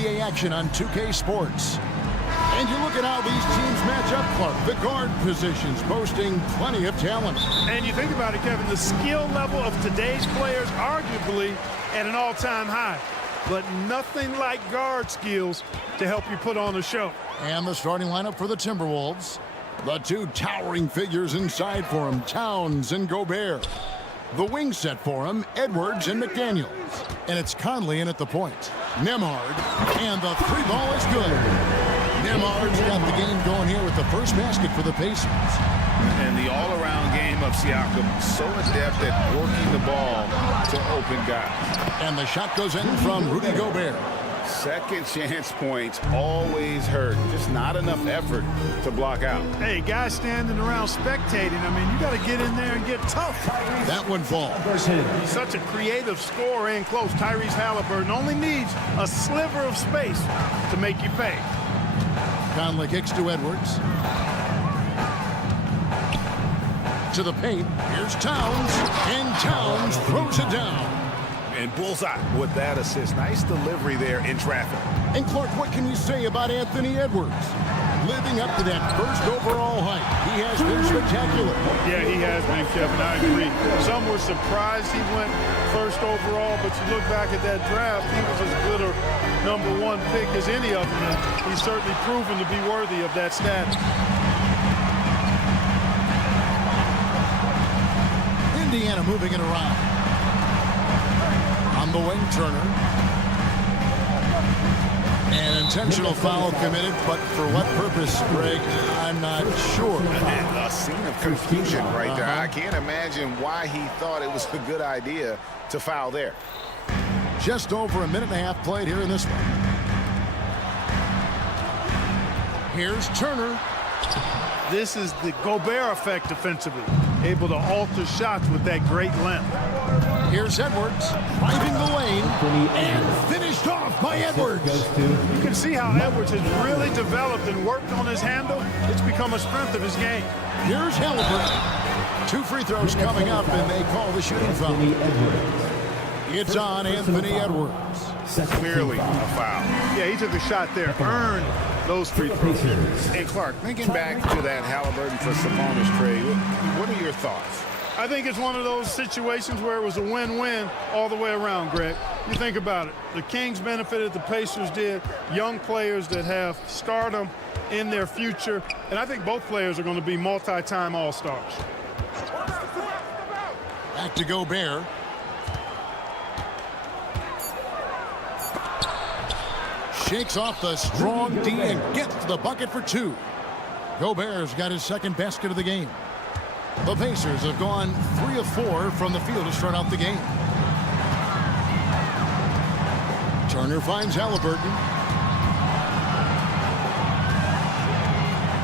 NBA action on 2K Sports. And you look at how these teams match up, Clark. The guard positions boasting plenty of talent. And you think about it, Kevin, the skill level of today's players arguably at an all-time high. But nothing like guard skills to help you put on a show. And the starting lineup for the Timberwolves. The two towering figures inside for him, Towns and Gobert. The wing set for him, Edwards and McDaniels. And it's Conley in at the point. Nembhard, and the three ball is good. Nembhard's got the game going here with the first basket for the Pacers. And the all-around game of Siakam, so adept at working the ball to open guys. And the shot goes in from Rudy Gobert. Second chance points always hurt. Just not enough effort to block out. Hey, guys standing around spectating, I mean, you got to get in there and get tough. That one falls. He's such a creative scorer in close. Tyrese Halliburton only needs a sliver of space to make you pay. Conley kicks to Edwards. To the paint. Here's Towns. And Towns throws it down. And bullseye with that assist. Nice delivery there in traffic. And Clark, what can you say about Anthony Edwards? Living up to that first overall hype. He has been spectacular. Yeah, he has been, Kevin. I agree. Some were surprised he went first overall, but you look back at that draft, he was as good a #1 pick as any of them. And he's certainly proven to be worthy of that status. Indiana moving it around. On the wing, Turner. An intentional foul committed, but for what purpose, Greg, I'm not sure. And a scene of confusion right there. I can't imagine why he thought it was a good idea to foul there. Just over a minute and a half played here in this one. Here's Turner. This is the Gobert effect defensively. Able to alter shots with that great length. Here's Edwards, driving the lane, and finished off by Edwards. You can see how Edwards has really developed and worked on his handle. It's become a strength of his game. Here's Halliburton. 2 free throws coming up, and they call the shooting foul. It's on Anthony Edwards. Clearly a foul. Yeah, he took a shot there, earned those free throws. And Clark, thinking back to that Halliburton for Sabonis trade, what are your thoughts? I think it's one of those situations where it was a win-win all the way around, Greg. You think about it. The Kings benefited, the Pacers did. Young players that have stardom in their future. And I think both players are going to be multi-time All-Stars. Back to Gobert. Shakes off the strong D and gets to the bucket for 2. Gobert's got his second basket of the game. The Pacers have gone 3 of 4 from the field to start out the game. Turner finds Halliburton.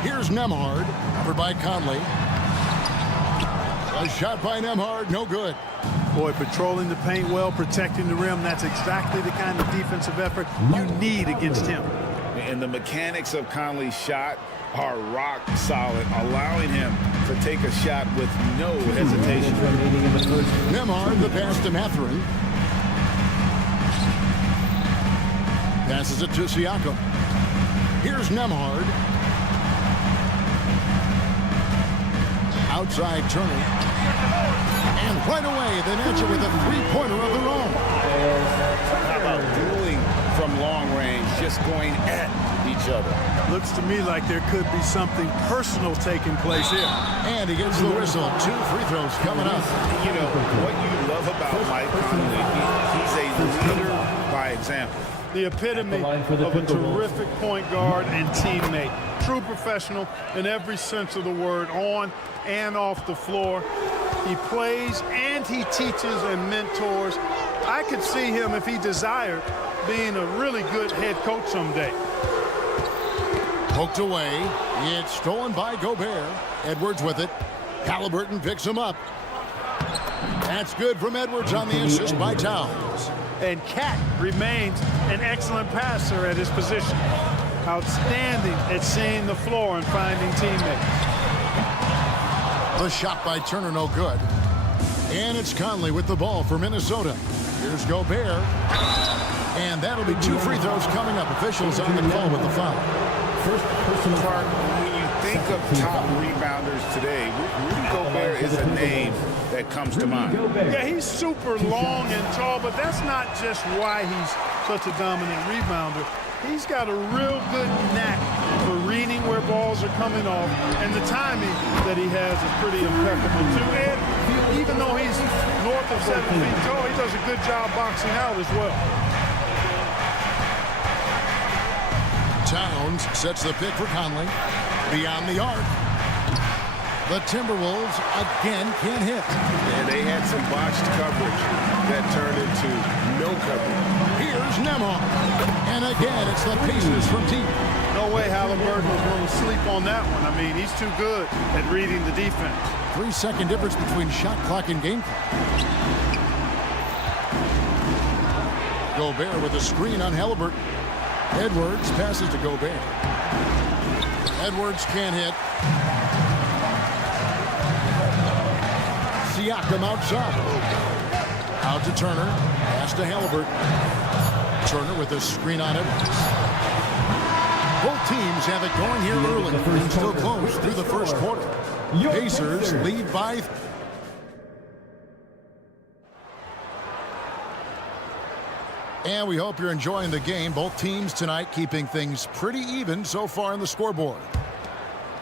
Here's Nembhard, covered by Conley. A shot by Nembhard, no good. Boy, patrolling the paint well, protecting the rim, that's exactly the kind of defensive effort you need against him. And the mechanics of Conley's shot are rock solid, allowing him to take a shot with no hesitation. Nembhard, the pass to Mathurin. Passes it to Siakam. Here's Nembhard. Outside Turner. And right away, they match it with a three-pointer of their own. How about dueling from long range, just going at each other? Looks to me like there could be something personal taking place here. And he gets the whistle. 2 free throws coming up. You know, what you love about Mike Conley, he's a leader by example. The epitome of a terrific point guard and teammate. True professional in every sense of the word, on and off the floor. He plays and he teaches and mentors. I could see him, if he desired, being a really good head coach someday. Poked away. It's stolen by Gobert. Edwards with it. Halliburton picks him up. That's good from Edwards on the assist by Towns. And Cat remains an excellent passer at his position. Outstanding at seeing the floor and finding teammates. The shot by Turner, no good. And it's Conley with the ball for Minnesota. Here's Gobert. And that'll be 2 free throws coming up. Officials on the call with the foul. Clark, when you think of top rebounders today, Rudy Gobert is a name that comes to mind. Yeah, he's super long and tall, but that's not just why he's such a dominant rebounder. He's got a real good knack for reading where balls are coming off, and the timing that he has is pretty impeccable too. And even though he's north of 7 feet tall, he does a good job boxing out as well. Towns sets the pick for Conley. Beyond the arc. The Timberwolves again can't hit. And they had some botched coverage that turned into no coverage. Here's Nemhard. And again, it's the Pacers from deep. No way Halliburton was going to sleep on that one. I mean, he's too good at reading the defense. 3-second difference between shot clock and game clock. Gobert with a screen on Halliburton. Edwards passes to Gobert. Edwards can't hit. Siakam outside. Out to Turner. Pass to Halliburton. Turner with a screen on Edwards. Both teams have it going here early and still close through the first quarter. Pacers lead by... And we hope you're enjoying the game. Both teams tonight keeping things pretty even so far on the scoreboard.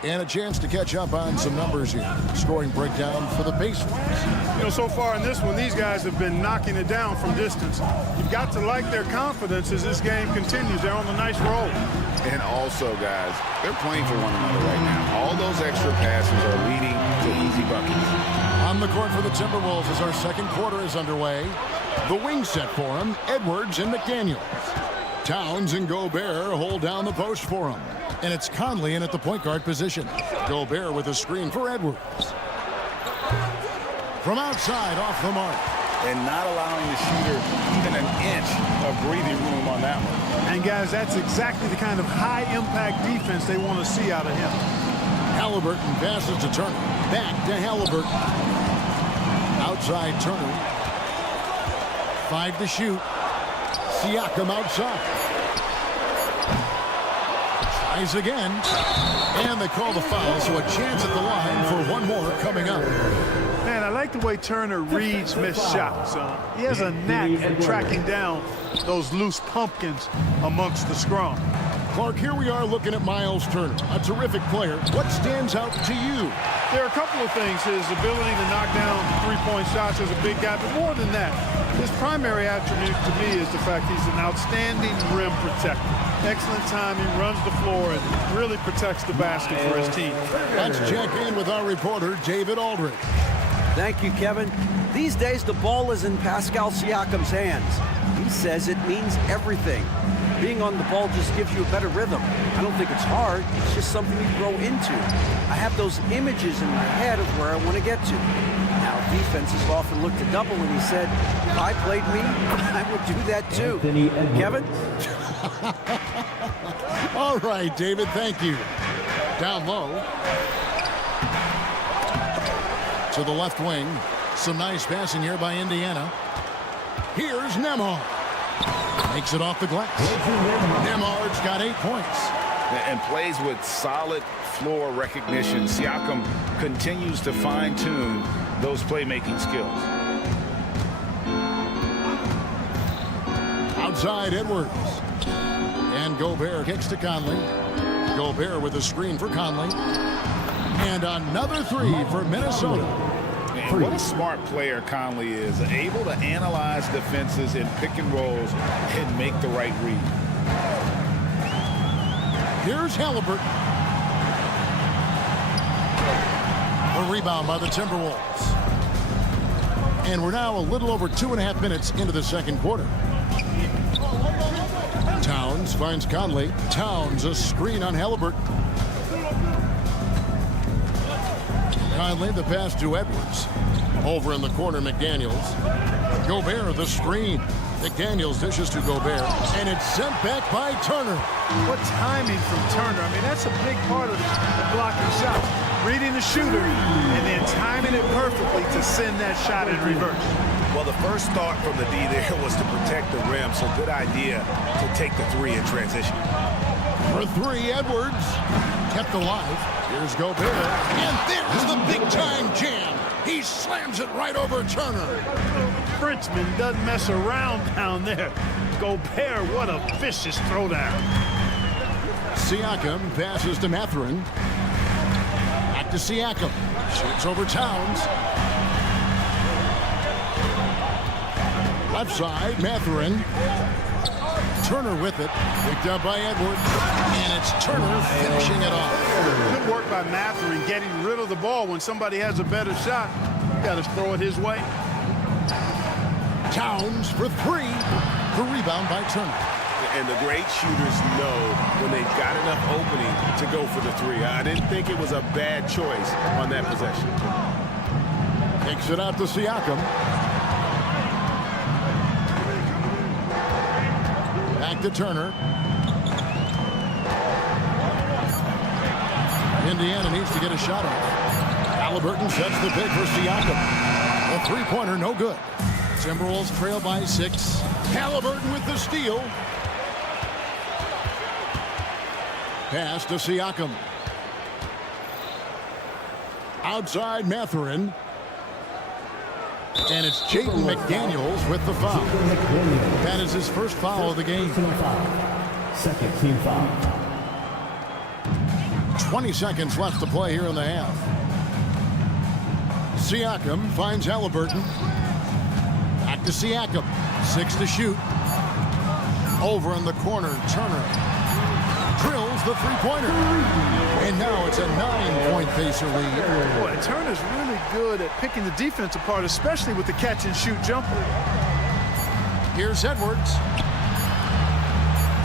And a chance to catch up on some numbers here. Scoring breakdown for the Pacers. You know, so far in this one, these guys have been knocking it down from distance. You've got to like their confidence as this game continues. They're on a nice roll. And also, guys, they're playing for one another right now. All those extra passes are leading to easy buckets. On the court for the Timberwolves as our second quarter is underway. The wing set for him, Edwards and McDaniels. Towns and Gobert hold down the post for him. And it's Conley in at the point guard position. Gobert with a screen for Edwards. From outside, off the mark. And not allowing the shooter even an inch of breathing room on that one. And, guys, that's exactly the kind of high-impact defense they want to see out of him. Halliburton passes to Turner. Back to Halliburton. Outside Turner. 5 to shoot. Siakam outside. Tries again. And they call the foul, so a chance at the line for one more coming up. Man, I like the way Turner reads missed shots. He has a knack for tracking down those loose pumpkins amongst the scrum. Clark, here we are looking at Miles Turner, a terrific player. What stands out to you? There are a couple of things. His ability to knock down three-point shots as a big guy, but more than that, his primary attribute to me is the fact he's an outstanding rim protector. Excellent timing, runs the floor, and really protects the basket for his team. Let's check in with our reporter, David Aldridge. Thank you, Kevin. These days, the ball is in Pascal Siakam's hands. He says it means everything. Being on the ball just gives you a better rhythm. I don't think it's hard. It's just something you grow into. I have those images in my head of where I want to get to. Now, defenses often look to double, and he said, if I played me, I would do that too. Kevin? All right, David, thank you. Down low. To the left wing. Some nice passing here by Indiana. Here's Nemhard. Makes it off the glass. Nemhard's got 8 points. And plays with solid floor recognition. Siakam continues to fine-tune those playmaking skills. Outside Edwards. And Gobert kicks to Conley. Gobert with a screen for Conley. And another three for Minnesota. And what a smart player Conley is. Able to analyze defenses in pick and rolls and make the right read. Here's Halliburton. A rebound by the Timberwolves. And we're now a little over 2.5 minutes into the second quarter. Towns finds Conley. Towns a screen on Halliburton. Conley the pass to Edwards. Over in the corner, McDaniels. Gobert the screen. McDaniels dishes to Gobert. And it's sent back by Turner. What timing from Turner. I mean, that's a big part of the blocking shots. Reading the shooter and then timing it perfectly to send that shot in reverse. Well, the first thought from the D there was to protect the rim, so good idea to take the three in transition. For three, Edwards. Kept alive. Here's Gobert. And there's the big-time jam. He slams it right over Turner. Frenchman doesn't mess around down there. Gobert, what a vicious throwdown. Siakam passes to Mathurin. Back to Siakam. Shoots over Towns. Left side, Mathurin. Turner with it. Picked up by Edwards. And it's Turner finishing it off. Good work by Mathurin getting rid of the ball when somebody has a better shot. You got to throw it his way. Towns for three. The rebound by Turner. And the great shooters know when they've got enough opening to go for the three. I didn't think it was a bad choice on that possession. Takes it out to Siakam. Back to Turner. Indiana needs to get a shot off. Halliburton sets the pick for Siakam. A three-pointer, no good. Timberwolves trail by 6. Halliburton with the steal. Pass to Siakam. Outside Mathurin. And it's Jaden McDaniels with the foul. That is his first foul of the game. Second team foul. 20 seconds left to play here in the half. Siakam finds Halliburton. Back to Siakam. 6 to shoot. Over in the corner, Turner drills the three-pointer. And now it's a 9-point Pacer lead. Boy, Turner's really good at picking the defense apart, especially with the catch-and-shoot jumper. Here's Edwards.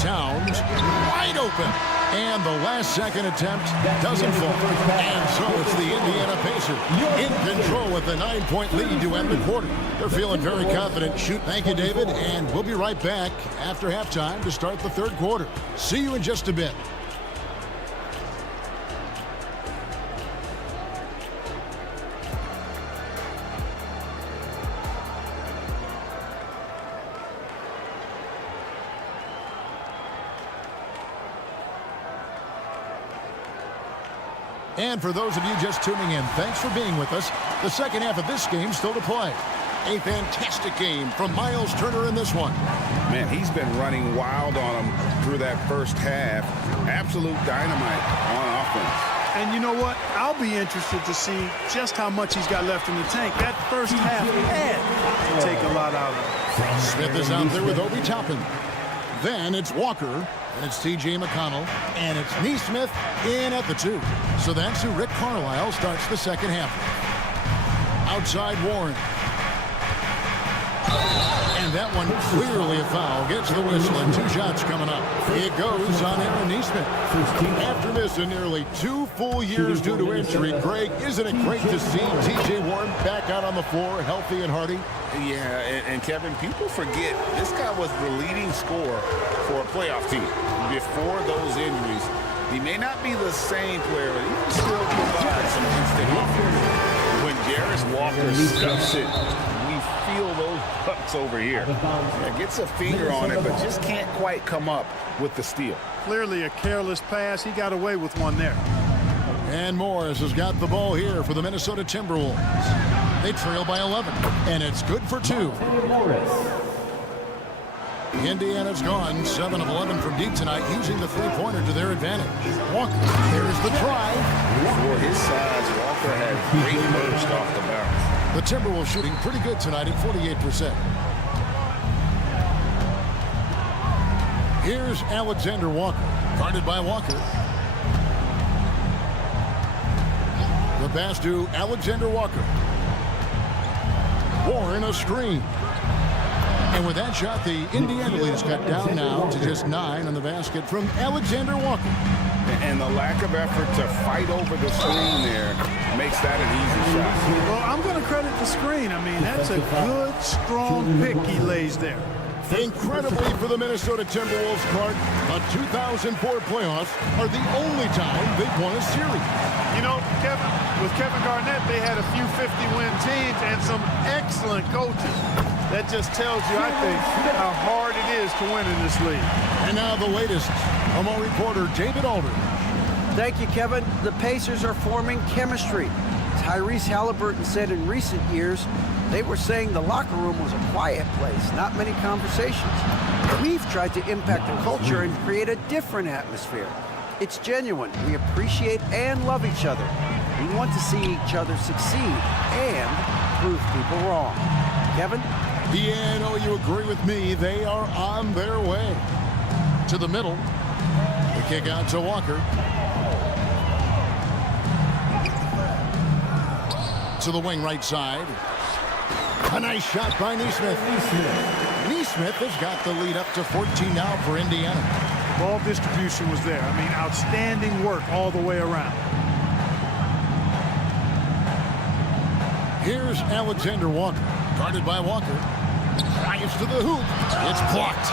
Towns wide open. And the last-second attempt doesn't fall. And so it's the Indiana Pacers in control with a 9-point lead to end the quarter. They're feeling very confident. Shoot. Thank you, David. And we'll be right back after halftime to start the third quarter. See you in just a bit. And for those of you just tuning in, thanks for being with us. The second half of this game still to play. A fantastic game from Miles Turner in this one. Man, he's been running wild on him through that first half. Absolute dynamite on offense. And you know what? I'll be interested to see just how much he's got left in the tank. That first half had to take a lot out of it. Smith is out there with Obi Toppin. Then it's Walker. And it's T.J. McConnell, and it's Neesmith in at the 2. So that's who Rick Carlisle starts the second half. Outside Warren. And that one clearly a foul. Gets the whistle, and 2 shots coming up. It goes on Aaron Neesmith. After missing nearly 2 full years due to injury, Greg, isn't it great to see T.J. Warren back out on the floor, healthy and hearty? Yeah, and Kevin, people forget this guy was the leading scorer for a playoff team before those injuries. He may not be the same player, but he can still provide some instant offense. When Jarris Walker stuffs it, we feel those bucks over here. Yeah, gets a finger on it, but just can't quite come up with the steal. Clearly a careless pass. He got away with one there. And Morris has got the ball here for the Minnesota Timberwolves. They trail by 11, and it's good for 2. Indiana's gone 7 of 11 from deep tonight, using the three-pointer to their advantage. Walker, there's the try. For his size, Walker had great burst off the bounce. The Timberwolves shooting pretty good tonight at 48%. Here's Alexander Walker, guarded by Walker. The pass to Alexander Walker. Warren a screen. And with that shot, the Indiana lead is cut down now to just 9 on the basket from Alexander Walker. And the lack of effort to fight over the screen there makes that an easy shot. Well, I'm going to credit the screen. I mean, that's a good, strong pick he lays there. Incredibly for the Minnesota Timberwolves, Clark, the 2004 playoffs are the only time they've won a series. You know, with Kevin Garnett, they had a few 50-win teams and some excellent coaches. That just tells you, I think, how hard it is to win in this league. And now the latest from our reporter, David Aldridge. Thank you, Kevin. The Pacers are forming chemistry. Tyrese Halliburton said in recent years, they were saying the locker room was a quiet place, not many conversations. We've tried to impact the culture and create a different atmosphere. It's genuine. We appreciate and love each other. We want to see each other succeed and prove people wrong. Kevin? Yeah, I know you agree with me. They are on their way. To the middle. The kick out to Walker. To the wing right side. A nice shot by Neesmith. Neesmith has got the lead up to 14 now for Indiana. Ball distribution was there. I mean, outstanding work all the way around. Here's Alexander Walker. Guarded by Walker. Drives to the hoop. It's blocked.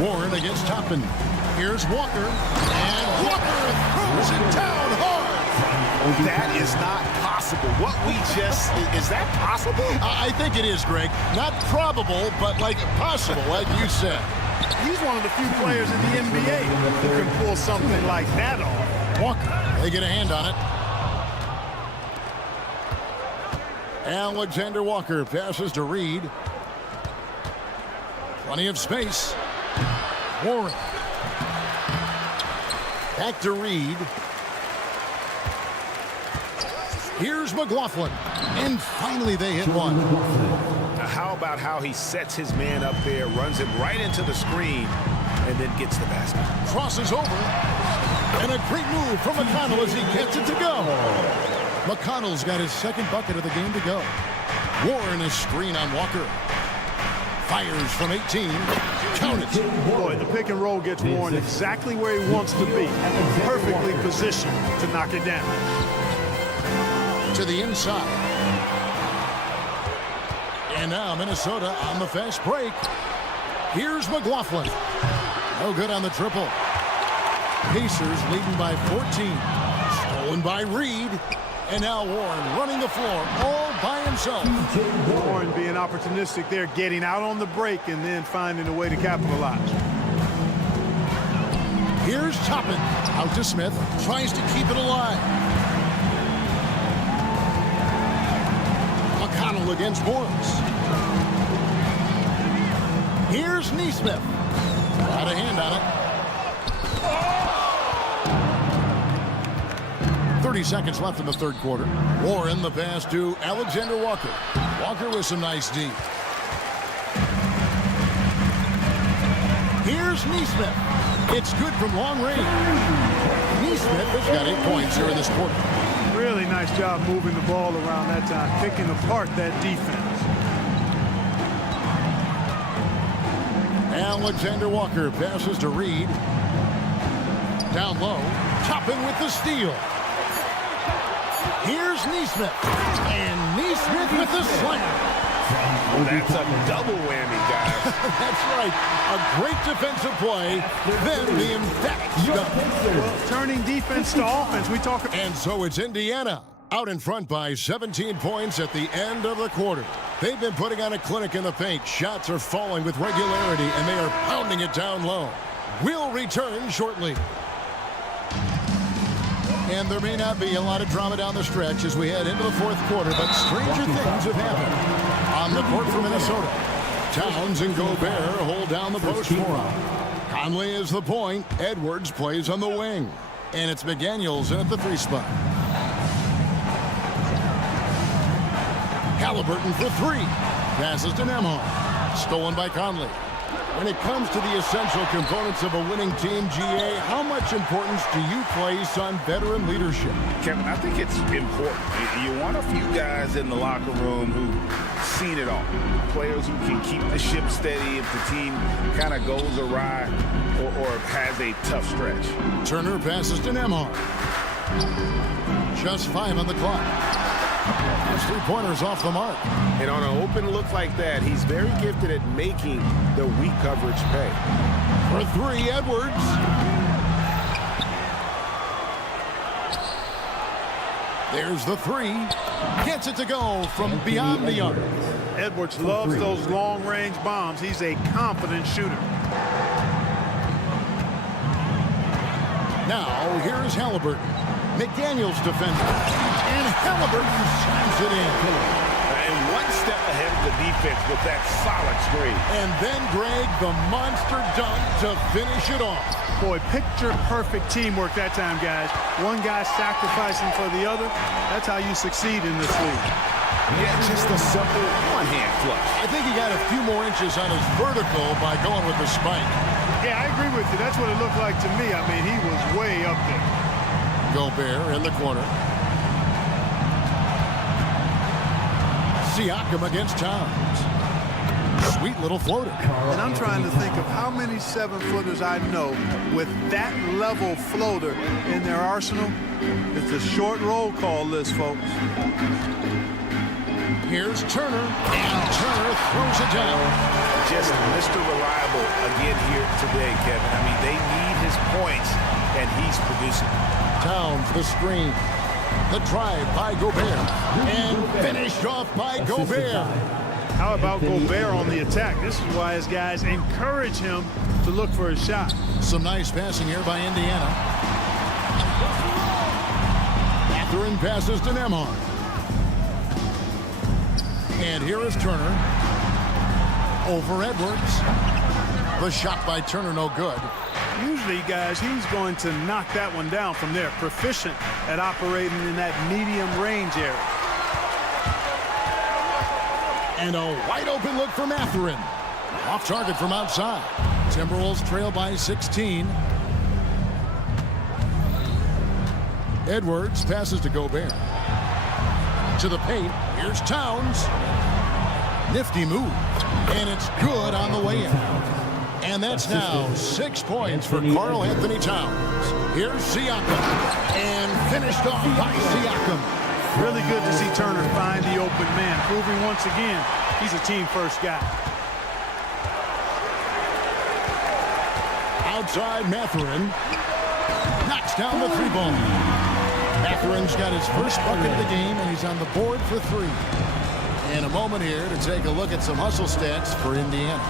Warren against Toppin. Here's Walker. And Walker throws it down hard. That is not possible. What we just, is that possible? I think it is, Greg. Not probable, but like possible, like you said. He's one of the few players in the NBA who can pull something like that off. Walker, they get a hand on it. Alexander Walker passes to Reed. Plenty of space. Warren. Back to Reed. Here's McLaughlin. And finally they hit one. Now how about how he sets his man up there, runs him right into the screen, and then gets the basket. Crosses over. And a great move from McConnell as he gets it to go. McConnell's got his second bucket of the game to go. Warren is screen on Walker. Fires from 18. Count it. Boy, the pick and roll gets Warren exactly where he wants to be. Perfectly positioned to knock it down. To the inside. And now Minnesota on the fast break. Here's McLaughlin. No good on the triple. Pacers leading by 14. Stolen by Reed. And now Warren running the floor all by himself. Warren being opportunistic there, getting out on the break and then finding a way to capitalize. Here's Toppin. Out to Smith. Tries to keep it alive. McConnell against Morris. Here's Neesmith. Got a hand on it. 30 seconds left in the third quarter. Warren the pass to Alexander Walker. Walker with some nice D. Here's Neesmith. It's good from long range. Neesmith has got 8 points here in this quarter. Really nice job moving the ball around that time, picking apart that defense. Alexander Walker passes to Reed. Down low. Toppin with the steal. Here's Neesmith. And Neesmith with the slam. That's a double whammy, guys. That's right. A great defensive play. Then the emphatic stop. Well, turning defense to offense. We talk about. And so it's Indiana out in front by 17 points at the end of the quarter. They've been putting on a clinic in the paint. Shots are falling with regularity, and they are pounding it down low. We'll return shortly. And there may not be a lot of drama down the stretch as we head into the fourth quarter, but stranger things have happened. On the court for Minnesota, Towns and Gobert hold down the post for him. Conley is the point. Edwards plays on the wing. And it's McDaniels in at the 3 spot. Halliburton for 3. Passes to Nembhard. Stolen by Conley. When it comes to the essential components of a winning team, GA, how much importance do you place on veteran leadership? Kevin, I think it's important. You want a few guys in the locker room who've seen it all. Players who can keep the ship steady if the team kind of goes awry or has a tough stretch. Turner passes to Nembhard. Just 5 on the clock. His 3-pointers off the mark. And on an open look like that, he's very gifted at making the weak coverage pay. For three, Edwards. There's the three. Gets it to go from beyond the arc. Edwards loves those long-range bombs. He's a confident shooter. Now, here's Halliburton. McDaniels defender. And Halliburton slams it in. And one step ahead of the defense with that solid screen. And then, Greg, the monster dunk to finish it off. Boy, picture-perfect teamwork that time, guys. One guy sacrificing for the other. That's how you succeed in this league. Yeah, just a simple one-hand flush. I think he got a few more inches on his vertical by going with the spike. Yeah, I agree with you. That's what it looked like to me. I mean, he was way up there. Gobert in the corner. Siakam against Towns. Sweet little floater. And I'm trying to think of how many 7-footers I know with that level floater in their arsenal. It's a short roll call list, folks. Here's Turner, and Turner throws it down. Just Mr. Reliable again here today, Kevin. I mean, they need his points, and he's producing. Towns, the screen. The drive by Gobert. And finished off by Gobert. How about Gobert on the attack? This is why his guys encourage him to look for a shot. Some nice passing here by Indiana. Mathurin passes to Nemhard. And here is Turner. Over Edwards. The shot by Turner, no good. Usually, guys, he's going to knock that one down from there. Proficient at operating in that medium range area. And a wide open look for Mathurin. Off target from outside. Timberwolves trail by 16. Edwards passes to Gobert. To the paint. Here's Towns. Nifty move. And it's good on the way in. And that's now 6 points for Karl Anthony Towns. Here's Siakam. And finished off by Siakam. Really good to see Turner find the open man, proving once again he's a team-first guy. Outside Mathurin. Knocks down the three ball. Mathurin's got his first bucket of the game, and he's on the board for three. In a moment here to take a look at some hustle stats for Indiana.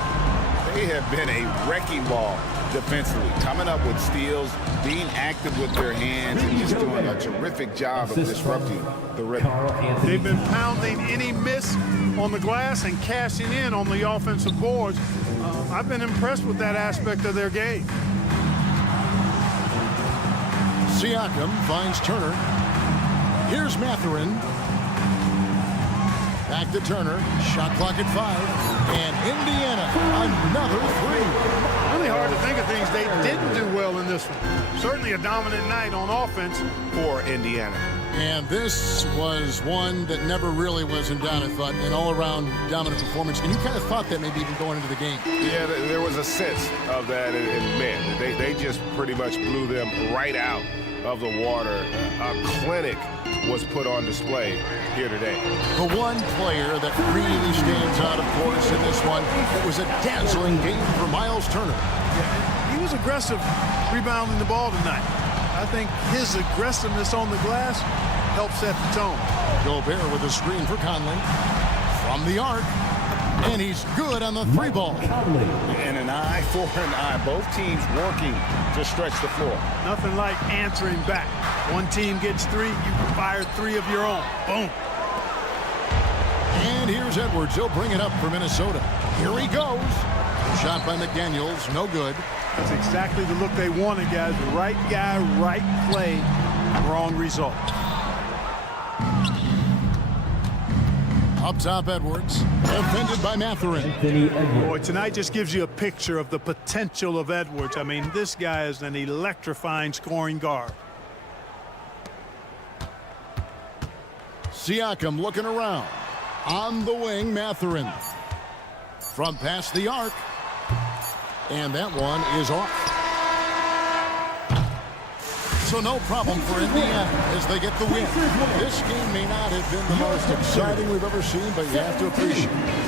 They have been a wrecking ball defensively, coming up with steals, being active with their hands, and just doing a terrific job of disrupting the rhythm. They've been pounding any miss on the glass and cashing in on the offensive boards. I've been impressed with that aspect of their game. Siakam finds Turner. Here's Mathurin. Back to Turner. Shot clock at 5. And Indiana, another three. Really hard to think of things they didn't do well in this one. Certainly a dominant night on offense For Indiana. And this was one that never really was in doubt, I thought, an all-around dominant performance. And you kind of thought that maybe even going into the game. Yeah, there was a sense of that, and man, they just pretty much blew them right out of the water. A clinic was put on display here today. The one player that really stands out, of course, in this one, it was a dazzling game for Miles Turner. Yeah, he was aggressive rebounding the ball tonight. I think his aggressiveness on the glass helped set the tone. Gobert with a screen for Conley. From the arc. And he's good on the three ball. And an eye for an eye. Both teams working to stretch the floor. Nothing like answering back. One team gets three, you fire three of your own. Boom. And here's Edwards. He'll bring it up for Minnesota. Here he goes. Shot by McDaniels. No good. That's exactly the look they wanted, guys. Right guy, right play, wrong result. Up top, Edwards. Defended by Mathurin. Boy, tonight just gives you a picture of the potential of Edwards. I mean, this guy is an electrifying scoring guard. Siakam looking around. On the wing, Mathurin. From past the arc. And that one is off. So no problem for Indiana as they get the win. This game may not have been the most exciting we've ever seen, but you have to appreciate it.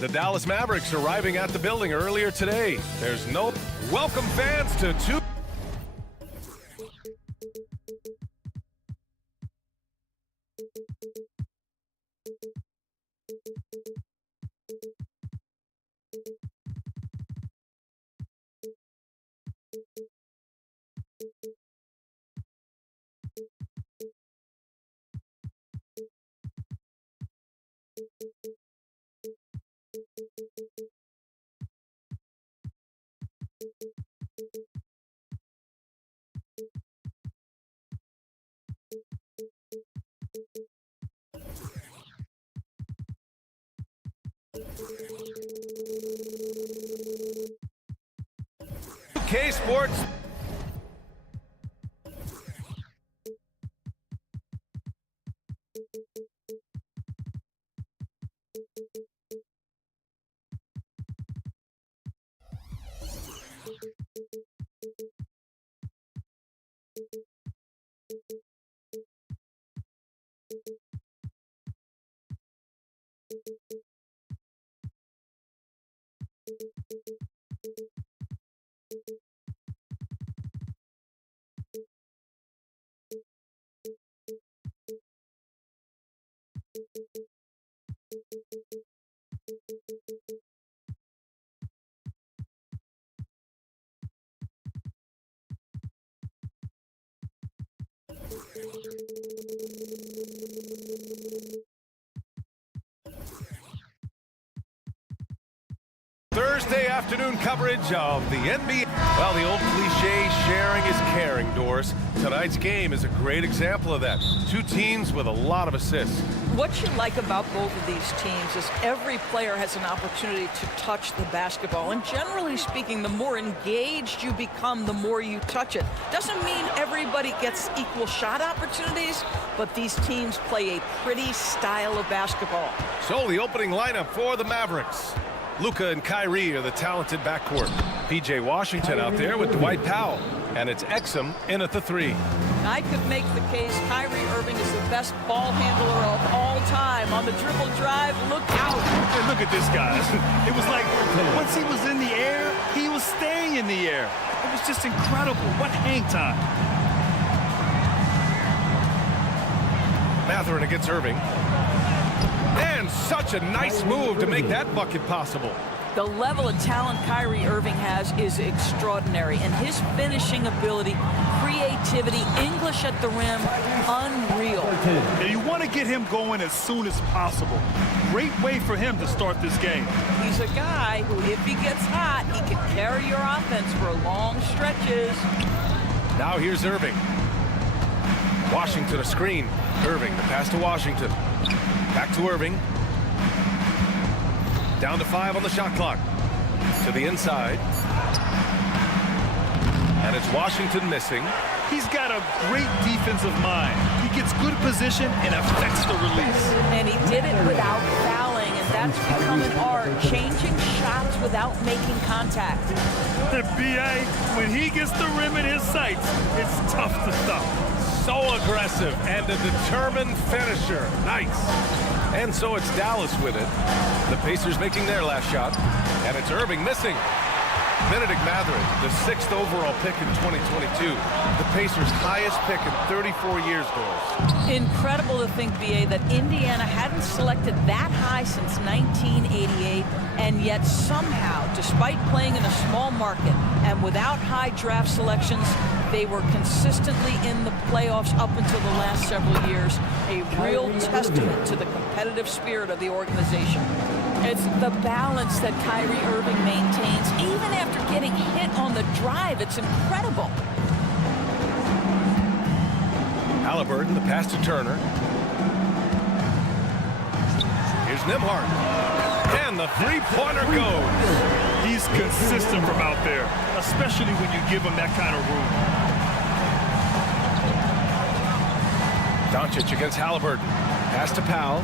The Dallas Mavericks arriving at the building earlier today. There's no welcome fans to two. K Sports. Thursday afternoon coverage of the NBA. Well, the old cliche, sharing is caring, Doris. Tonight's game is a great example of that. Two teams with a lot of assists. What you like about both of these teams is every player has an opportunity to touch the basketball. And generally speaking, the more engaged you become, the more you touch it. Doesn't mean everybody gets equal shot opportunities, but these teams play a pretty style of basketball. So the opening lineup for the Mavericks. Luka and Kyrie are the talented backcourt. P.J. Washington out there with Dwight Powell. And it's Exum in at the 3. I could make the case Kyrie Irving is the best ball handler of all time. On the dribble drive, look out. Hey, look at this, guys. It was like once he was in the air, he was staying in the air. It was just incredible. What hang time. Mathurin against Irving. And such a nice move to make that bucket possible. The level of talent Kyrie Irving has is extraordinary, and his finishing ability, creativity, English at the rim, unreal. Now you want to get him going as soon as possible. Great way for him to start this game. He's a guy who, if he gets hot, he can carry your offense for long stretches. Now here's Irving. Washington a screen. Irving, the pass to Washington. Back to Irving. Down to 5 on the shot clock. To the inside. And it's Washington missing. He's got a great defensive mind. He gets good position and affects the release. And he did it without fouling, and that's become an art, changing shots without making contact. The B.A., when he gets the rim in his sights, it's tough to stop. So aggressive and a determined finisher. Nice. And so it's Dallas with it. The Pacers making their last shot. And it's Irving missing. Benedict Mathurin, the 6th overall pick in 2022. The Pacers' highest pick in 34 years, Doris. Incredible to think, B.A., that Indiana hadn't selected that high since 1988, and yet somehow, despite playing in a small market and without high draft selections, they were consistently in the playoffs up until the last several years. A real testament to the competitive spirit of the organization. It's the balance that Kyrie Irving maintains, even after getting hit on the drive. It's incredible. Halliburton, the pass to Turner. Here's Nembhard. And the three-pointer goes. He's consistent from out there, especially when you give him that kind of room. Doncic against Halliburton. Pass to Powell.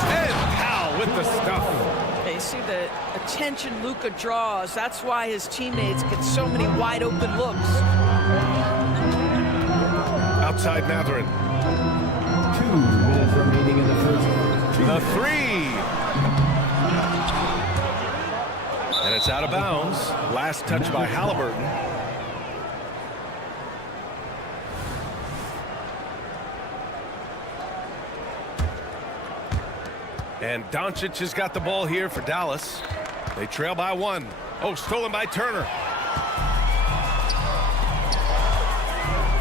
And Powell with the stuff. You see the attention Luka draws. That's why his teammates get so many wide open looks. Outside Mathurin. 2 minutes remaining in the first. The 3. it's out of bounds. Last touch by Halliburton. And Doncic has got the ball here for Dallas. They trail by 1. Oh, stolen by Turner.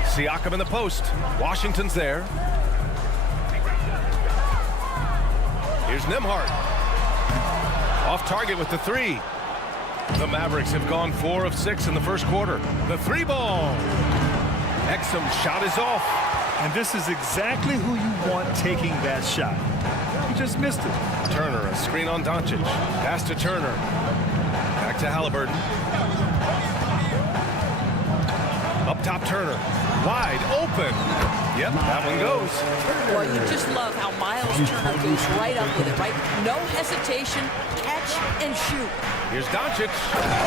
Siakam in the post. Washington's there. Here's Nembhard. Off target with the 3. The Mavericks have gone 4 of 6 in the first quarter. The 3 ball. Exum's shot is off. And this is exactly who you want taking that shot. He just missed it. Turner, a screen on Doncic. Pass to Turner. Back to Halliburton. Up top, Turner. Wide open. Yep, that one goes. Well, you just love how Miles Turner goes right up with it, right? No hesitation, catch and shoot. Here's Doncic.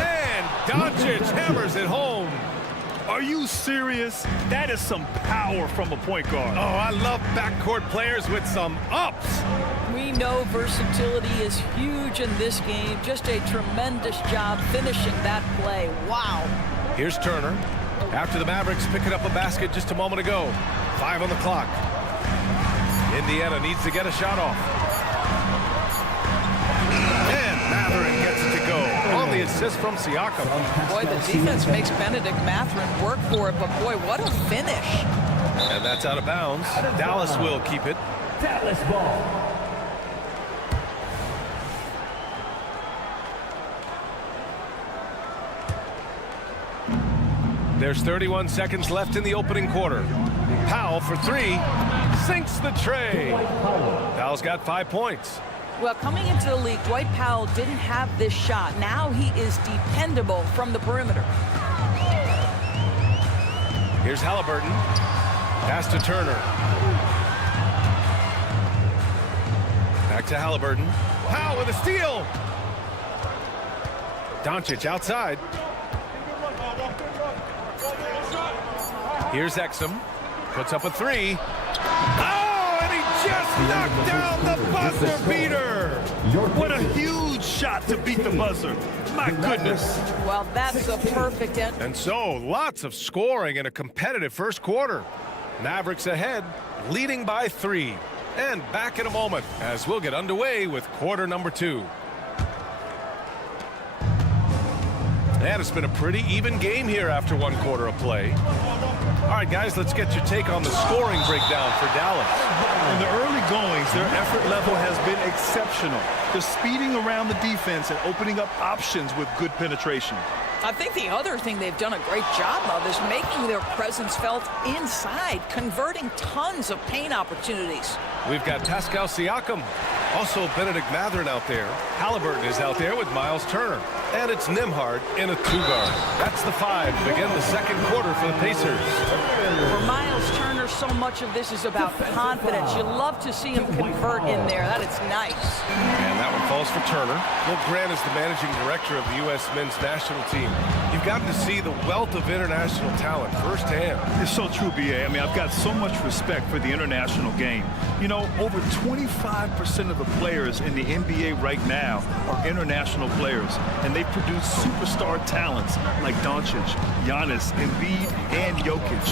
And Doncic hammers it home. Are you serious? That is some power from a point guard. Oh, I love backcourt players with some ups. We know versatility is huge in this game. Just a tremendous job finishing that play. Wow. Here's Turner. After the Mavericks picking up a basket just a moment ago. 5 on the clock. Indiana needs to get a shot off. And Mathurin gets it to go on the assist from Siakam. Boy, the defense makes Benedict Mathurin work for it, but boy, what a finish. And that's out of bounds. Dallas will keep it. Dallas ball. There's 31 seconds left in the opening quarter. Powell for 3. Sinks the tray. Powell's got 5 points. Well, coming into the league, Dwight Powell didn't have this shot. Now he is dependable from the perimeter. Here's Halliburton. Pass to Turner. Back to Halliburton. Powell with a steal. Doncic outside. Here's Exum. Puts up a 3. Oh, and he just knocked down the buzzer beater. What a huge shot to beat the buzzer. My goodness. Well, that's a perfect end. And so, lots of scoring in a competitive first quarter. Mavericks ahead, leading by 3. And back in a moment as we'll get underway with quarter number 2. And it's been a pretty even game here after 1 quarter of play. All right, guys, let's get your take on the scoring breakdown for Dallas. In the early goings, their effort level has been exceptional. They're speeding around the defense and opening up options with good penetration. I think the other thing they've done a great job of is making their presence felt inside, converting tons of paint opportunities. We've got Pascal Siakam, also Benedict Mathurin out there. Halliburton is out there with Miles Turner. And it's Nembhard in a 2-guard. That's the 5 to begin the second quarter for the Pacers. For Miles Turner, so much of this is about confidence. You love to see him convert in there. That is nice. And that one falls for Turner. Well, Grant is the managing director of the U.S. men's national team. You've gotten to see the wealth of international talent firsthand. It's so true, B.A. I mean, I've got so much respect for the international game. You know, over 25% of the players in the NBA right now are international players, and they produce superstar talents like Doncic, Giannis, Embiid, and Jokic.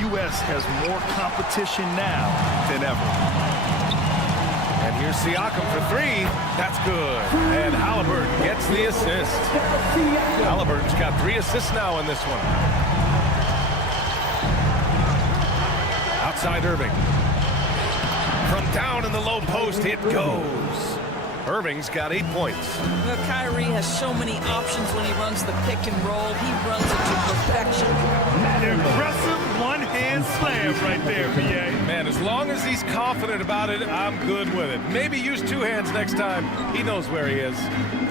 The U.S. has more competition now than ever. And here's Siakam for 3. That's good. And Halliburton gets the assist. Halliburton's got 3 assists now in this one. Outside Irving. From down in the low post, it goes. Irving's got 8 points. Well, Kyrie has so many options when he runs the pick and roll. He runs it to perfection. Impressive one-hand slam right there, B.A. Man, as long as he's confident about it, I'm good with it. Maybe use 2 hands next time. He knows where he is.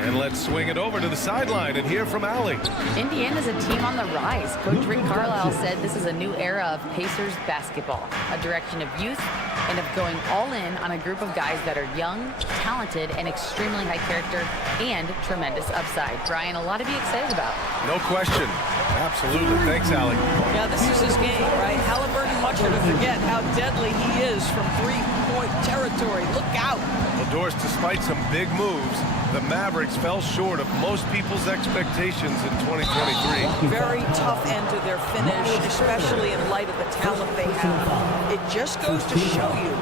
And let's swing it over to the sideline and hear from Allie. Indiana's a team on the rise. Coach Rick Carlisle said this is a new era of Pacers basketball, a direction of youth and of going all in on a group of guys that are young, talented, and extremely high character and tremendous upside. Brian, a lot to be excited about. No question. Absolutely. Thanks, Allie. Yeah, this is his game, right? Halliburton wants you to forget how deadly he is from three-point territory. Look out. Well, Doris, despite some big moves, the Mavericks fell short of most people's expectations in 2023. Very tough end to their finish, especially in light of the talent they have. It just goes to show you,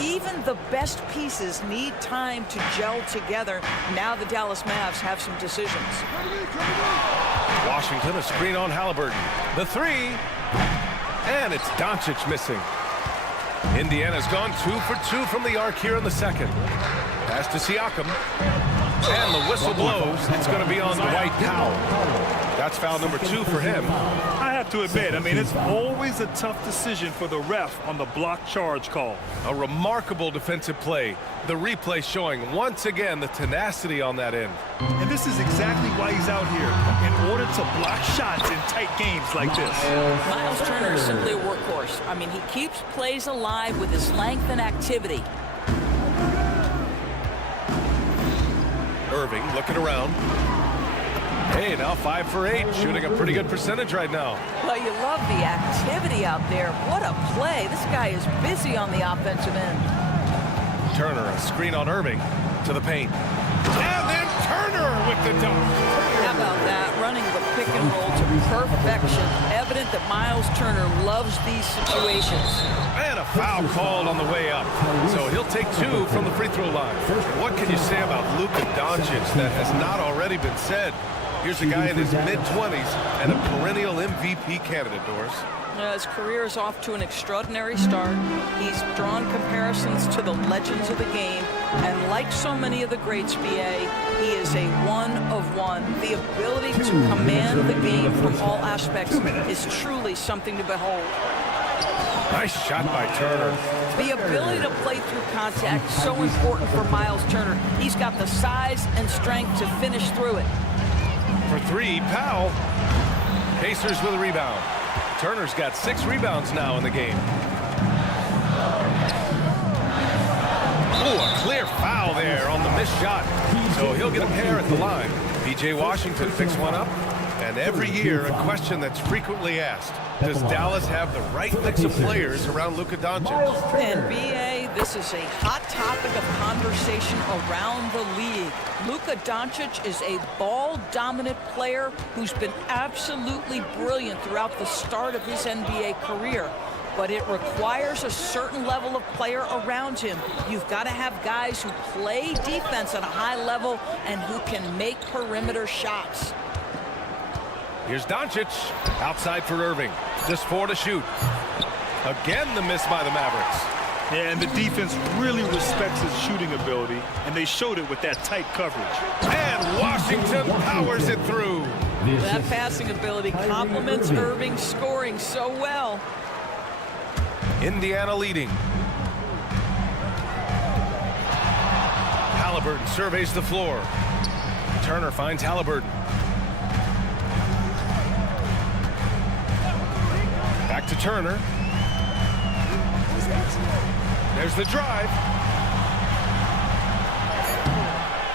even the best pieces need time to gel together. Now the Dallas Mavs have some decisions. Washington, a screen on Halliburton. The three. And it's Doncic missing. Indiana's gone 2 for 2 from the arc here in the second. Pass to Siakam. And the whistle blows. It's going to be on Dwight Powell. That's foul number 2 for him. I have to admit, I mean, it's always a tough decision for the ref on the block charge call. A remarkable defensive play. The replay showing once again the tenacity on that end. And this is exactly why he's out here, in order to block shots in tight games like this. Miles Turner is simply a workhorse. I mean, he keeps plays alive with his length and activity. Irving looking around. Hey, now 5 for 8, shooting a pretty good percentage right now. Well, you love the activity out there. What a play. This guy is busy on the offensive end. Turner, a screen on Irving to the paint. And then Turner with the dunk. How about that? Running the pick and roll to perfection. Evident that Miles Turner loves these situations. And a foul called on the way up. So he'll take 2 from the free throw line. What can you say about Luka Doncic that has not already been said? Here's a guy in his mid-20s and a perennial MVP candidate, Doris. His career is off to an extraordinary start. He's drawn comparisons to the legends of the game. And like so many of the greats, BA, he is a one-of-one. The ability to command the game from all aspects is truly something to behold. Nice shot by Turner. The ability to play through contact, so important for Miles Turner. He's got the size and strength to finish through it. For 3, Powell. Pacers with a rebound. Turner's got 6 rebounds now in the game. Oh, a clear foul there on the missed shot. So he'll get a pair at the line. P.J. Washington picks one up. And every year, a question that's frequently asked. Does Dallas have the right mix of players around Luka Doncic? And BA, this is a hot topic of conversation around the league. Luka Doncic is a ball-dominant player who's been absolutely brilliant throughout the start of his NBA career. But it requires a certain level of player around him. You've got to have guys who play defense at a high level and who can make perimeter shots. Here's Doncic, outside for Irving. Just 4 to shoot. Again, the miss by the Mavericks. Yeah, and the defense really respects his shooting ability, and they showed it with that tight coverage. And Washington powers it through. That passing ability complements Irving's scoring so well. Indiana leading. Halliburton surveys the floor. Turner finds Halliburton. Back to Turner. There's the drive.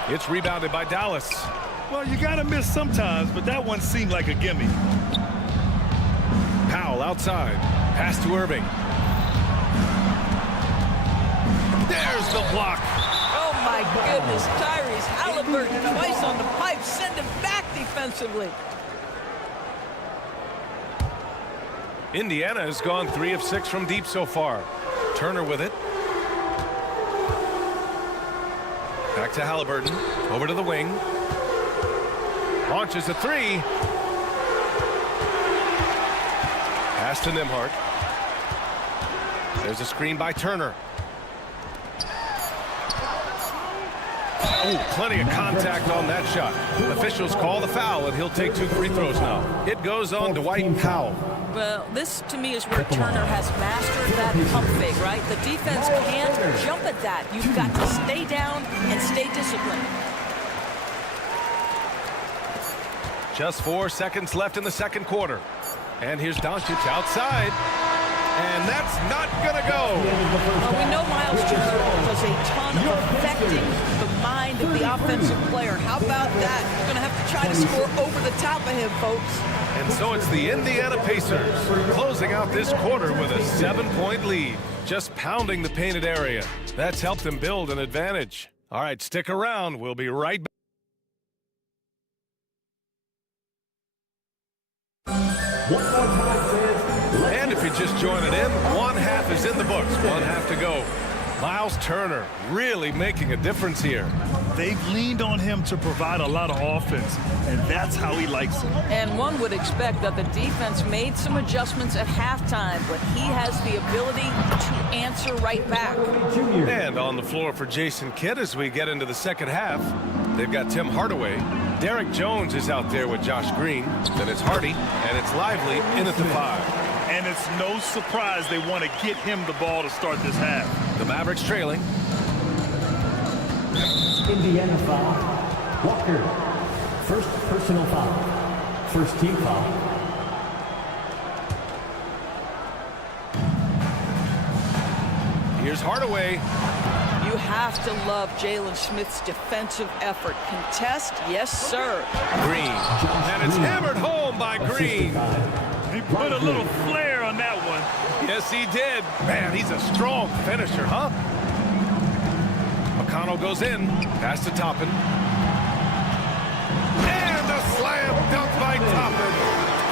It's rebounded by Dallas. Well, you gotta miss sometimes, but that one seemed like a gimme. Powell outside. Pass to Irving. There's the block. Oh my goodness, Tyrese Halliburton twice on the pipe, send him back defensively. Indiana has gone 3 of 6 from deep so far. Turner with it. Back to Halliburton. Over to the wing. Launches a 3. Pass to Nembhard. There's a screen by Turner. Oh, plenty of contact on that shot. Officials call the foul, and he'll take 2 free throws now. It goes on Dwight Powell. Well, this to me is where Turner has mastered that pump fake, right? The defense can't jump at that. You've got to stay down and stay disciplined. Just 4 seconds left in the second quarter. And here's Doncic outside. And that's not going to go. Well, we know Miles Turner does a ton of affecting the mind of the offensive player. How about that? You're going to have to try to score over the top of him, folks. And so it's the Indiana Pacers closing out this quarter with a 7-point lead. Just pounding the painted area. That's helped them build an advantage. All right, stick around. We'll be right back. And if you're just joining in, one half is in the books, one half to go. Miles Turner really making a difference here. They've leaned on him to provide a lot of offense, and that's how he likes it. And one would expect that the defense made some adjustments at halftime, but he has the ability to answer right back. And on the floor for Jason Kidd as we get into the second half, they've got Tim Hardaway. Derek Jones is out there with Josh Green. Then it's Hardy, and it's Lively in at the 5. And it's no surprise they want to get him the ball to start this half. The Mavericks trailing. Indiana foul. Walker. First personal foul. First team foul. Here's Hardaway. You have to love Jalen Smith's defensive effort. Contest, yes, sir. Green. And it's hammered home by Green. He put a little flair on that one. Yes, he did. Man, he's a strong finisher, huh? McConnell goes in. Pass to Toppin. And a slam dunk by Toppin.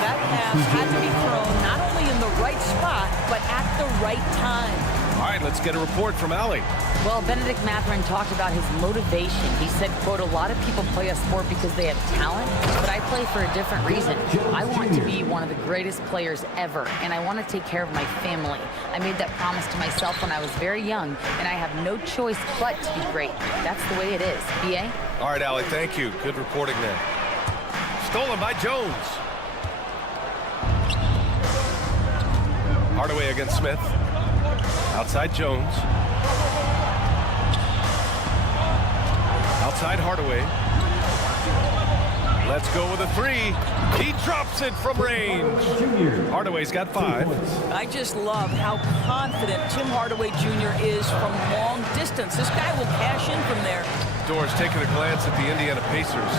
That pass had to be thrown not only in the right spot, but at the right time. All right, let's get a report from Allie. Well, Benedict Mathurin talked about his motivation. He said, quote, a lot of people play a sport because they have talent, but I play for a different reason. I want to be one of the greatest players ever, and I want to take care of my family. I made that promise to myself when I was very young, and I have no choice but to be great. That's the way it is. B.A.? All right, Allie, thank you. Good reporting there. Stolen by Jones. Hardaway against Smith. Outside Jones. Outside Hardaway. Let's go with a 3. He drops it from range. Hardaway's got 5. I just love how confident Tim Hardaway Jr. is from long distance. This guy will cash in from there. Doors taking a glance at the Indiana Pacers.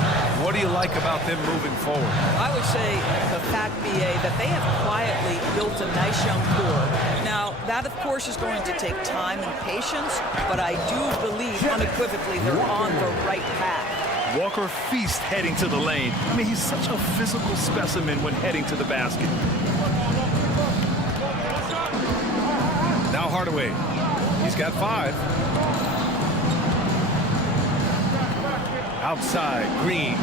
What do you like about them moving forward? I would say the fact, B.A., that they have quietly built a nice young core. Now, that, of course, is going to take time and patience, but I do believe unequivocally they're on the right path. Walker feast heading to the lane. I mean, he's such a physical specimen when heading to the basket. Now Hardaway. He's got 5. Outside, Green.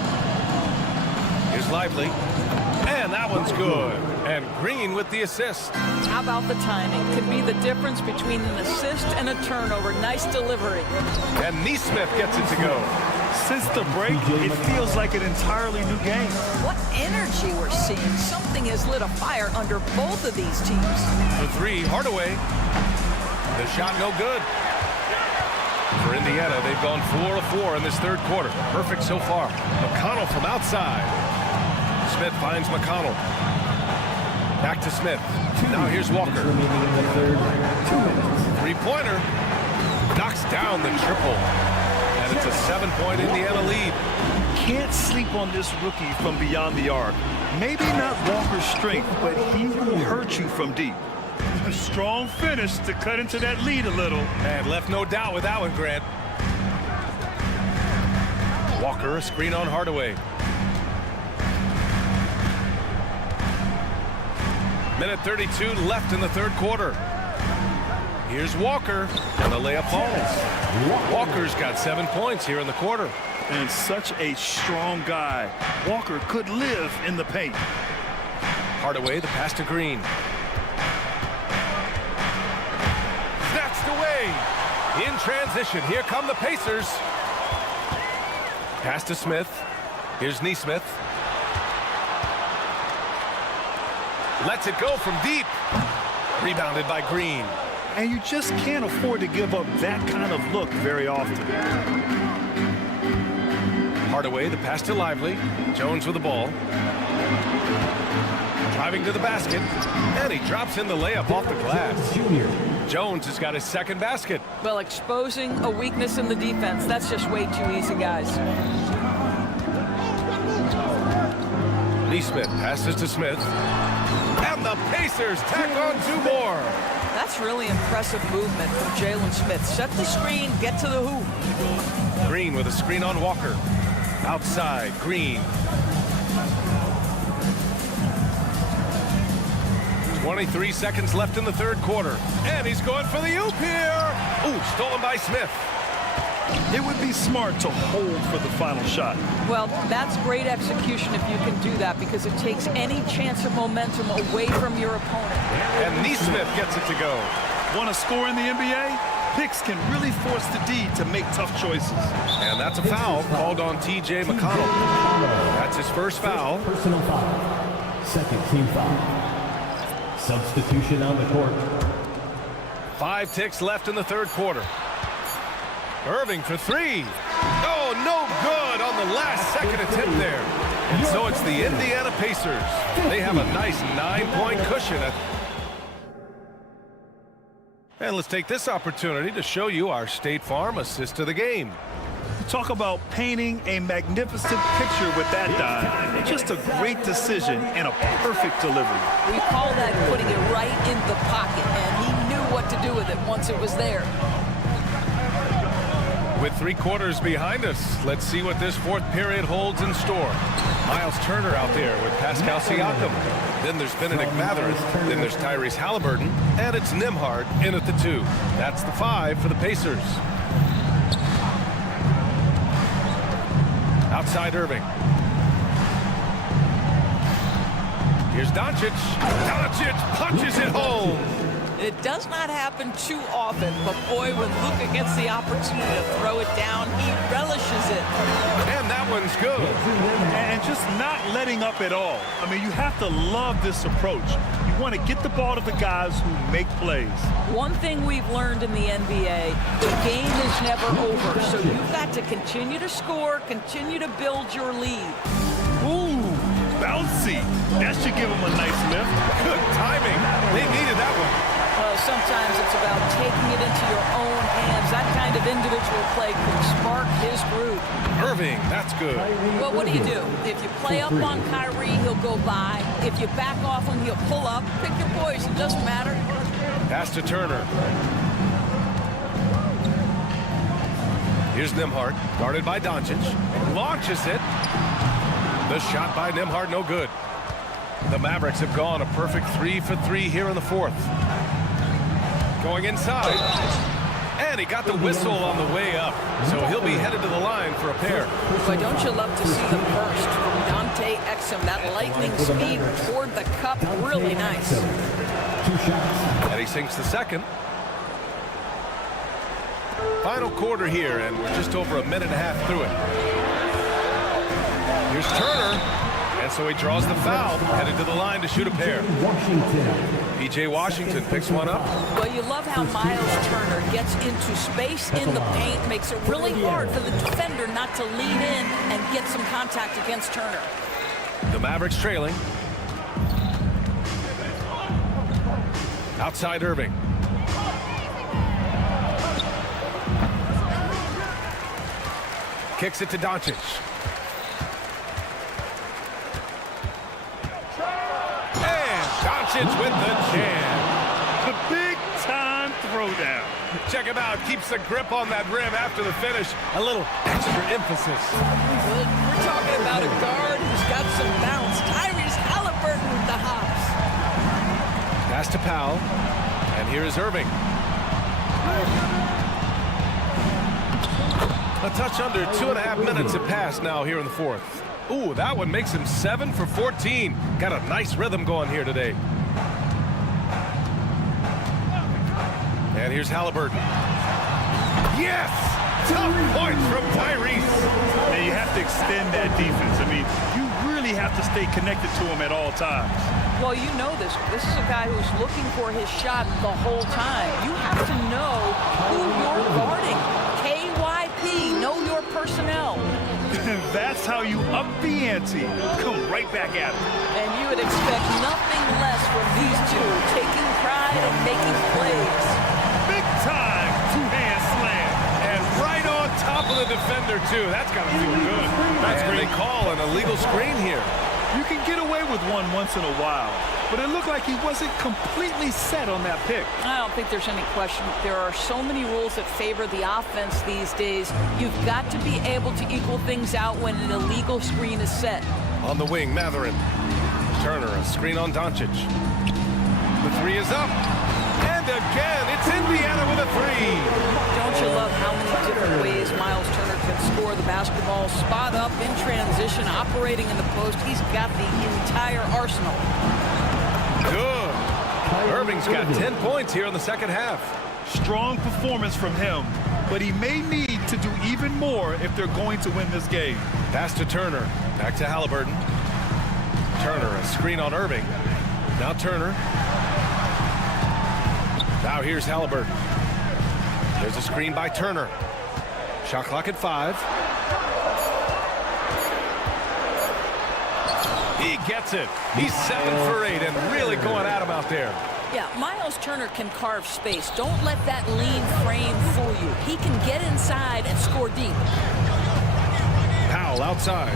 Here's Lively. And that one's good. And Green with the assist. How about the timing? Could be the difference between an assist and a turnover. Nice delivery. And Neesmith gets it to go. Since the break, it feels like an entirely new game. What energy we're seeing. Something has lit a fire under both of these teams. The 3, Hardaway. The shot no good. For Indiana, they've gone 4 of 4 in this third quarter. Perfect so far. McConnell from outside. Smith finds McConnell. Back to Smith. Now here's Walker. 3-pointer. Knocks down the triple. And it's a 7-point Indiana lead. Can't sleep on this rookie from beyond the arc. Maybe not Walker's strength, but he will hurt you from deep. A strong finish to cut into that lead a little. And left no doubt with that one, Grant. Walker, a screen on Hardaway. Minute 32 left in the third quarter. Here's Walker, and the layup falls. Walker's got 7 points here in the quarter. And such a strong guy. Walker could live in the paint. Hardaway, the pass to Green. Snatched away. In transition, here come the Pacers. Pass to Smith. Here's Neesmith. Lets it go from deep. Rebounded by Green. And you just can't afford to give up that kind of look very often. Hardaway, the pass to Lively. Jones with the ball. Driving to the basket, and he drops in the layup off the glass. Junior. Jones has got his second basket. Well, exposing a weakness in the defense, that's just way too easy, guys. Neesmith passes to Smith. And the Pacers tack on 2 more. That's really impressive movement from Jalen Smith. Set the screen, get to the hoop. Green with a screen on Walker. Outside, Green. 23 seconds left in the third quarter. And he's going for the oop here. Ooh, stolen by Smith. It would be smart to hold for the final shot. Well, that's great execution if you can do that, because it takes any chance of momentum away from your opponent. And Neesmith gets it to go. Want to score in the NBA? Picks can really force the D to make tough choices. And that's a foul called on T.J. McConnell. That's his first foul. Personal foul. Second team foul. Substitution on the court. 5 ticks left in the third quarter. Irving for 3. Oh, no good on the last second attempt there. And so it's the Indiana Pacers. They have a nice 9-point cushion. And let's take this opportunity to show you our State Farm assist to the game. Talk about painting a magnificent picture with that dime. Just a great decision and a perfect delivery. We call that putting it right in the pocket, and he knew what to do with it once it was there. With 3 quarters behind us, let's see what this fourth period holds in store. Miles Turner out there with Pascal Siakam. Then there's Benedict Mathurin. Then there's Tyrese Halliburton. And it's Nembhard in at the 2. That's the 5 for the Pacers. Outside Irving. Here's Doncic. Doncic punches it home. It does not happen too often, but boy, when Luka gets the opportunity to throw it down, he relishes it. And that one's good. And just not letting up at all. I mean, you have to love this approach. You want to get the ball to the guys who make plays. One thing we've learned in the NBA, the game is never over, so you've got to continue to score, continue to build your lead. Ooh, bouncy. That should give him a nice lift. Good timing. They needed that one. Sometimes it's about taking it into your own hands. That kind of individual play can spark his groove. Irving, that's good. Well, what do? If you play up on Kyrie, he'll go by. If you back off him, he'll pull up. Pick your poison, it doesn't matter. Pass to Turner. Here's Nembhard, guarded by Doncic. Launches it. The shot by Nembhard, no good. The Mavericks have gone a perfect 3 for 3 here in the fourth. Going inside. And he got the whistle on the way up. So he'll be headed to the line for a pair. Boy, don't you love to see the burst from Dante Exum. That lightning speed toward the cup, really nice. 2 shots. And he sinks the second. Final quarter here, and we're just over a minute and a half through it. Here's Turner. And so he draws the foul, headed to the line to shoot a pair. P.J. Washington picks one up. Well, you love how Miles Turner gets into space in the paint, makes it really hard for the defender not to lean in and get some contact against Turner. The Mavericks trailing. Outside Irving. Kicks it to Doncic. Doncic with the jam. The big-time throwdown. Check him out. Keeps the grip on that rim after the finish. A little extra emphasis. Well, we're talking about a guard who's got some bounce. Tyrese Halliburton with the hops. Pass to Powell. And here is Irving. A touch under 2.5 minutes have passed now here in the fourth. Ooh, that one makes him 7 for 14. Got a nice rhythm going here today. And here's Halliburton. Yes! Tough points from Tyrese. And you have to extend that defense. I mean, you really have to stay connected to him at all times. Well, you know this. This is a guy who's looking for his shot the whole time. You have to know who you're guarding. KYP, know your personnel. That's how you up the ante. Come right back at him. And you would expect nothing making plays. Big time two-hand slam. And right on top of the defender, too. That's got to feel good. That's great. They call an illegal screen here. You can get away with one once in a while, but it looked like he wasn't completely set on that pick. I don't think there's any question. There are so many rules that favor the offense these days. You've got to be able to equal things out when an illegal screen is set. On the wing, Matherin. Turner, a screen on Doncic. The three is up. And again, it's Indiana with a three. Don't you love how many different ways Miles Turner can score the basketball? Spot up, in transition, operating in the post. He's got the entire arsenal. Good. Irving's got 10 points here in the second half. Strong performance from him, but he may need to do even more if they're going to win this game. Pass to Turner. Back to Halliburton. Turner, a screen on Irving. Now Turner. Now here's Halliburton. There's a screen by Turner. Shot clock at 5. He gets it. He's 7 for 8 and really going at him out there. Yeah, Miles Turner can carve space. Don't let that lean frame fool you. He can get inside and score deep. Powell outside.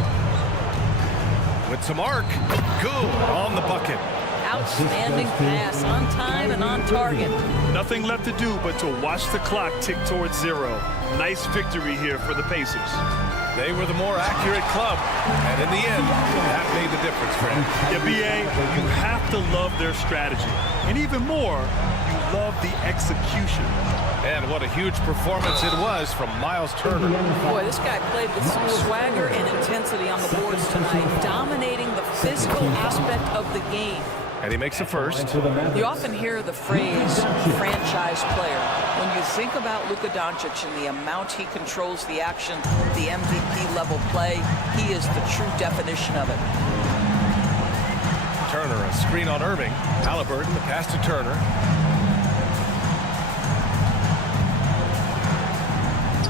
With some arc. Good on the bucket. Outstanding pass, on time and on target. Nothing left to do but to watch the clock tick towards 0. Nice victory here for the Pacers. They were the more accurate club, and in the end, that made the difference, Fred. Yeah, B.A., you have to love their strategy. And even more, you love the execution. And what a huge performance it was from Miles Turner. Boy, this guy played with some swagger and intensity on the boards tonight, dominating the physical aspect of the game. And he makes a first. You often hear the phrase franchise player. When you think about Luka Doncic and the amount he controls the action, the MVP level play, he is the true definition of it. Turner, a screen on Irving. Halliburton, the pass to Turner.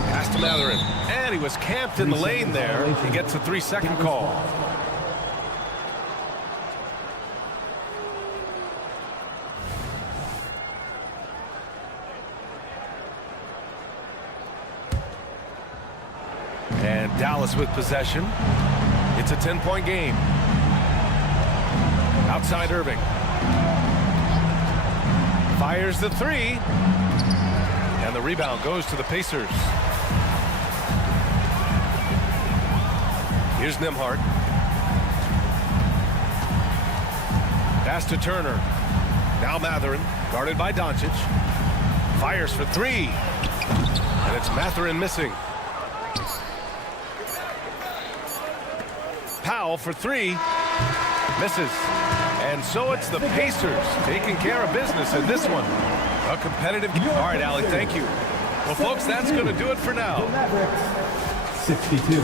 Pass to Matherin. And he was camped in the lane there. He gets a 3-second call. And Dallas with possession. It's a 10-point game. Outside Irving. Fires the 3. And the rebound goes to the Pacers. Here's Nembhard. Pass to Turner. Now Matherin, guarded by Doncic. Fires for 3. And it's Matherin missing. Powell for 3. Misses. And so it's the Pacers taking care of business in this one. A competitive game. All right, Allie, thank you. Well, folks, that's going to do it for now. Mavericks, 62.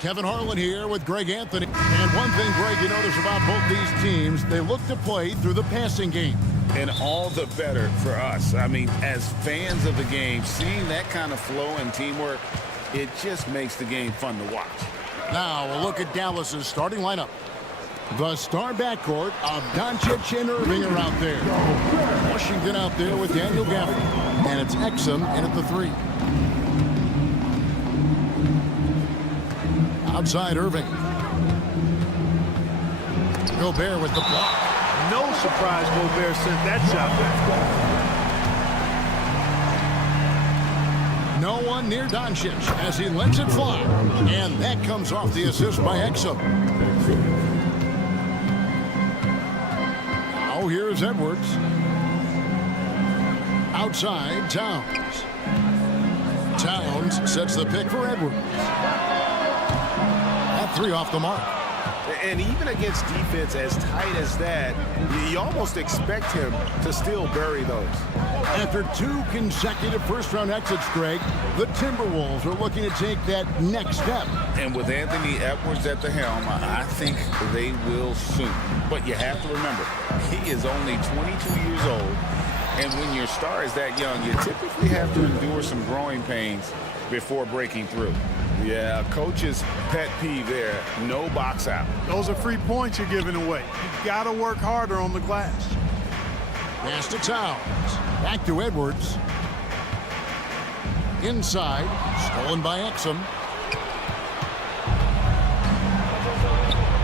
Kevin Harlan here with Greg Anthony. And one thing, Greg, you notice about both these teams, they look to play through the passing game. And all the better for us. I mean, as fans of the game, seeing that kind of flow and teamwork, It just makes the game fun to watch. Now a look at Dallas's starting lineup. The star backcourt of Doncic and Irving are out there. Washington out there with Daniel Gafford. And it's Exum in at the 3. Outside Irving. Gobert with the block. No surprise Gobert sent that shot back. No one near Doncic as he lets it fly. And that comes off the assist by Exum. Now here's Edwards. Outside Towns. Towns sets the pick for Edwards. That 3 off the mark. And even against defense as tight as that, you almost expect him to still bury those. After 2 consecutive first-round exits, Greg, the Timberwolves are looking to take that next step. And with Anthony Edwards at the helm, I think they will soon. But you have to remember, he is only 22 years old. And when your star is that young, you typically have to endure some growing pains before breaking through. Yeah, coach's pet peeve there, no box out. Those are free points you're giving away. You've got to work harder on the glass. Pass to Towns. Back to Edwards. Inside. Stolen by Exum.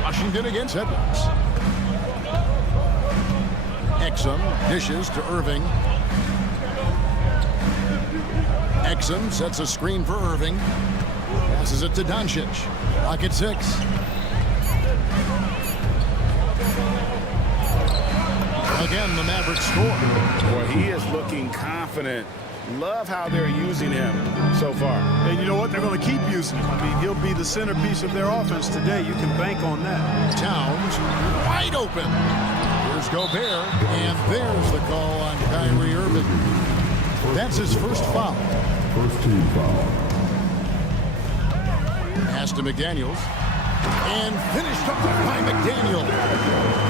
Washington against Edwards. Exum dishes to Irving. Exum sets a screen for Irving. Passes it to Doncic. Clock at 6. Again, the Mavericks score. Boy, he is looking confident. Love how they're using him so far. And you know what? They're going to keep using him. I mean, he'll be the centerpiece of their offense today. You can bank on that. Towns wide open. Here's Gobert, and there's the call on Kyrie Irving. That's his first foul. First team foul. Pass to McDaniels. And finished off by McDaniel.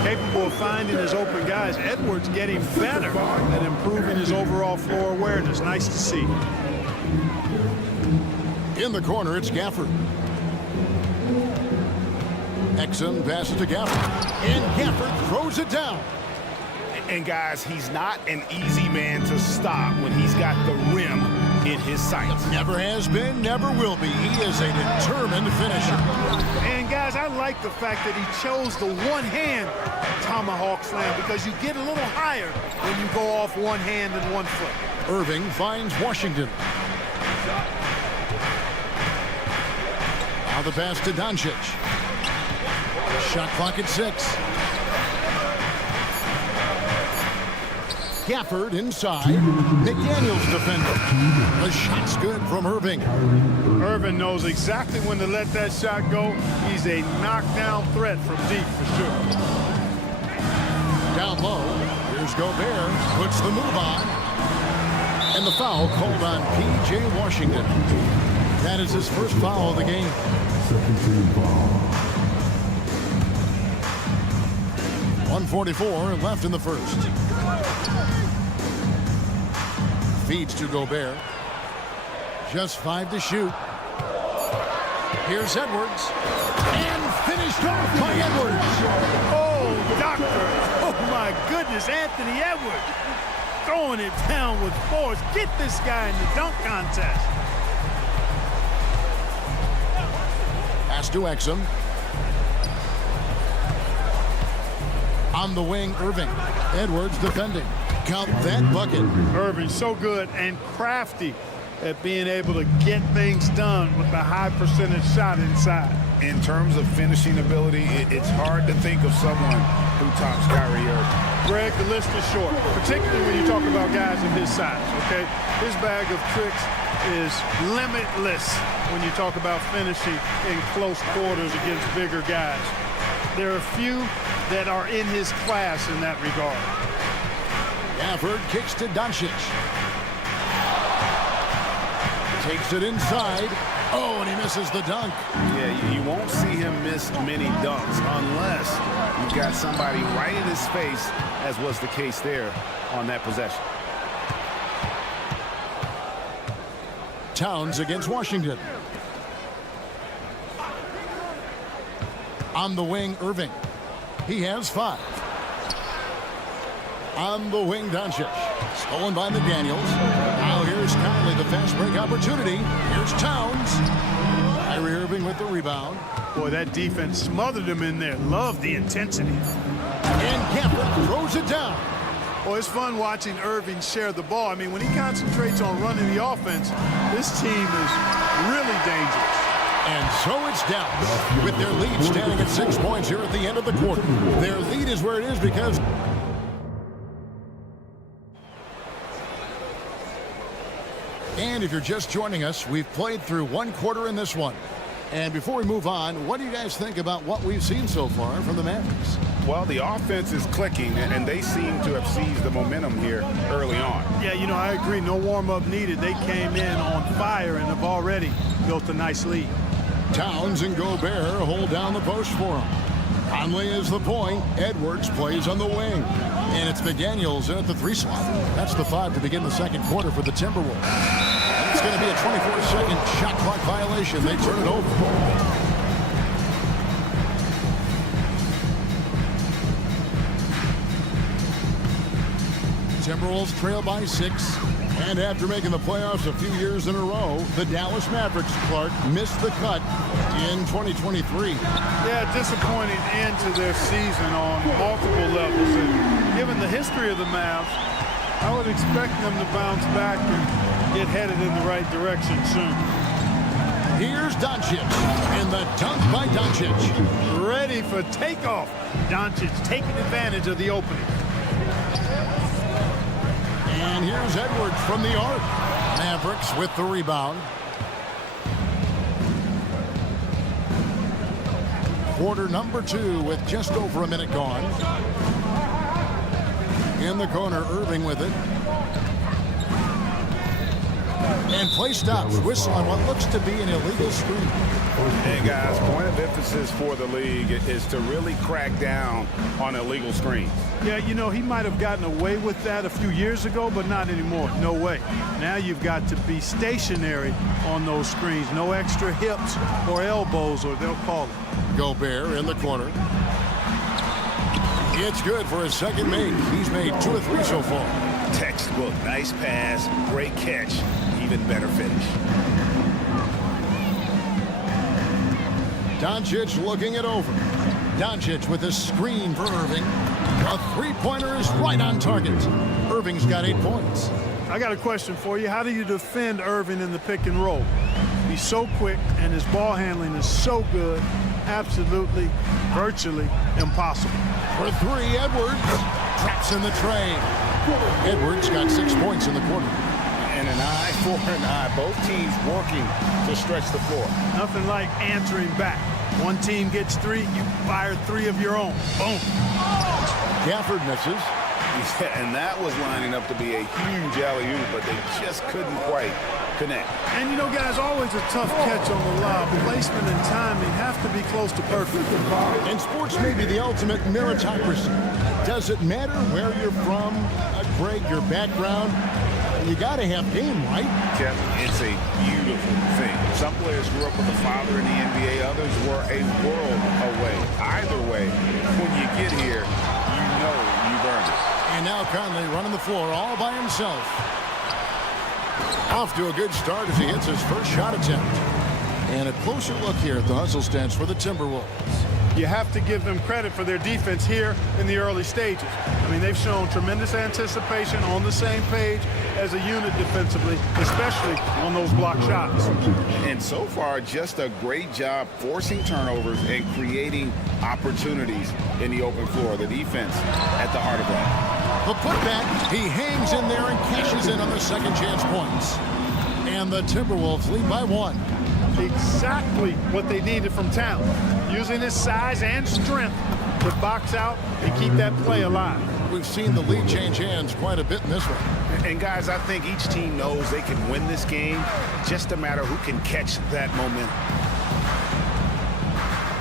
Capable of finding his open guys. Edwards getting better at improving his overall floor awareness. Nice to see. In the corner, it's Gafford. Exum passes to Gafford. And Gafford throws it down. And guys, he's not an easy man to stop when he's got the rim in his sights. Never has been, never will be. He is a determined finisher. And guys, I like the fact that he chose the one-hand tomahawk slam because you get a little higher when you go off one hand and one foot. Irving finds Washington. Now the pass to Doncic. Shot clock at 6. Gafford inside. McDaniels defender. The shot's good from Irving. Irving knows exactly when to let that shot go. He's a knockdown threat from deep for sure. Down low. Here's Gobert. Puts the move on. And the foul called on P.J. Washington. That is his first foul of the game. Second team foul. 1:44 left in the first. Feeds to Gobert. Just 5 to shoot. Here's Edwards. And finished off by Edwards. Oh, doctor. Oh, my goodness. Anthony Edwards throwing it down with force. Get this guy in the dunk contest. Pass to Exum. On the wing, Irving. Edwards defending. Count that bucket. Irving so good and crafty at being able to get things done with a high percentage shot inside. In terms of finishing ability, it's hard to think of someone who tops Kyrie Irving. Greg, the list is short, particularly when you talk about guys of his size, okay? His bag of tricks is limitless when you talk about finishing in close quarters against bigger guys. There are few that are in his class in that regard. Gafford kicks to Doncic. Takes it inside. Oh, and he misses the dunk. Yeah, you won't see him miss many dunks unless you've got somebody right in his face, as was the case there on that possession. Towns against Washington. On the wing, Irving. He has 5. On the wing, Doncic. Stolen by McDaniels. Now here's Conley, the fast break opportunity. Here's Towns. Kyrie Irving with the rebound. Boy, that defense smothered him in there. Love the intensity. And Gafford throws it down. Well, it's fun watching Irving share the ball. I mean, when he concentrates on running the offense, this team is really dangerous. And so it's Dallas with their lead standing at 6 points here at the end of the quarter. Their lead is where it is because... And if you're just joining us, we've played through 1 quarter in this one. And before we move on, what do you guys think about what we've seen so far from the Mavericks? Well, the offense is clicking, and they seem to have seized the momentum here early on. Yeah, you know, I agree. No warm-up needed. They came in on fire and have already built a nice lead. Towns and Gobert hold down the post for him. Conley is the point. Edwards plays on the wing. And it's McDaniels in at the 3 slot. That's the 5 to begin the second quarter for the Timberwolves. It's going to be a 24-second shot clock violation. They turn it over. Timberwolves trail by 6. And after making the playoffs a few years in a row, the Dallas Mavericks, Clark, missed the cut in 2023. Yeah, disappointing end to their season on multiple levels. And given the history of the Mavs, I would expect them to bounce back and get headed in the right direction soon. Here's Doncic, and the dunk by Doncic. Ready for takeoff. Doncic taking advantage of the opening. And here's Edwards from the arc. Mavericks with the rebound. Quarter number 2 with just over a minute gone. In the corner, Irving with it. And play stops. Whistle on what looks to be an illegal screen. Hey, guys, point of emphasis for the league is to really crack down on illegal screens. Yeah, you know, he might have gotten away with that a few years ago, but not anymore. No way. Now you've got to be stationary on those screens. No extra hips or elbows, or they'll call it. Gobert in the corner. It's good for his second make. He's made 2 or 3 so far. Textbook. Nice pass. Great catch. Even better finish. Doncic looking it over. Doncic with a screen for Irving. A 3-pointer is right on target. Irving's got 8 points. I got a question for you. How do you defend Irving in the pick and roll? He's so quick, and his ball handling is so good. Absolutely, virtually impossible. For 3, Edwards traps in the trade. Edwards got 6 points in the quarter. And an eye for an eye. Both teams working to stretch the floor. Nothing like answering back. One team gets 3, you fire 3 of your own. Boom. Gafford misses. Yeah, and that was lining up to be a huge alley-oop, but they just couldn't quite connect. And you know, guys, always a tough catch on the lob. Placement and timing have to be close to perfect. And sports may be the ultimate meritocracy. Does it matter where you're from, Greg, your background? You got to have game, right? Kevin, it's a beautiful thing. Some players grew up with a father in the NBA. Others were a world away. Either way, when you get here, you know you've earned it. And now Conley running the floor all by himself. Off to a good start as he hits his first shot attempt. And a closer look here at the hustle stance for the Timberwolves. You have to give them credit for their defense here in the early stages. I mean, they've shown tremendous anticipation, on the same page as a unit defensively, especially on those block shots. And so far, just a great job forcing turnovers and creating opportunities in the open floor. The defense at the heart of that. The putback, he hangs in there and cashes in on the second chance points. And the Timberwolves lead by 1. Exactly what they needed from Towns. Using his size and strength to box out and keep that play alive. We've seen the lead change hands quite a bit in this one. And guys, I think each team knows they can win this game. Just a matter who can catch that momentum.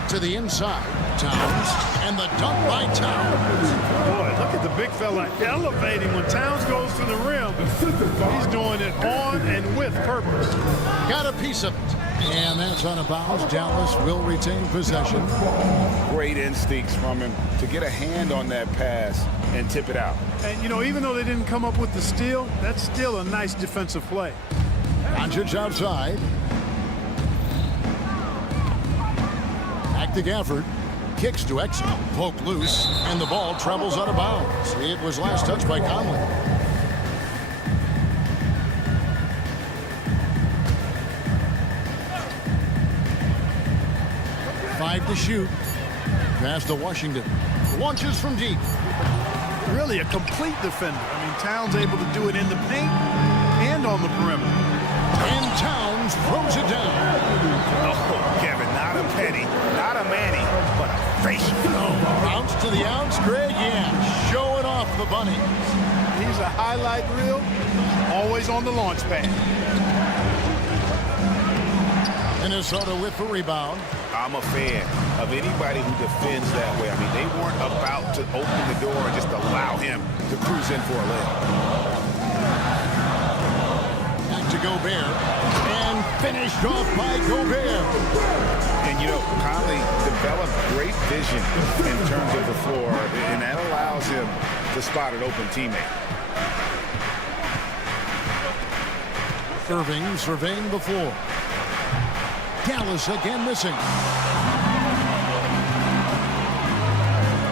To the inside, Towns, and the dunk by Towns. Boy, look at the big fella elevating when Towns goes to the rim. He's doing it on and with purpose. Got a piece of it. And that's out of bounds. Dallas will retain possession. Great instincts from him to get a hand on that pass and tip it out. And, you know, even though they didn't come up with the steal, that's still a nice defensive play. Doncic outside. Back to Gafford. Kicks to exit. Poke loose. And the ball travels out of bounds. It was last touched by Conley. Five to shoot. Pass to Washington. Launches from deep. Really a complete defender. I mean, Towns able to do it in the paint and on the perimeter. And Towns throws it down. Oh, Kevin, not a penny, not a Manny, but a facial. Bounce to the ounce, Greg. Yeah, showing off the bunny. He's a highlight reel, always on the launch pad. Minnesota with the rebound. I'm a fan of anybody who defends that way. I mean, they weren't about to open the door and just allow him to cruise in for a layup. Back to Gobert. And finished off by Gobert. And, you know, Conley developed great vision in terms of the floor, and that allows him to spot an open teammate. Irving surveying the floor. Dallas again missing.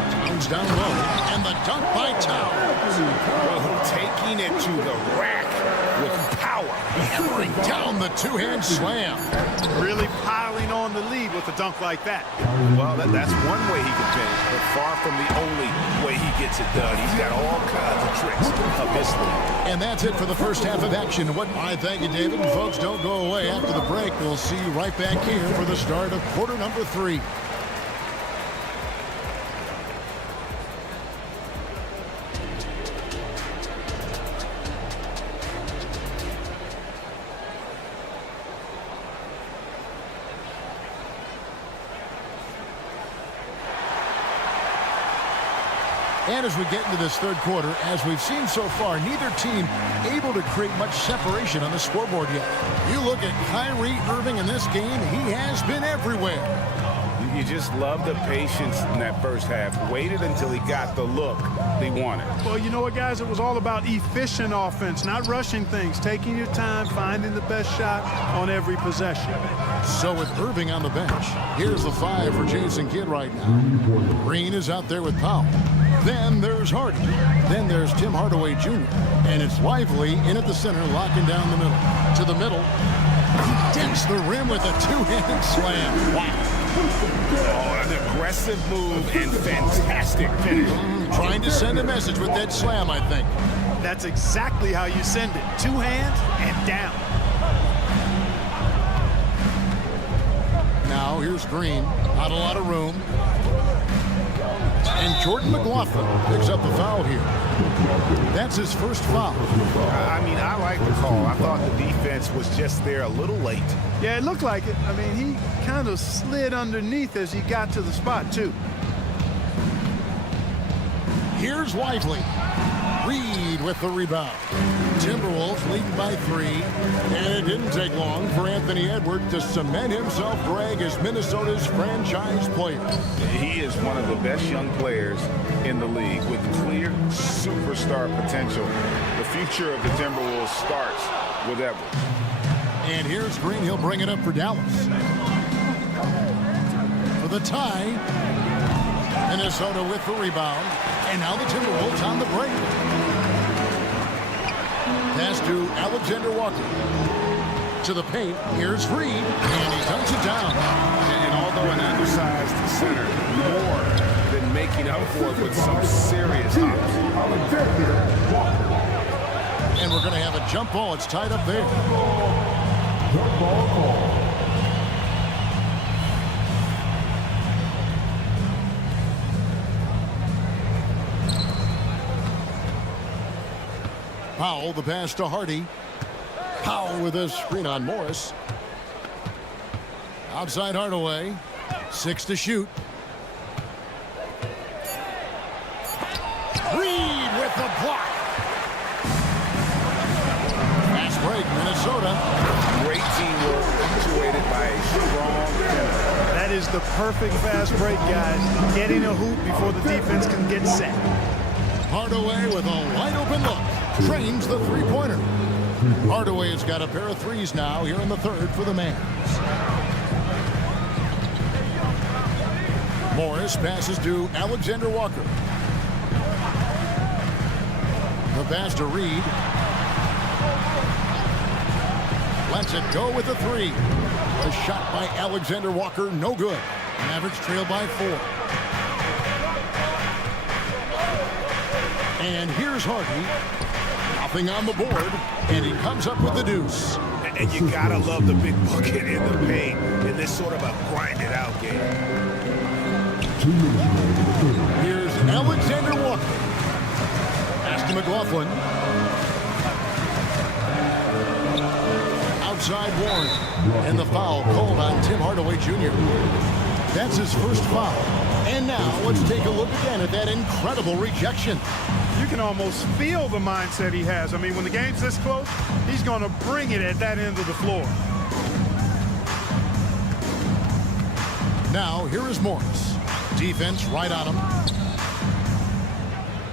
Towns down low, and the dunk by Towns. Taking it to the rack with power. Hammering down the two-hand slam. Really piling on the lead with a dunk like that. Well, that's one way he can finish, but far from the only way he gets it done. He's got all kinds of tricks up his sleeve. And that's it for the first half of action. I thank you, David. And folks, don't go away. After the break, we'll see you right back here for the start of quarter number 3. And as we get into this third quarter, as we've seen so far, neither team able to create much separation on the scoreboard yet. You look at Kyrie Irving in this game, he has been everywhere. You just love the patience in that first half. Waited until he got the look he wanted. Well, you know what, guys? It was all about efficient offense, not rushing things, taking your time, finding the best shot on every possession. So with Irving on the bench, here's the 5 for Jason Kidd right now. Green is out there with Powell. Then there's Hardy. Then there's Tim Hardaway Jr. And it's Lively in at the center, locking down the middle. To the middle. He dents the rim with a two-hand slam. Wow. Oh, an aggressive move and fantastic finish. Trying to send a message with that slam, I think. That's exactly how you send it. Two hands and down. Now here's Green. Not a lot of room. And Jordan McLaughlin picks up a foul here. That's his first foul. I mean, I like the call. I thought the defense was just there a little late. Yeah, it looked like it. I mean, he kind of slid underneath as he got to the spot, too. Here's Lively. Reed with the rebound. Timberwolves leading by 3. And it didn't take long for Anthony Edwards to cement himself, Greg, as Minnesota's franchise player. He is one of the best young players in the league with clear superstar potential. The future of the Timberwolves starts with Edwards. And here's Green. He'll bring it up for Dallas. For the tie. Minnesota with the rebound. And now the Timberwolves on the break. Pass to Alexander Walker. To the paint. Here's Reed. And he dunks it down. And although an undersized center, more than making up for it with some serious hops. And we're going to have a jump ball. It's tied up there. Jump ball call. Powell, the pass to Hardy. Powell with a screen on Morris. Outside Hardaway. 6 to shoot. Reed with the block. Fast break, Minnesota. Great teamwork to a punctuated by a strong finish. That is the perfect fast break, guys. Getting a hoop before the defense can get set. Hardaway with a wide-open look. Trains the three-pointer. Hardaway has got a pair of threes now here in the third for the Mavs. Morris passes to Alexander Walker. The pass to Reed. Lets it go with a three. A shot by Alexander Walker, no good. Mavericks trail by 4. And here's Hardy. Nothing on the board, and he comes up with the deuce. And you gotta love the big bucket in the paint in this sort of a grinded-out game. Here's Alexander Walker. Pass to McLaughlin. Outside Warren. And the foul called on Tim Hardaway Jr. That's his first foul. And now let's take a look again at that incredible rejection. You can almost feel the mindset he has. I mean, when the game's this close, he's going to bring it at that end of the floor. Now, here is Morris. Defense right on him.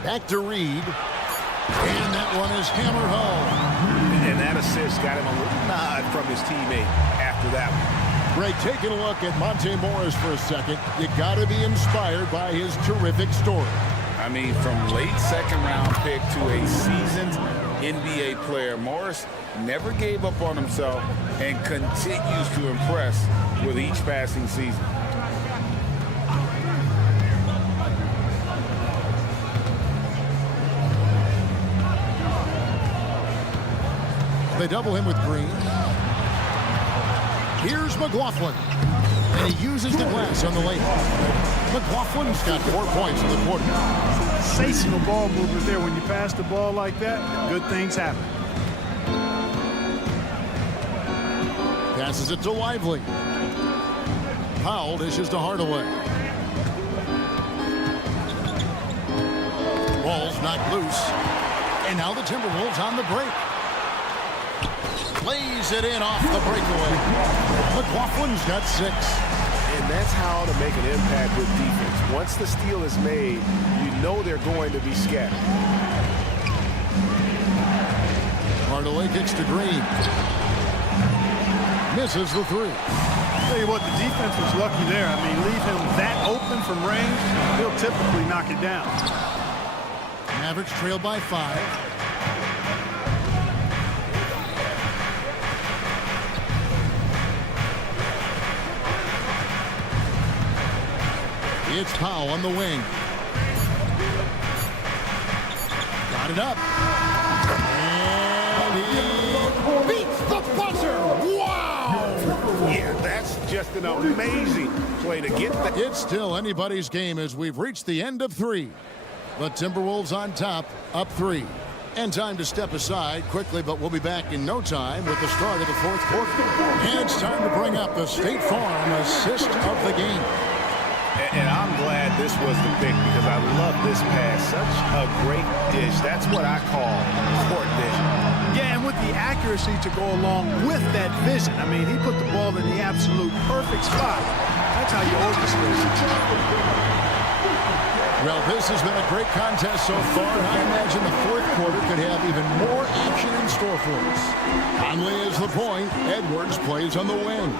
Back to Reed. And that one is hammered home. And that assist got him a little nod from his teammate after that one. Greg, taking a look at Monte Morris for a second, you got to be inspired by his terrific story. I mean, from late second-round pick to a seasoned NBA player, Morris never gave up on himself and continues to impress with each passing season. They double him with Green. Here's McLaughlin. And he uses the glass on the layup. McLaughlin's got 4 points in the quarter. Sensational ball movement there. When you pass the ball like that, good things happen. Passes it to Lively. Powell dishes to Hardaway. Ball's knocked loose. And now the Timberwolves on the break. Lays it in off the breakaway. McLaughlin's got 6. And that's how to make an impact with defense. Once the steal is made, you know they're going to be scattered. Hardaway kicks to Green. Misses the three. Tell you what, the defense was lucky there. I mean, leave him that open from range, he'll typically knock it down. Mavericks trail by 5. It's Powell on the wing. Got it up. And he beats the buzzer. Wow! Yeah, that's just an amazing play to get that. It's still anybody's game as we've reached the end of 3. The Timberwolves on top, up 3. And time to step aside quickly, but we'll be back in no time with the start of the 4th quarter. And it's time to bring up the State Farm assist of the game. And I'm glad this was the pick because I love this pass. Such a great dish. That's what I call court vision. Yeah, and with the accuracy to go along with that vision. I mean, he put the ball in the absolute perfect spot. That's how you orchestrate it. Well, this has been a great contest so far, and I imagine the 4th quarter could have even more action in store for us. Conley is the point. Edwards plays on the wing.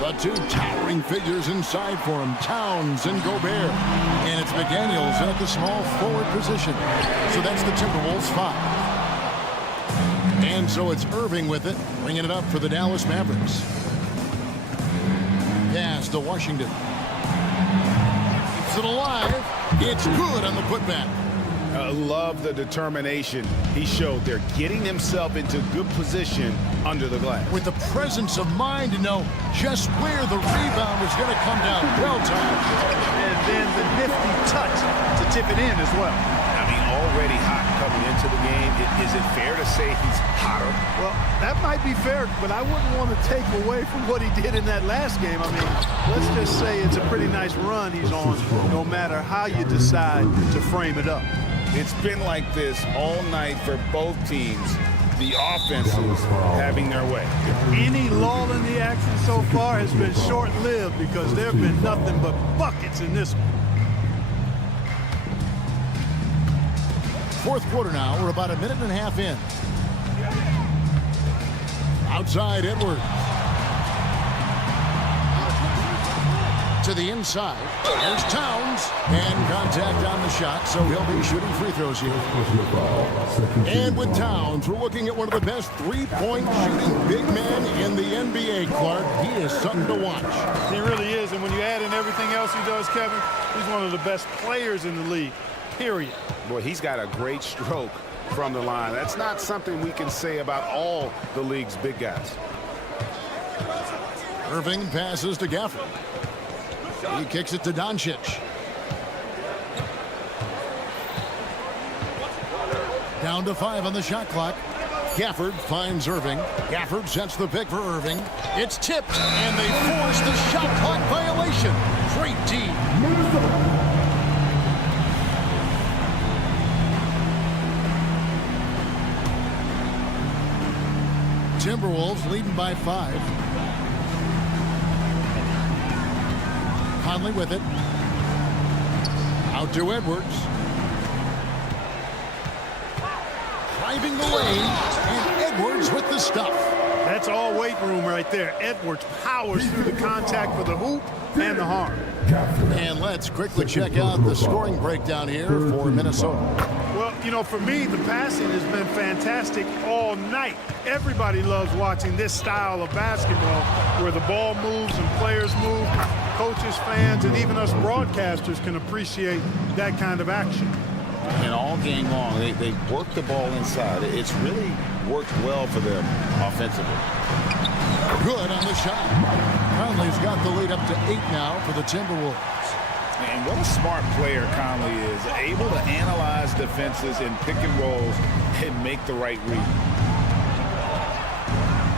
The 2 towering figures inside for him, Towns and Gobert. And it's McDaniels at the small forward position. So that's the Timberwolves 5. And so it's Irving with it, bringing it up for the Dallas Mavericks. Pass to Washington. Keeps it alive. It's good on the putback. I love the determination he showed there, getting himself into good position under the glass. With the presence of mind to know just where the rebound was going to come down. Well timed. And then the nifty touch to tip it in as well. I mean, already hot coming into the game. Is it fair to say he's hotter? Well, that might be fair, but I wouldn't want to take away from what he did in that last game. I mean, let's just say it's a pretty nice run he's on, no matter how you decide to frame it up. It's been like this all night for both teams. the offenses having their way. Any lull in the action so far has been short-lived because there have been nothing but buckets in this one. Fourth quarter now. We're about a minute and a half in. Outside Edwards. To the inside. There's Towns. And contact on the shot, so he'll be shooting free throws here. And with Towns, we're looking at one of the best three-point shooting big men in the NBA, Clark. He is something to watch. He really is, and when you add in everything else he does, Kevin, he's one of the best players in the league, period. Boy, he's got a great stroke from the line. That's not something we can say about all the league's big guys. Irving passes to Gafford. He kicks it to Doncic. Down to 5 on the shot clock. Gafford finds Irving. Gafford sets the pick for Irving. It's tipped, and they force the shot clock violation. Great D. Timberwolves leading by 5. Conley with it. Out to Edwards. Driving the lane, and Edwards with the stuff. That's all weight room right there. Edwards powers through the contact for the hoop and the harm. And let's quickly check out the scoring breakdown here for Minnesota. Well, you know, for me, the passing has been fantastic all night. Everybody loves watching this style of basketball where the ball moves and players move. Coaches, fans, and even us broadcasters can appreciate that kind of action. And all game long, they work the ball inside. It's really worked well for them offensively. Good on the shot. Conley's got the lead up to 8 now for the Timberwolves. And what a smart player Conley is, able to analyze defenses in pick and rolls and make the right read.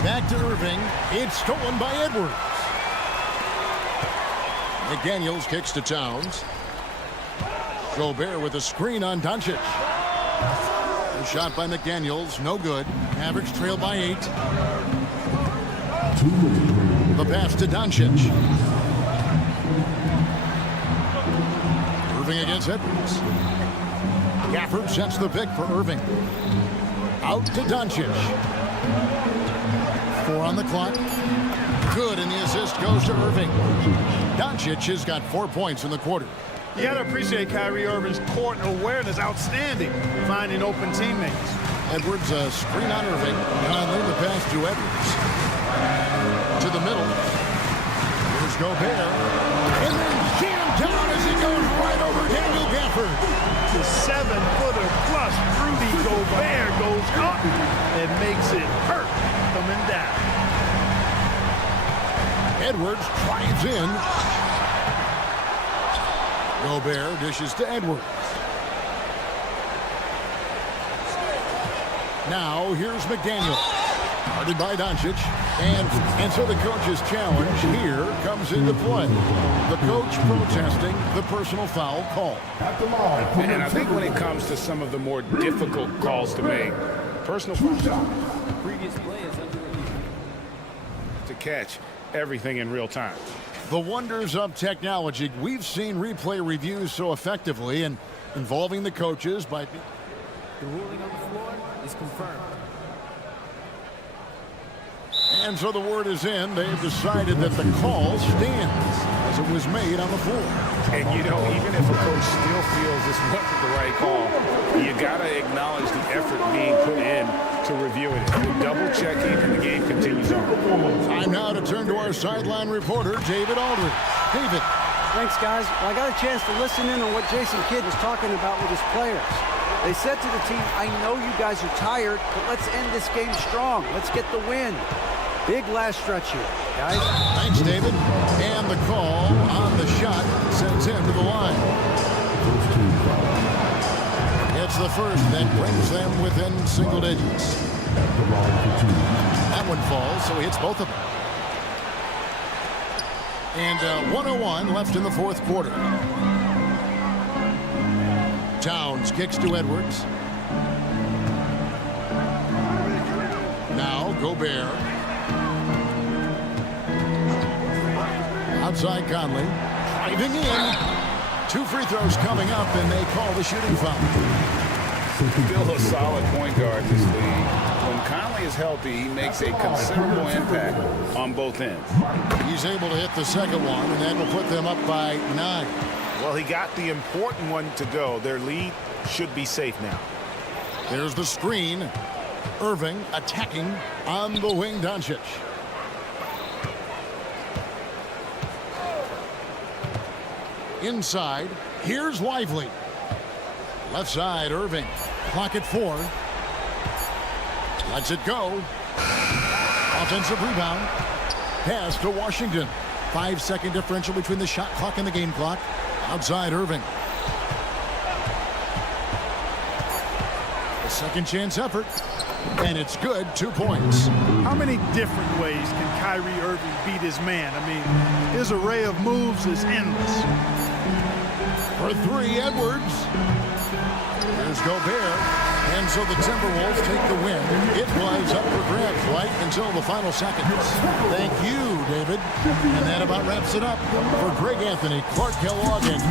Back to Irving. It's stolen by Edwards. McDaniels kicks to Towns. Gobert with a screen on Doncic. The shot by McDaniels, no good. Mavericks trail by 8. The pass to Doncic. Irving against Edwards. Gafford sets the pick for Irving. Out to Doncic. 4 on the clock. Good, and the assist goes to Irving. Doncic has got 4 points in the quarter. You got to appreciate Kyrie Irving's court awareness, outstanding, finding open teammates. Edwards, a screen on Irving. Conley, the pass to Edwards. To the middle. Here's Gobert. And then jammed down as he goes right over Daniel Gafford. The 7-footer plus Rudy Gobert goes up and makes it hurt coming down. Edwards drives in. Gobert dishes to Edwards. Now here's McDaniel. Guarded by Doncic. And so the coach's challenge here comes into play. The coach protesting the personal foul call. And I think when it comes to some of the more difficult calls to make, personal foul previous play is to catch everything in real time. The wonders of technology. We've seen replay reviews so effectively and involving the coaches by... The ruling on the floor is confirmed. And so the word is in. They've decided that the call stands as it was made on the floor. And, you know, even if a coach still feels this wasn't the right call, you got to acknowledge the effort being put in to review it. Double-checking, and the game continues on. Time now to turn to our sideline reporter, David Aldridge. David. Thanks, guys. Well, I got a chance to listen in on what Jason Kidd was talking about with his players. They said to the team, I know you guys are tired, but let's end this game strong. Let's get the win. Big last stretch here, guys. Thanks, David. And the call on the shot sends him to the line. It's the first that brings them within single digits. That one falls, so he hits both of them. And 1:01 left in the fourth quarter. Towns kicks to Edwards. Gobert. Outside Conley. Driving in. 2 free throws coming up, and they call the shooting foul. Still a solid point guard this league. When Conley is healthy, he makes a considerable impact on both ends. He's able to hit the second one, and that will put them up by 9. Well, he got the important one to go. Their lead should be safe now. There's the screen. Irving attacking on the wing. Doncic. Inside. Here's Lively. Left side, Irving. Clock at 4. Lets it go. Offensive rebound. Pass to Washington. 5-second differential between the shot clock and the game clock. Outside Irving. A second chance effort. And it's good. 2 points. How many different ways can Kyrie Irving beat his man? I mean, his array of moves is endless. For 3, Edwards. Here's Gobert. And so the Timberwolves take the win. It was up for grabs right until the final seconds. Thank you, David. And that about wraps it up. For Greg Anthony, Clark Kellogg, and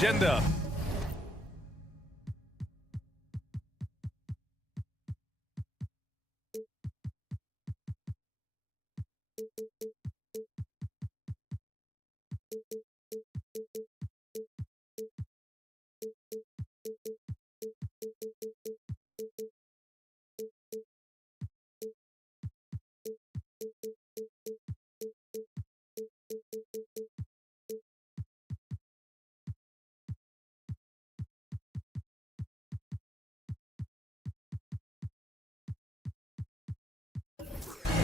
agenda.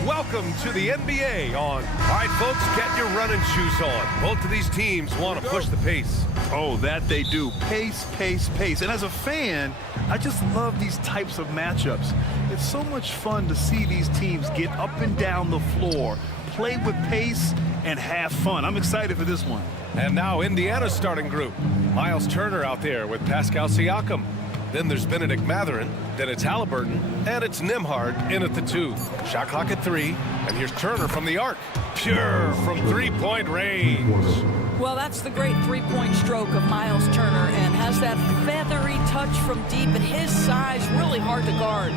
Welcome to the NBA on. All right, folks, get your running shoes on. Both of these teams want to push the pace. Oh, that they do. Pace, pace, pace. And as a fan, I just love these types of matchups. It's so much fun to see these teams get up and down the floor, play with pace, and have fun. I'm excited for this one. And now Indiana's starting group. Miles Turner out there with Pascal Siakam. Then there's Benedict Mathurin, then it's Halliburton, and it's Nembhard in at the 2. Shot clock at 3, and here's Turner from the arc. Pure from three-point range. Well, that's the great three-point stroke of Miles Turner, and has that feathery touch from deep, and his size really hard to guard.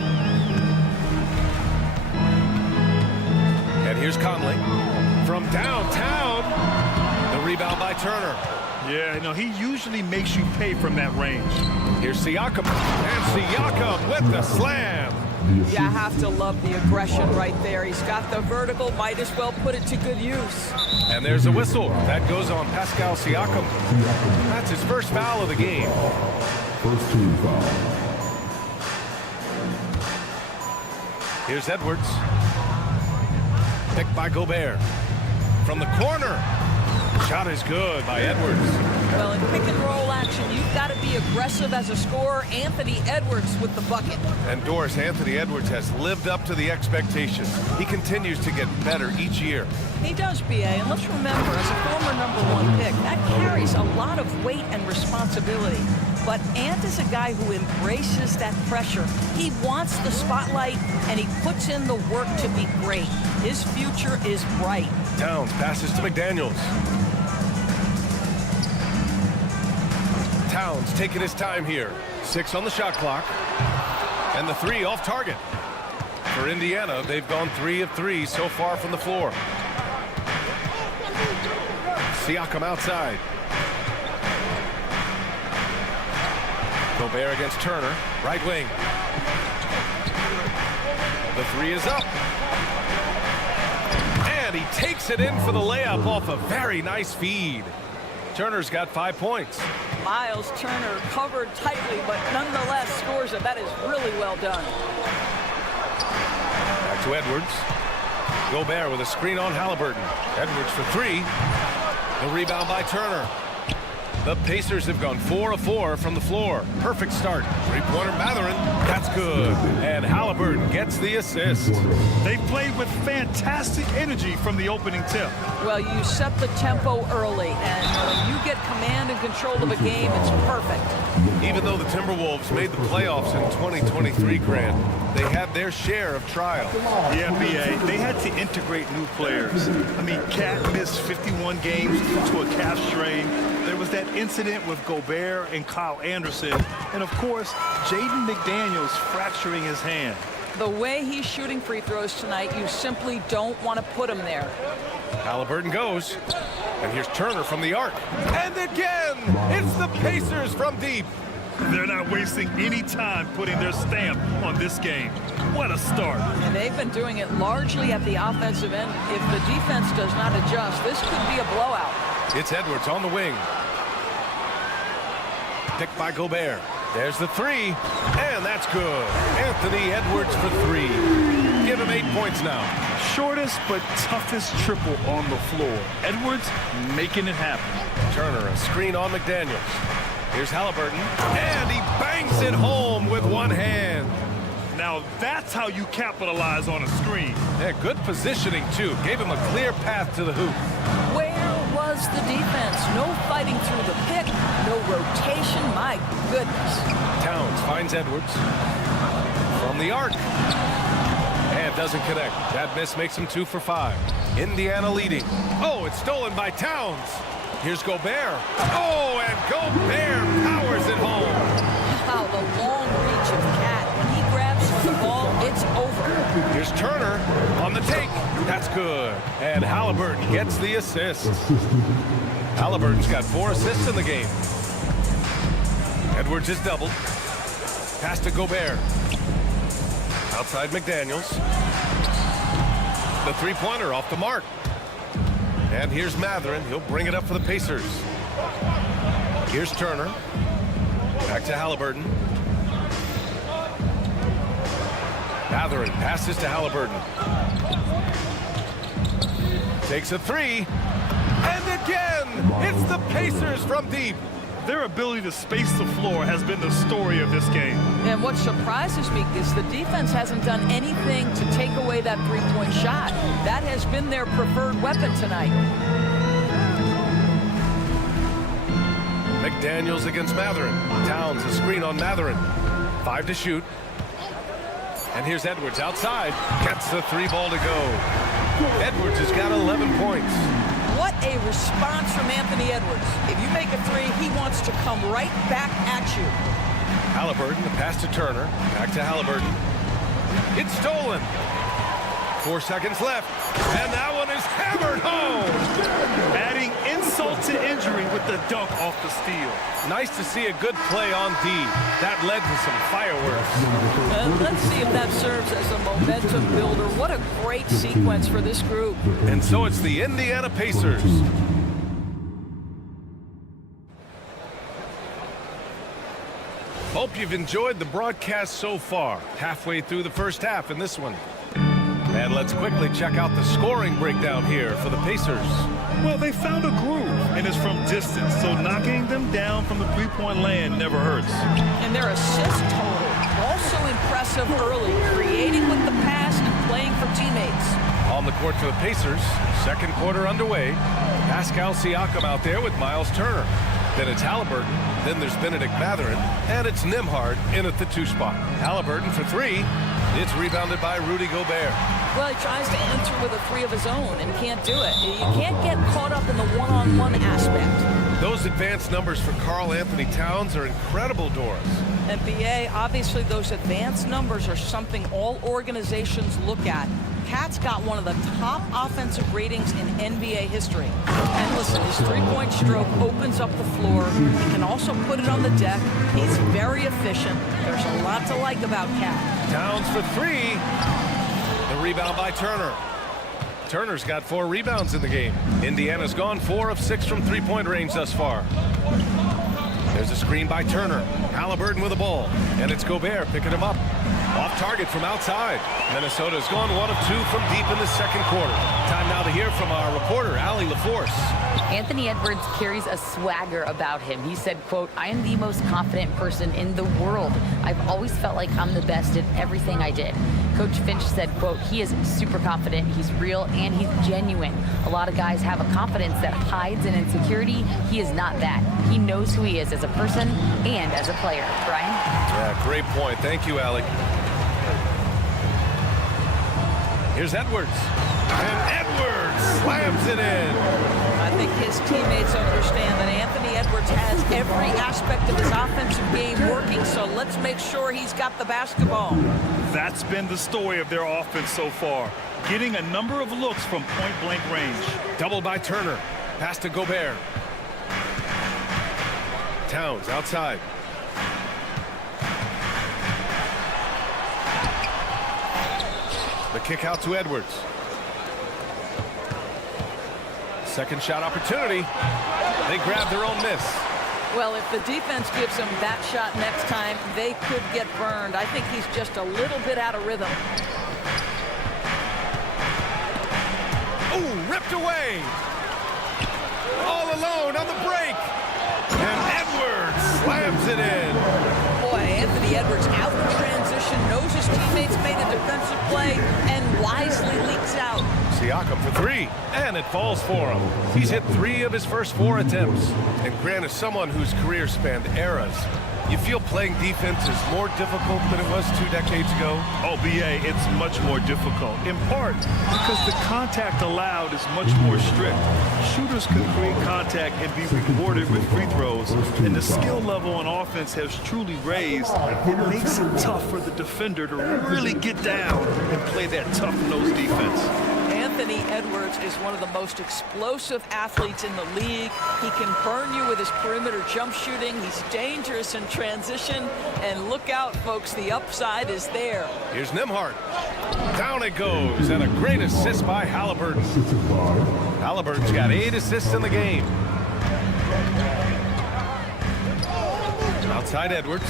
And here's Conley from downtown. The rebound by Turner. Yeah, you know, he usually makes you pay from that range. Here's Siakam, and Siakam with the slam. Yeah, I have to love the aggression right there. He's got the vertical, might as well put it to good use. And there's a whistle. That goes on Pascal Siakam. That's his first foul of the game. First team foul. Here's Edwards. Picked by Gobert. From the corner. Shot is good by Edwards. Well, in pick and roll action, you've got to be aggressive as a scorer. Anthony Edwards with the bucket. And Doris, Anthony Edwards has lived up to the expectations. He continues to get better each year. He does, BA, and let's remember, as a former #1 pick, that carries a lot of weight and responsibility. But Ant is a guy who embraces that pressure. He wants the spotlight, and he puts in the work to be great. His future is bright. Towns passes to McDaniels. Towns taking his time here. 6 on the shot clock. And the 3 off target. For Indiana, they've gone 3 of 3 so far from the floor. Siakam outside. Gobert against Turner, right wing. The 3 is up. And he takes it in for the layup off a very nice feed. Turner's got 5 points. Miles Turner covered tightly, but nonetheless scores it. That is really well done. Back to Edwards. Gobert with a screen on Halliburton. Edwards for 3. The rebound by Turner. The Pacers have gone 4 of 4 from the floor. Perfect start. Three-pointer Mathurin. That's good. And Halliburton gets the assist. They played with fantastic energy from the opening tip. Well, you set the tempo early, and when you get command and control of a game, it's perfect. Even though the Timberwolves made the playoffs in 2023, Grant, they had their share of trial. Yeah, BA, they had to integrate new players. I mean, Cat missed 51 games due to a calf strain. There was that incident with Gobert and Kyle Anderson. And, of course, Jaden McDaniels fracturing his hand. The way he's shooting free throws tonight, you simply don't want to put him there. Halliburton goes. And here's Turner from the arc. And again, it's the Pacers from deep. They're not wasting any time putting their stamp on this game. What a start. And they've been doing it largely at the offensive end. If the defense does not adjust, this could be a blowout. It's Edwards on the wing. Picked by Gobert. There's the 3, and that's good. Anthony Edwards for 3. Give him 8 points now. Shortest but toughest triple on the floor. Edwards making it happen. Turner, a screen on McDaniels. Here's Halliburton, and he bangs it home with one hand. Now that's how you capitalize on a screen. Yeah, good positioning, too. Gave him a clear path to the hoop. Where was the defense? No fighting through the pick, no rotation. My goodness. Towns finds Edwards from the arc. And doesn't connect. That miss makes him 2 for 5. Indiana leading. Oh, it's stolen by Towns. Here's Gobert. Oh, and Gobert powers it home. Wow, the long reach of Cat. When he grabs the ball, it's over. Here's Turner on the take. That's good. And Halliburton gets the assist. Halliburton's got 4 assists in the game. Edwards is doubled. Pass to Gobert. Outside McDaniels. The three-pointer off the mark. And here's Matherin. He'll bring it up for the Pacers. Here's Turner. Back to Halliburton. Matherin passes to Halliburton. Takes a three. And again, it's the Pacers from deep. Their ability to space the floor has been the story of this game. And what surprises me is the defense hasn't done anything to take away that three-point shot. That has been their preferred weapon tonight. McDaniels against Matherin. Towns a screen on Matherin. 5 to shoot. And here's Edwards outside. Gets the 3-ball to go. Edwards has got 11 points. What a response from Anthony Edwards. If you make a three, he wants to come right back at you. Halliburton, the pass to Turner. Back to Halliburton. It's stolen. 4 seconds left. And that one is hammered home. Adding insult to injury with the dunk off the steal. Nice to see a good play on D. That led to some fireworks. Let's see if that serves as a momentum builder. What a great sequence for this group. And so it's the Indiana Pacers. Hope you've enjoyed the broadcast so far. Halfway through the first half in this one. And let's quickly check out the scoring breakdown here for the Pacers. Well, they found a groove, and it's from distance, so knocking them down from the three-point land never hurts. And their assist total, also impressive early, creating with the pass and playing for teammates. On the court for the Pacers, second quarter underway. Pascal Siakam out there with Miles Turner. Then it's Halliburton, then there's Benedict Matherin, and it's Nembhard in at the 2 spot. Halliburton for 3. It's rebounded by Rudy Gobert. Well, he tries to enter with a 3 of his own and can't do it. You can't get caught up in the one-on-one aspect. Those advanced numbers for Karl Anthony Towns are incredible, Doris. And BA, obviously those advanced numbers are something all organizations look at. Cat's got one of the top offensive ratings in NBA history. And listen, his three-point stroke opens up the floor. He can also put it on the deck. He's very efficient. There's a lot to like about Cat. Towns for 3. The rebound by Turner. Turner's got 4 rebounds in the game. Indiana's gone 4 of 6 from three-point range thus far. There's a screen by Turner. Halliburton with the ball. And it's Gobert picking him up. Off target from outside. Minnesota's gone 1 of 2 from deep in the second quarter. Time now to hear from our reporter, Allie LaForce. Anthony Edwards carries a swagger about him. He said, quote, "I am the most confident person in the world. I've always felt like I'm the best at everything I did." Coach Finch said, quote, "He is super confident, he's real, and he's genuine. A lot of guys have a confidence that hides an insecurity. He is not that. He knows who he is as a person and as a player." Brian? Yeah, great point. Thank you, Allie. Here's Edwards. And Edwards slams it in. I think his teammates understand that Anthony Edwards has every aspect of his offensive game working, so let's make sure he's got the basketball. That's been the story of their offense so far, getting a number of looks from point-blank range. Doubled by Turner. Pass to Gobert. Towns outside. The kick out to Edwards. Second shot opportunity. They grab their own miss. Well, if the defense gives him that shot next time, they could get burned. I think he's just a little bit out of rhythm. Ooh, ripped away. All alone on the break. And Edwards slams it in. Boy, Anthony Edwards out in transition, knows his teammates made a defensive play, and wisely leaks out. Siakam for three, and it falls for him. He's hit 3 of his first 4 attempts. And Grant, as someone whose career spanned eras, you feel playing defense is more difficult than it was 2 decades ago? Oh, BA, it's much more difficult, in part because the contact allowed is much more strict. Shooters can create contact and be rewarded with free throws, and the skill level on offense has truly raised. It makes it tough for the defender to really get down and play that tough-nosed defense. Anthony Edwards is one of the most explosive athletes in the league. He can burn you with his perimeter jump shooting. He's dangerous in transition. And look out, folks, the upside is there. Here's Nembhard. Down it goes, and a great assist by Halliburton. Halliburton's got 8 assists in the game. Outside Edwards.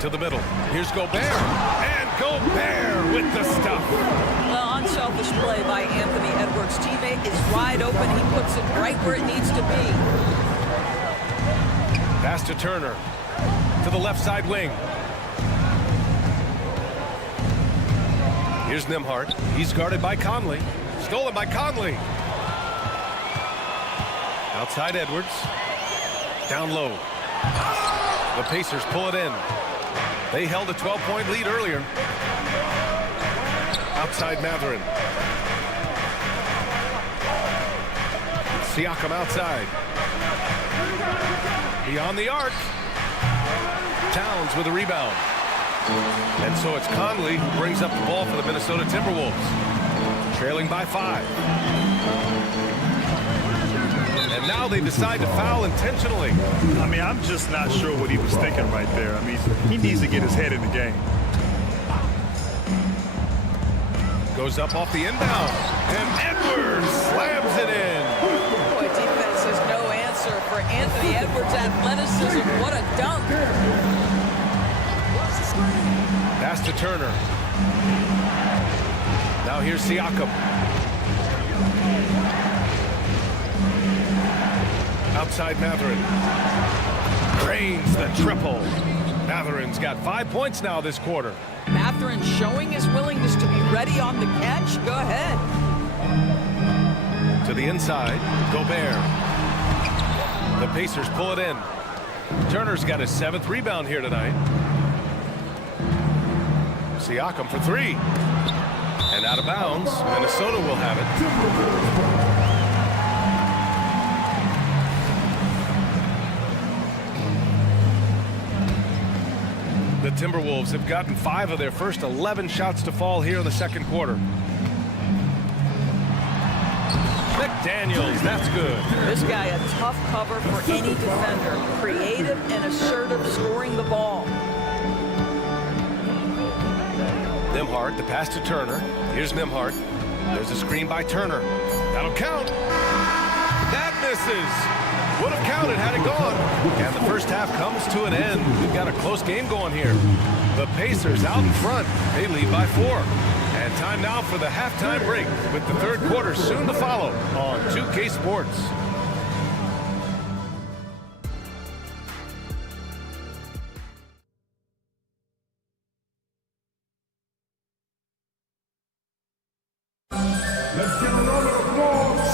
To the middle. Here's Gobert. And Gobert with the stuff. Well, unselfish play by Anthony Edwards' teammate is wide open. He puts it right where it needs to be. Pass to Turner. To the left side wing. Here's Nembhard. He's guarded by Conley. Stolen by Conley. Outside Edwards. Down low. The Pacers pull it in. They held a 12-point lead earlier. Outside Matherin. Siakam outside. Beyond the arc. Towns with a rebound. And so it's Conley who brings up the ball for the Minnesota Timberwolves. Trailing by 5. And now they decide to foul intentionally. I mean, I'm just not sure what he was thinking right there. I mean, he needs to get his head in the game. Goes up off the inbound. And Edwards slams it in. Boy, defense has no answer for Anthony Edwards' athleticism. What a dunk. Pass to Turner. Now here's Siakam. Outside Matherin. Drains the triple. Matherin's got 5 points now this quarter. Matherin showing his willingness to be ready on the catch. Go ahead. To the inside. Gobert. The Pacers pull it in. Turner's got his 7th rebound here tonight. Siakam for 3. And out of bounds. Minnesota will have it. The Timberwolves have gotten 5 of their first 11 shots to fall here in the second quarter. McDaniels, that's good. This guy a tough cover for any defender. Creative and assertive scoring the ball. Nembhard, the pass to Turner. Here's Nembhard. There's a screen by Turner. That'll count. That misses. Would have counted had it gone. And the first half comes to an end. We've got a close game going here. The Pacers out in front. They lead by 4. And time now for the halftime break with the third quarter soon to follow on 2K Sports.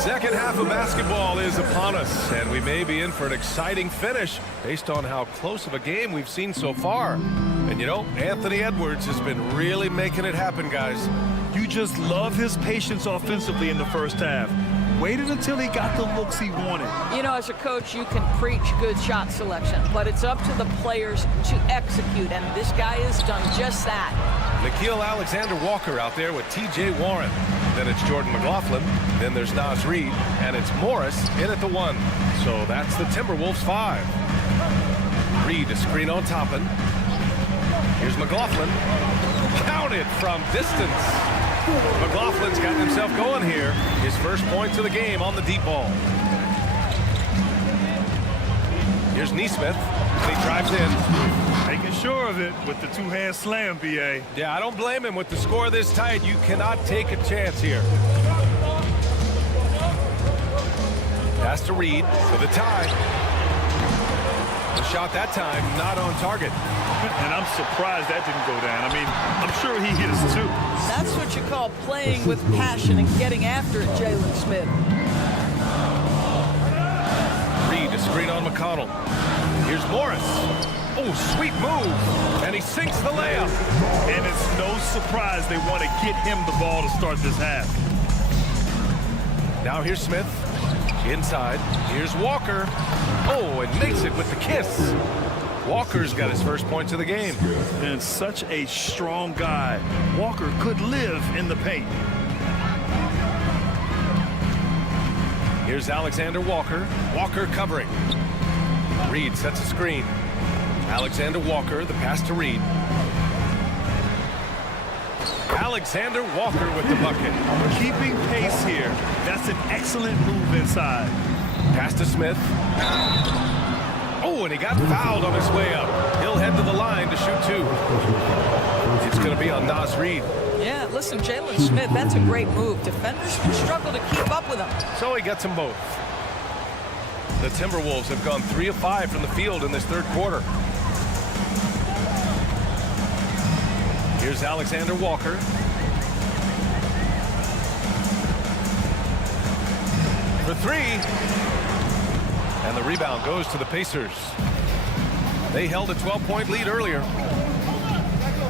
Second half of basketball is upon us, and we may be in for an exciting finish based on how close of a game we've seen so far. And you know, Anthony Edwards has been really making it happen, guys. You just love his patience offensively in the first half. Waited until he got the looks he wanted. You know, as a coach, you can preach good shot selection, but it's up to the players to execute, and this guy has done just that. Nickeil Alexander-Walker out there with T.J. Warren. Then it's Jordan McLaughlin. Then there's Naz Reid. And it's Morris in at the 1. So that's the Timberwolves 5. Reid a screen on Toppin. Here's McLaughlin. Counted from distance. McLaughlin's gotten himself going here. His first points of the game on the deep ball. Here's Nesmith. And he drives in. Making sure of it with the two-hand slam, B.A. Yeah, I don't blame him. With the score this tight, you cannot take a chance here. Pass to Reid for the tie. The shot that time not on target. And I'm surprised that didn't go down. I mean, I'm sure he hit us too. That's what you call playing with passion and getting after it, Jalen Smith. Reed to screen on McConnell. Here's Morris. Oh, sweet move. And he sinks the layup. And it's no surprise they want to get him the ball to start this half. Now here's Smith. Inside. Here's Walker. Oh, and makes it with the kiss. Walker's got his first points of the game. And such a strong guy. Walker could live in the paint. Here's Alexander Walker. Walker covering. Reed sets a screen. Alexander Walker, the pass to Reed. Alexander Walker with the bucket. Keeping pace here. That's an excellent move inside. Pass to Smith. Oh, and he got fouled on his way up. He'll head to the line to shoot two. It's going to be on Naz Reed. Yeah, listen, Jalen Smith, that's a great move. Defenders can struggle to keep up with him. So he gets them both. The Timberwolves have gone 3 of 5 from the field in this third quarter. Here's Alexander Walker. For three. And the rebound goes to the Pacers. They held a 12-point lead earlier.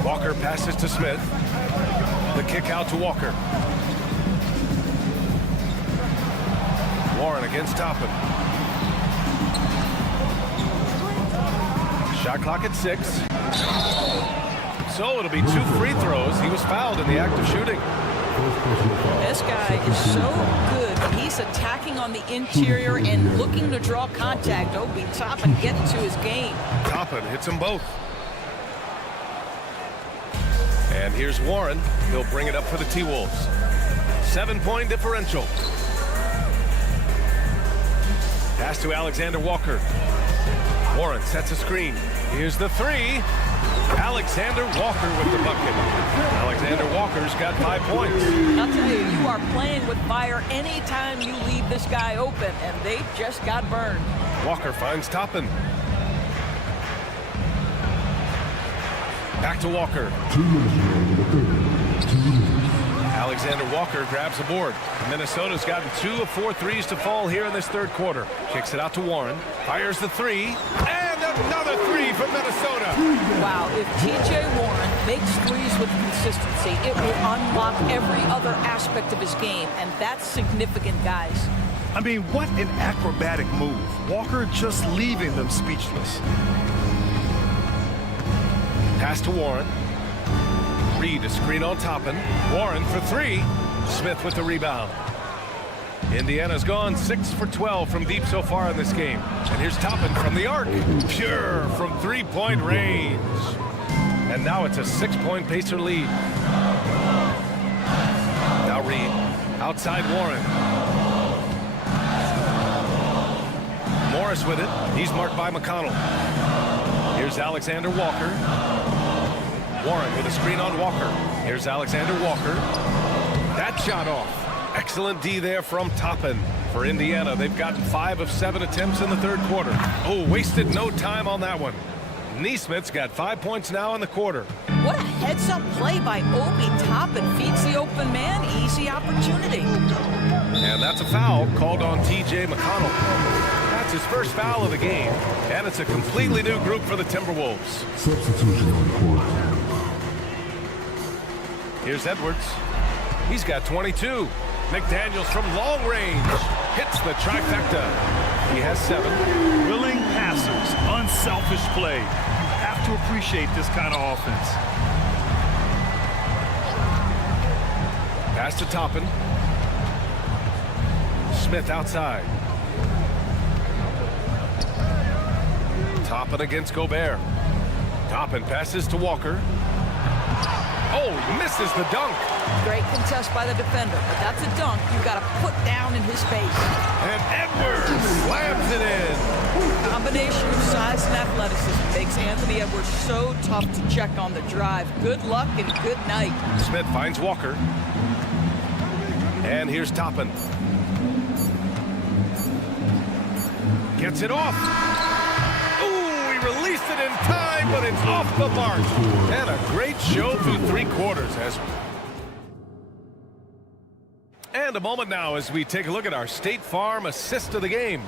Walker passes to Smith. The kick out to Walker. Warren against Toppin. Shot clock at 6. So it'll be 2 free throws. He was fouled in the act of shooting. This guy is so good. He's attacking on the interior and looking to draw contact. Obi Toppin getting to his game. Toppin hits them both. And here's Warren. He'll bring it up for the T-Wolves. 7-point differential. Pass to Alexander Walker. Warren sets a screen. Here's the 3. Alexander Walker with the bucket. Alexander Walker's got 5 points. I'll tell you, you are playing with fire anytime you leave this guy open, and they just got burned. Walker finds Toppin. Back to Walker. Alexander Walker grabs the board. Minnesota's gotten 2 of 4 threes to fall here in this third quarter. Kicks it out to Warren. Fires the 3. And another 3 from Minnesota. Wow, if T.J. Warren makes threes with consistency, it will unlock every other aspect of his game, and that's significant, guys. I mean, what an acrobatic move. Walker just leaving them speechless. Pass to Warren. Reed a screen on Toppin. Warren for 3. Smith with the rebound. Indiana's gone 6 for 12 from deep so far in this game. And here's Toppin from the arc. Pure from 3-point range. And now it's a 6-point Pacer lead. Now Reed. Outside Warren. Morris with it. He's marked by McConnell. Here's Alexander Walker. Warren with a screen on Walker. Here's Alexander Walker. That shot off. Excellent D there from Toppin. For Indiana, they've gotten 5 of 7 attempts in the third quarter. Oh, wasted no time on that one. Neesmith's got 5 points now in the quarter. What a heads-up play by Obi Toppin. Feeds the open man. Easy opportunity. And that's a foul called on T.J. McConnell. That's his first foul of the game. And it's a completely new group for the Timberwolves. Substitution on the court. Here's Edwards. He's got 22. McDaniels from long range hits the trifecta. He has 7. Willing passers, unselfish play. Have to appreciate this kind of offense. Pass to Toppin. Smith outside. Toppin against Gobert. Toppin passes to Walker. Oh, he misses the dunk. Great contest by the defender, but that's a dunk you got to put down in his face. And Edwards slams it in. Combination of size and athleticism makes Anthony Edwards so tough to check on the drive. Good luck and good night. Smith finds Walker. And here's Toppin. Gets it off. Ooh, released it in time, but it's off the mark. And a great show through 3 quarters. And a moment now as we take a look at our State Farm assist of the game.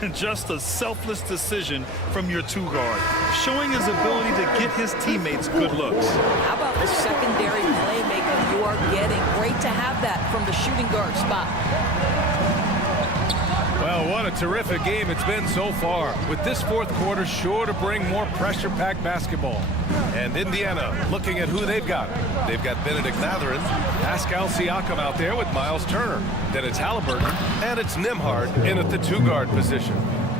And just a selfless decision from your 2-guard, showing his ability to get his teammates good looks. How about the secondary playmaking you are getting? Great to have that from the shooting guard spot. Well, what a terrific game it's been so far, with this 4th quarter sure to bring more pressure-packed basketball. And Indiana looking at who they've got. They've got Benedict Mathurin, Pascal Siakam out there with Miles Turner. Then it's Halliburton, and it's Nembhard in at the 2-guard position.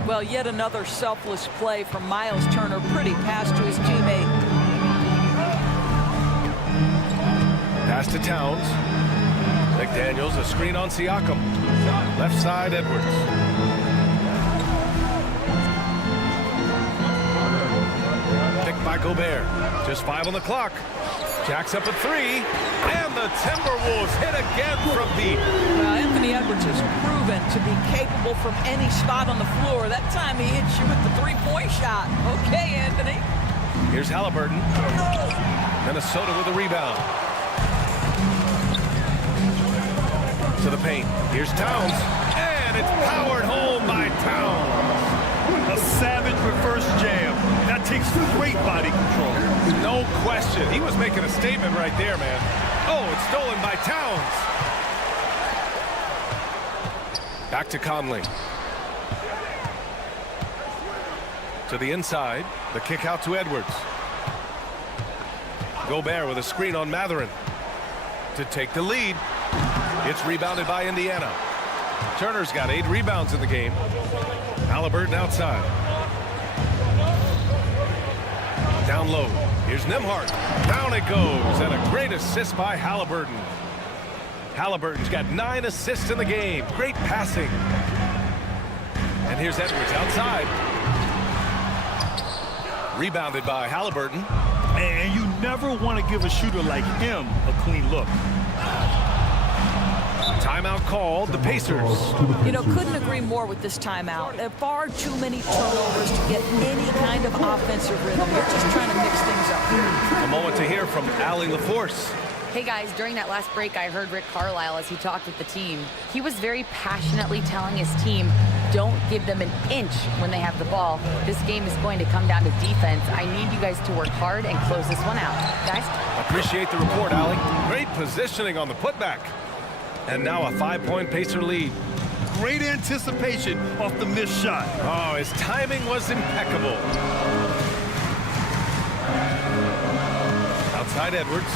Well, yet another selfless play from Miles Turner. Pretty pass to his teammate. Pass to Towns. McDaniels, a screen on Siakam. Left side, Edwards. Picked by Gobert. Just 5 on the clock. Jacks up a 3. And the Timberwolves hit again from deep. Anthony Edwards has proven to be capable from any spot on the floor. That time he hits you with the 3-point shot. Okay, Anthony. Here's Halliburton. Minnesota with a rebound. To the paint. Here's Towns. And it's powered home by Towns. A savage reverse jam. That takes great body control. No question. He was making a statement right there, man. Oh, it's stolen by Towns. Back to Conley. To the inside. The kick out to Edwards. Gobert with a screen on Mathurin to take the lead. It's rebounded by Indiana. Turner's got 8 rebounds in the game. Halliburton outside. Down low. Here's Nembhard. Down it goes. And a great assist by Halliburton. Halliburton's got 9 assists in the game. Great passing. And here's Edwards outside. Rebounded by Halliburton. And you never want to give a shooter like him a clean look. Timeout called, the Pacers. You know, couldn't agree more with this timeout. Far too many turnovers to get any kind of offensive rhythm. They're just trying to mix things up. A moment to hear from Allie LaForce. Hey guys, during that last break, I heard Rick Carlisle as he talked with the team. He was very passionately telling his team, don't give them an inch when they have the ball. This game is going to come down to defense. I need you guys to work hard and close this one out. Guys? Appreciate the report, Allie. Great positioning on the putback. And now a 5-point Pacer lead. Great anticipation off the missed shot. Oh, his timing was impeccable. Outside Edwards.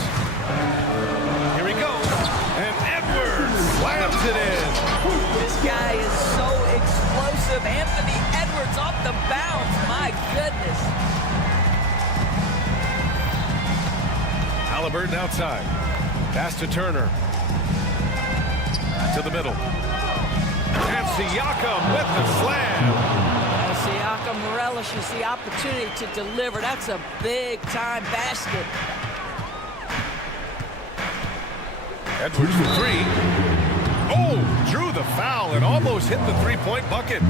Here he goes. And Edwards slams it in. This guy is so explosive. Anthony Edwards off the bounce. My goodness. Halliburton outside. Pass to Turner. To the middle. And Siakam with the slam. Siakam relishes the opportunity to deliver. That's a big-time basket. Edwards for 3. Oh, drew the foul and almost hit the 3-point bucket.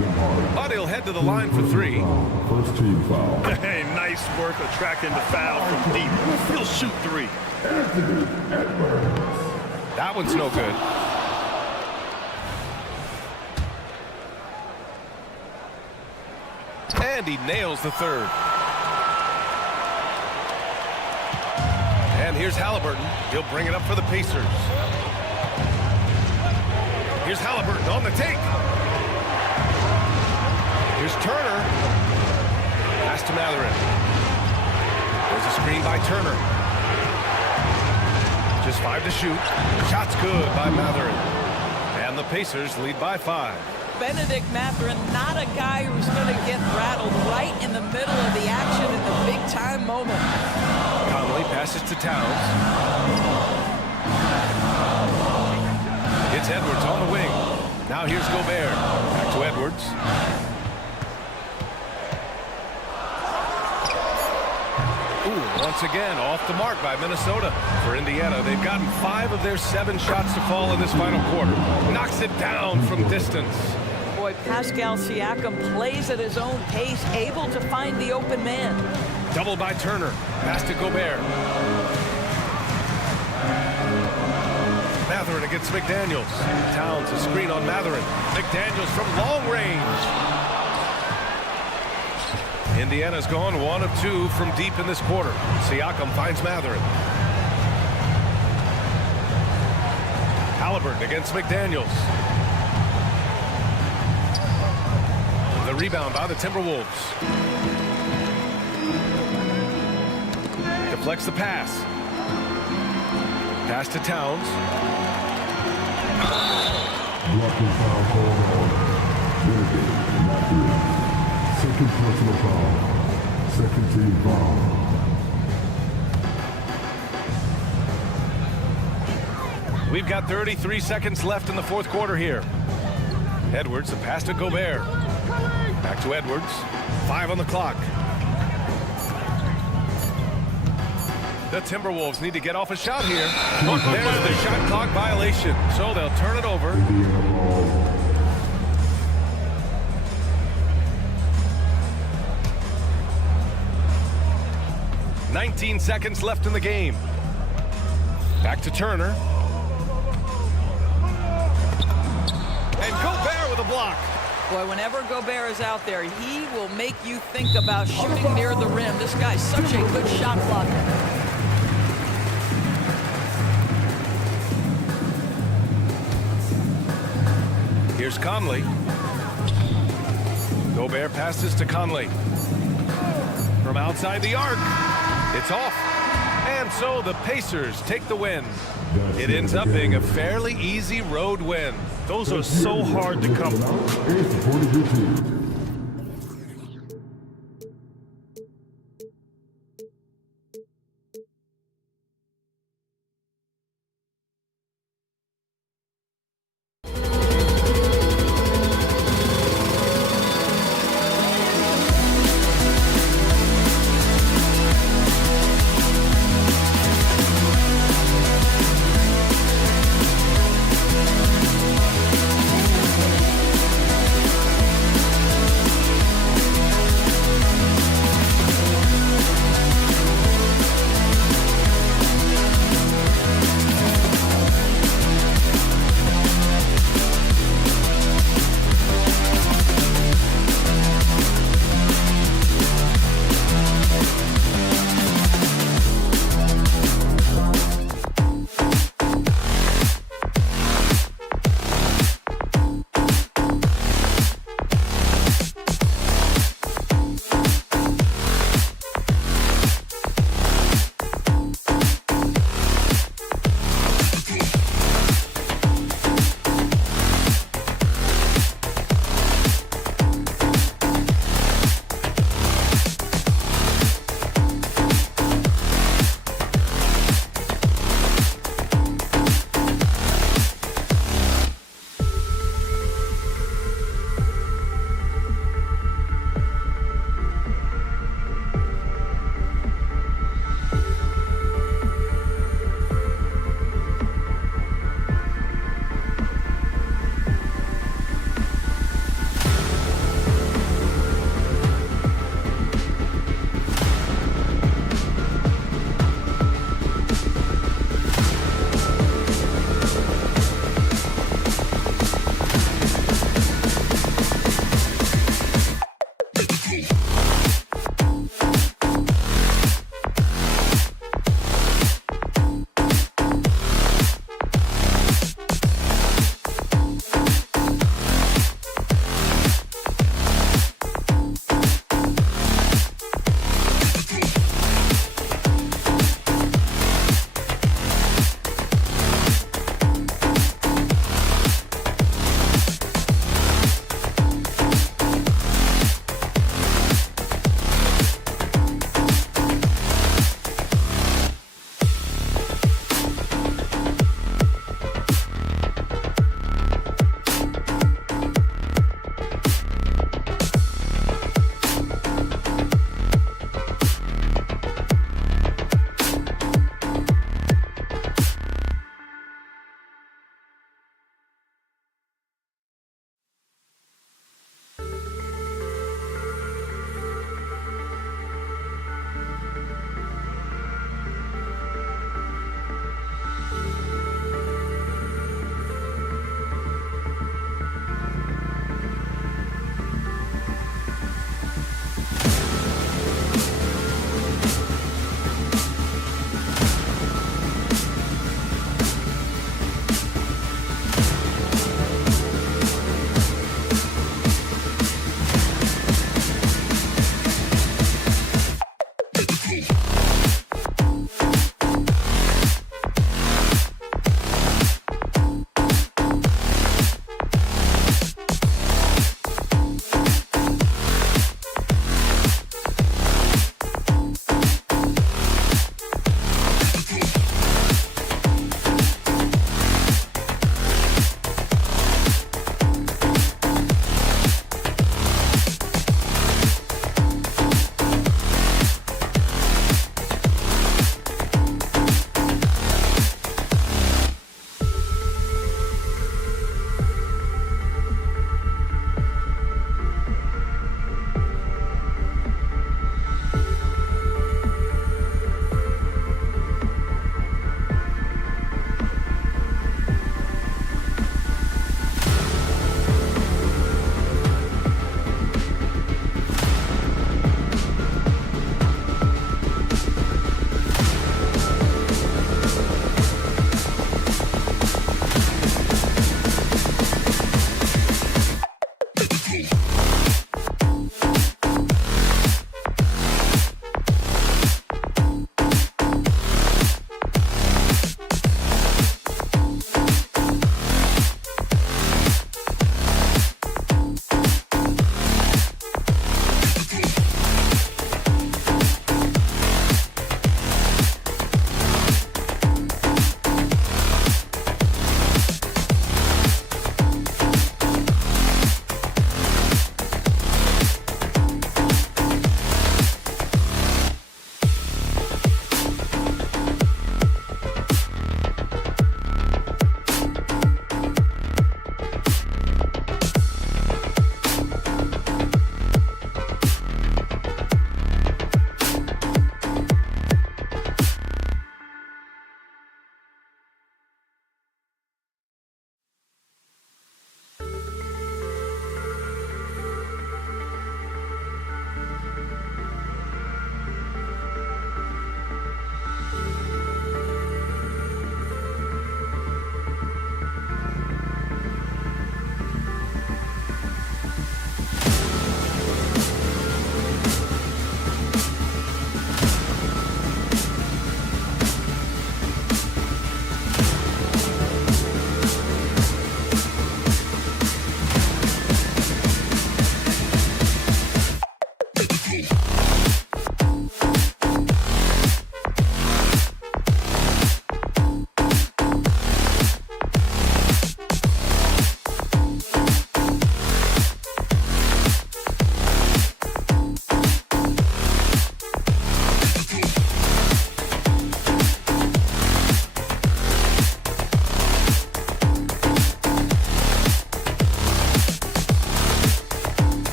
But he'll head to the line for 3. First team foul. Hey, nice work attracting the foul from deep. He'll shoot 3. That one's no good. And he nails the 3rd. And here's Halliburton. He'll bring it up for the Pacers. Here's Halliburton on the take. Here's Turner. Pass to Mathurin. There's a screen by Turner. Just 5 to shoot. Shot's good by Mathurin. And the Pacers lead by 5. Benedict Mathurin, not a guy who's going to get rattled right in the middle of the action in the big-time moment. Conley passes to Towns. It's Edwards on the wing. Now here's Gobert. Back to Edwards. Ooh, once again, off the mark by Minnesota. For Indiana, they've gotten 5 of their 7 shots to fall in this final quarter. Knocks it down from distance. Boy, boy, Pascal Siakam plays at his own pace, able to find the open man. Double by Turner. Pass to Gobert. Mathurin against McDaniels. Towns a screen on Mathurin. McDaniels from long range. Indiana's gone 1 of 2 from deep in this quarter. Siakam finds Mathurin. Halliburton against McDaniels. The rebound by the Timberwolves. Deflects the pass. Pass to Towns. Blocking foul called on. Benedict, Matthews. Second personal foul. Second team foul. We've got 33 seconds left in the fourth quarter here. Edwards, the pass to Gobert. Back to Edwards. 5 on the clock. The Timberwolves need to get off a shot here. There's the shot clock violation, so they'll turn it over. 19 seconds left in the game. Back to Turner. And Gobert with a block. Boy, whenever Gobert is out there, he will make you think about shooting near the rim. This guy's such a good shot blocker. Here's Conley. Gobert passes to Conley. From outside the arc. It's off. And so the Pacers take the win. It ends up being a fairly easy road win. Those are so hard to come by.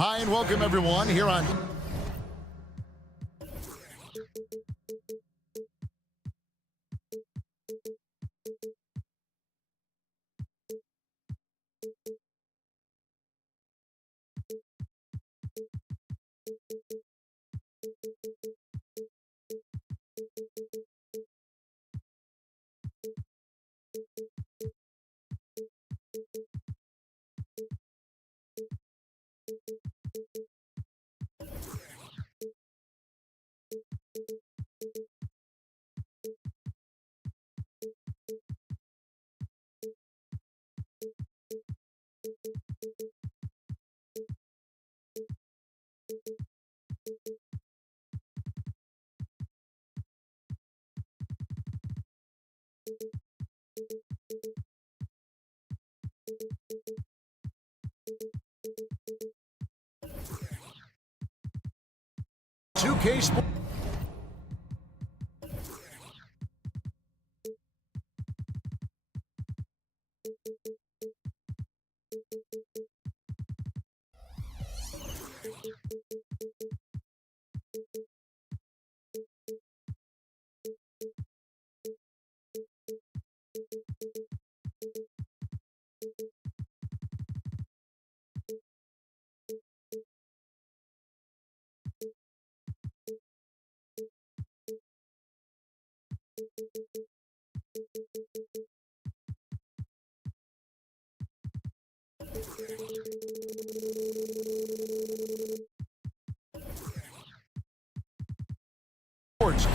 Hi and welcome everyone here on K Sports.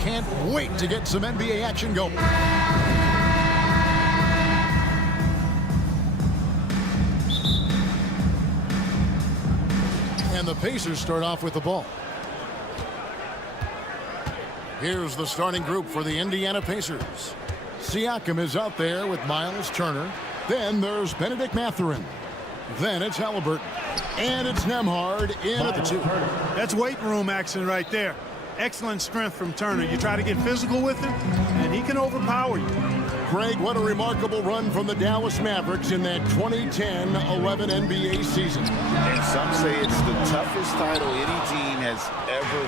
Can't wait to get some NBA action going. And the Pacers start off with the ball. Here's the starting group for the Indiana Pacers. Siakam is out there with Miles Turner. Then there's Benedict Mathurin. Then it's Halliburton. And it's Nembhard in at the 2. That's weight room action right there. Excellent strength from Turner. You try to get physical with him, and he can overpower you. Greg, what a remarkable run from the Dallas Mavericks in that 2010-11 NBA season. And some say it's the toughest title any team has ever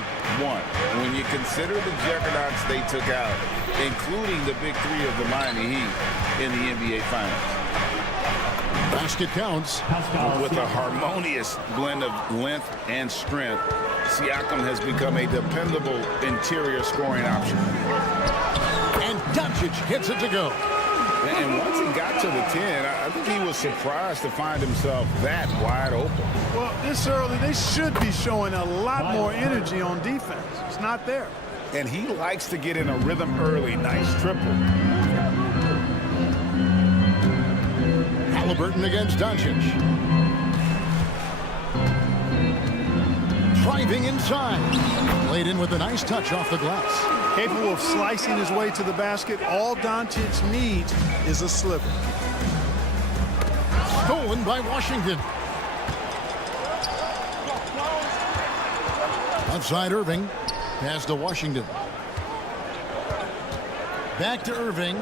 won. When you consider the juggernauts they took out, including the big 3 of the Miami Heat in the NBA Finals. Basket counts. With a harmonious blend of length and strength, Siakam has become a dependable interior scoring option. And Doncic hits it to go. And once he got to the 10, I think he was surprised to find himself that wide open. Well, this early, they should be showing a lot more energy on defense. It's not there. And he likes to get in a rhythm early. Nice triple. Halliburton against Doncic. Driving inside. Played in with a nice touch off the glass. Capable of slicing his way to the basket. All Doncic needs is a sliver. Stolen by Washington. Outside Irving. Pass to Washington. Back to Irving.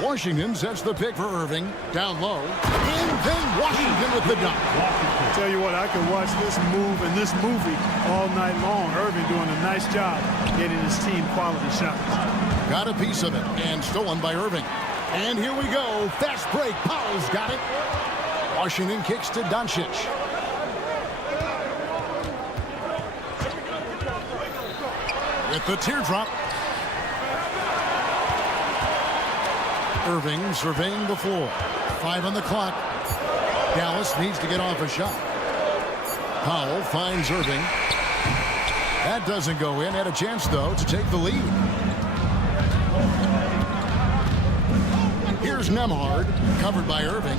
Washington sets the pick for Irving. Down low. And then Washington with the dunk. I tell you what, I could watch this move and this movie all night long. Irving doing a nice job getting his team quality shots. Got a piece of it and stolen by Irving. And here we go. Fast break. Powell's got it. Washington kicks to Doncic. With the teardrop. Irving surveying the floor. 5 on the clock. Dallas needs to get off a shot. Powell finds Irving. That doesn't go in. Had a chance, though, to take the lead. Here's Nembhard, covered by Irving.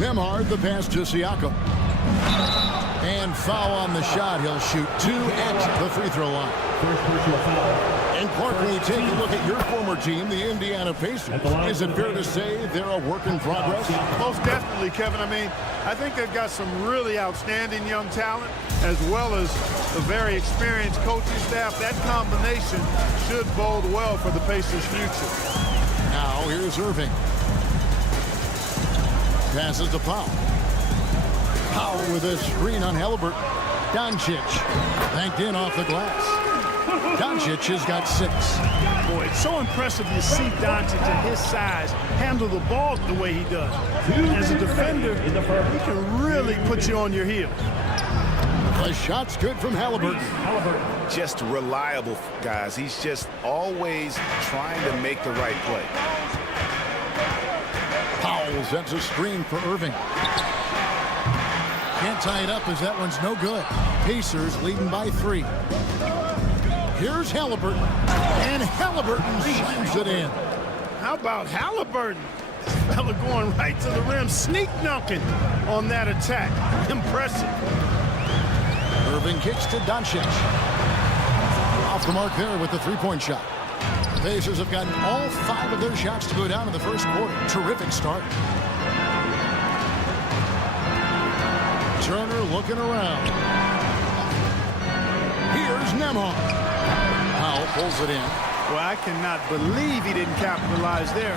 Nembhard, the pass to Siakam. And foul on the shot. He'll shoot 2 at the free throw line. First personal foul. And Clark, when you take a look at your former team, the Indiana Pacers, is it fair to say they're a work in progress? Most definitely, Kevin. I mean, I think they've got some really outstanding young talent, as well as a very experienced coaching staff. That combination should bode well for the Pacers' future. Now, here's Irving. Passes to Powell. Powell with a screen on Halliburton. Doncic banked in off the glass. Doncic has got 6. Boy, it's so impressive to see Doncic at his size handle the ball the way he does. As a defender, he can really put you on your heels. The shot's good from Halliburton. Just reliable, guys. He's just always trying to make the right play. Powell sets a screen for Irving. Can't tie it up as that one's no good. Pacers leading by 3. Here's Halliburton, and Halliburton slams it in. How about Halliburton? This fella going right to the rim, sneak dunking on that attack. Impressive. Irving kicks to Doncic. Off the mark there with the three-point shot. The Pacers have gotten all 5 of their shots to go down in the first quarter. Terrific start. Turner looking around. Here's Nembhard. Powell pulls it in. Well, I cannot believe he didn't capitalize there,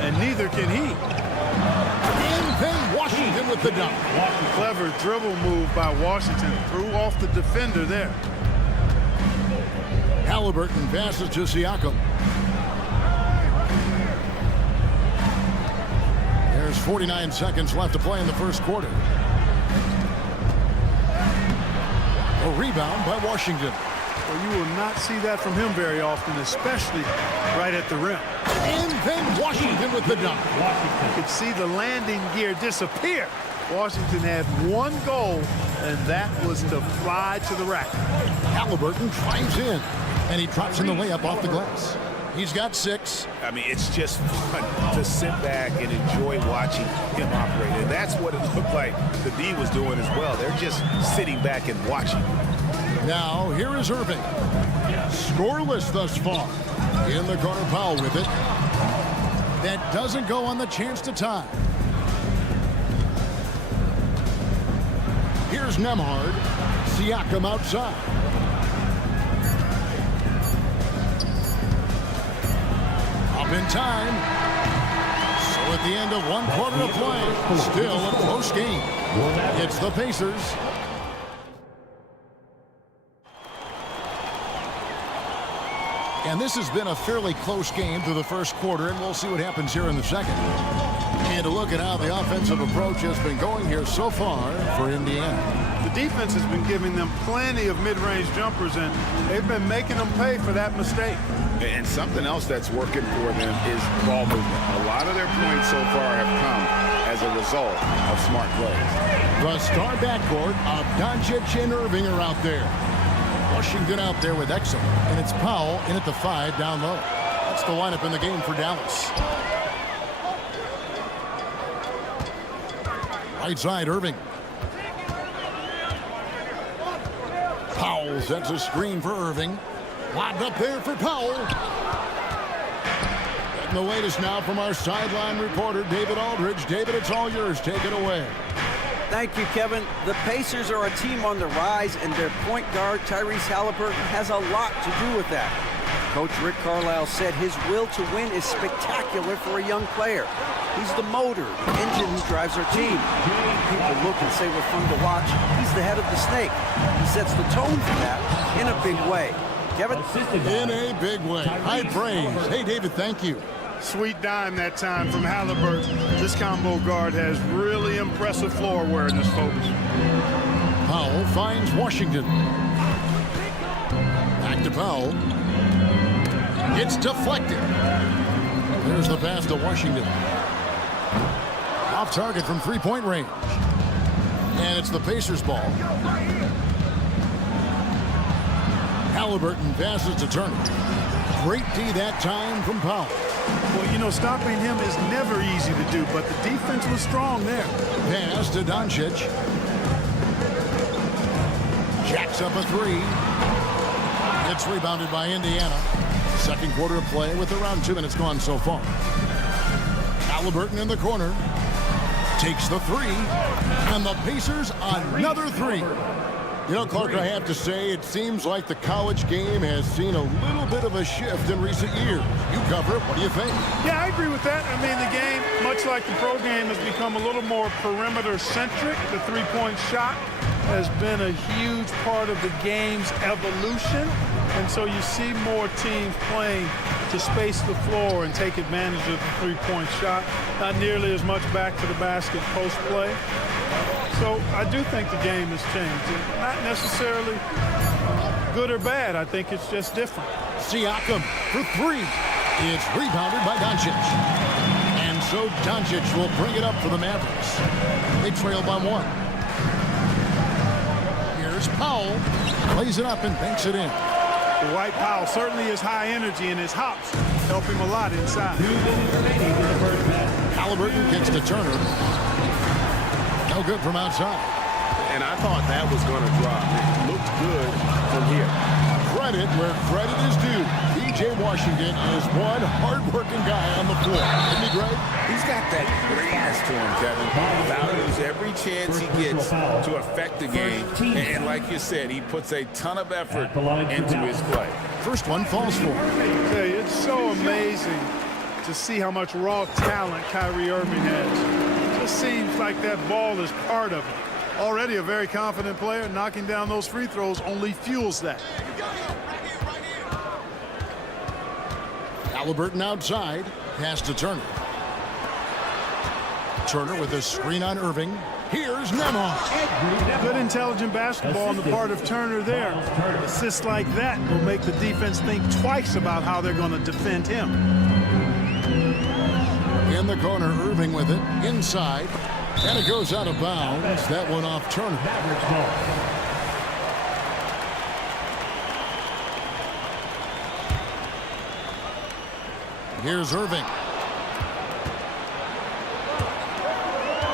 and neither can he. And then Washington with the dunk. Clever dribble move by Washington. Threw off the defender there. Halliburton passes to Siakam. There's 49 seconds left to play in the first quarter. A rebound by Washington. Well, you will not see that from him very often, especially right at the rim. And then Washington with the dunk. You could see the landing gear disappear. Washington had 1 goal, and that was to fly to the rack. Halliburton drives in, and he drops in the layup off the glass. He's got 6. I mean, it's just fun to sit back and enjoy watching him operate. And that's what it looked like the D was doing as well. They're just sitting back and watching. Now, here is Irving. Scoreless thus far. In the corner, Powell with it. That doesn't go on the chance to tie. Here's Nembhard. Siakam outside. Up in time. So at the end of 1 quarter of play, still a close game. It's the Pacers. And this has been a fairly close game through the first quarter, and we'll see what happens here in the second. And to look at how the offensive approach has been going here so far for Indiana. The defense has been giving them plenty of mid-range jumpers, and they've been making them pay for that mistake. And something else that's working for them is ball movement. A lot of their points so far have come as a result of smart plays. The star backcourt of Doncic and Irving are out there. Washington out there with Exum, and it's Powell in at the 5 down low. That's the lineup in the game for Dallas. Right side, Irving. Powell sets a screen for Irving. Lobbed up there for Powell. Getting the latest now from our sideline reporter, David Aldridge. David, it's all yours. Take it away. Thank you, Kevin. The Pacers are a team on the rise, and their point guard, Tyrese Halliburton, has a lot to do with that. Coach Rick Carlisle said his will to win is spectacular for a young player. He's the motor, the engine who drives our team. People look and say we're fun to watch. He's the head of the snake. He sets the tone for that in a big way. Kevin? In a big way. High praise. Hey, David, thank you. Sweet dime that time from Halliburton. This combo guard has really impressive floor awareness, folks. Powell finds Washington. Back to Powell. It's deflected. There's the pass to Washington. Off target from three-point range. And it's the Pacers' ball. Halliburton passes to Turner. Great D that time from Powell. Well, you know, stopping him is never easy to do, but the defense was strong there. Pass to Doncic. Jacks up a 3. It's rebounded by Indiana. Second quarter of play with around 2 minutes gone so far. Halliburton in the corner. Takes the 3. And the Pacers another 3. You know, Clark, I have to say, it seems like the college game has seen a little bit of a shift in recent years. You cover it. What do you think? Yeah, I agree with that. I mean, the game, much looks like the pro game has become a little more perimeter-centric. The three-point shot has been a huge part of the game's evolution. And so you see more teams playing to space the floor and take advantage of the three-point shot. Not nearly as much back to the basket post play. So I do think the game has changed. Not necessarily good or bad. I think it's just different. Siakam for three. It's rebounded by Doncic. And so Doncic will bring it up for the Mavericks. They trail by one. Here's Powell. Plays it up and banks it in. Dwight Powell certainly is high energy, and his hops help him a lot inside. Halliburton kicks to Turner. No good from outside. And I thought that was going to drop. It looked good from here. Credit where credit is due. P.J. Washington is one hard-working guy on the floor. Isn't he great? He's got that greatness to him, Kevin. He values every chance he gets to affect the game. And like you said, he puts a ton of effort into his play. First one falls for him. Hey, it's so amazing to see how much raw talent Kyrie Irving has. It just seems like that ball is part of it. Already a very confident player, knocking down those free throws only fuels that. Halliburton outside. Pass to Turner. Turner with a screen on Irving. Here's Nembhard. Good intelligent basketball on the part of Turner there. Assists like that will make the defense think twice about how they're going to defend him. In the corner, Irving with it. Inside. And it goes out of bounds. That one off Turner. Mavericks ball. Here's Irving.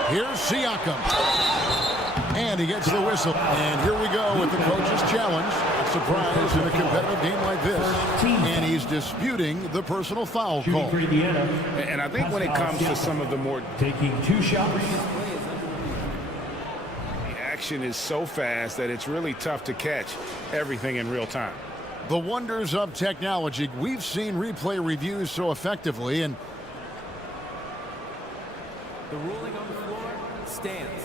Here's Siakam. And he gets the whistle. And here we go with the coach's challenge. A surprise in a competitive game like this. And he's disputing the personal foul call. And I think when it comes to some of the more taking two shots, the action is so fast that it's really tough to catch everything in real time. The wonders of technology. We've seen replay reviews so effectively, and the ruling on the floor stands.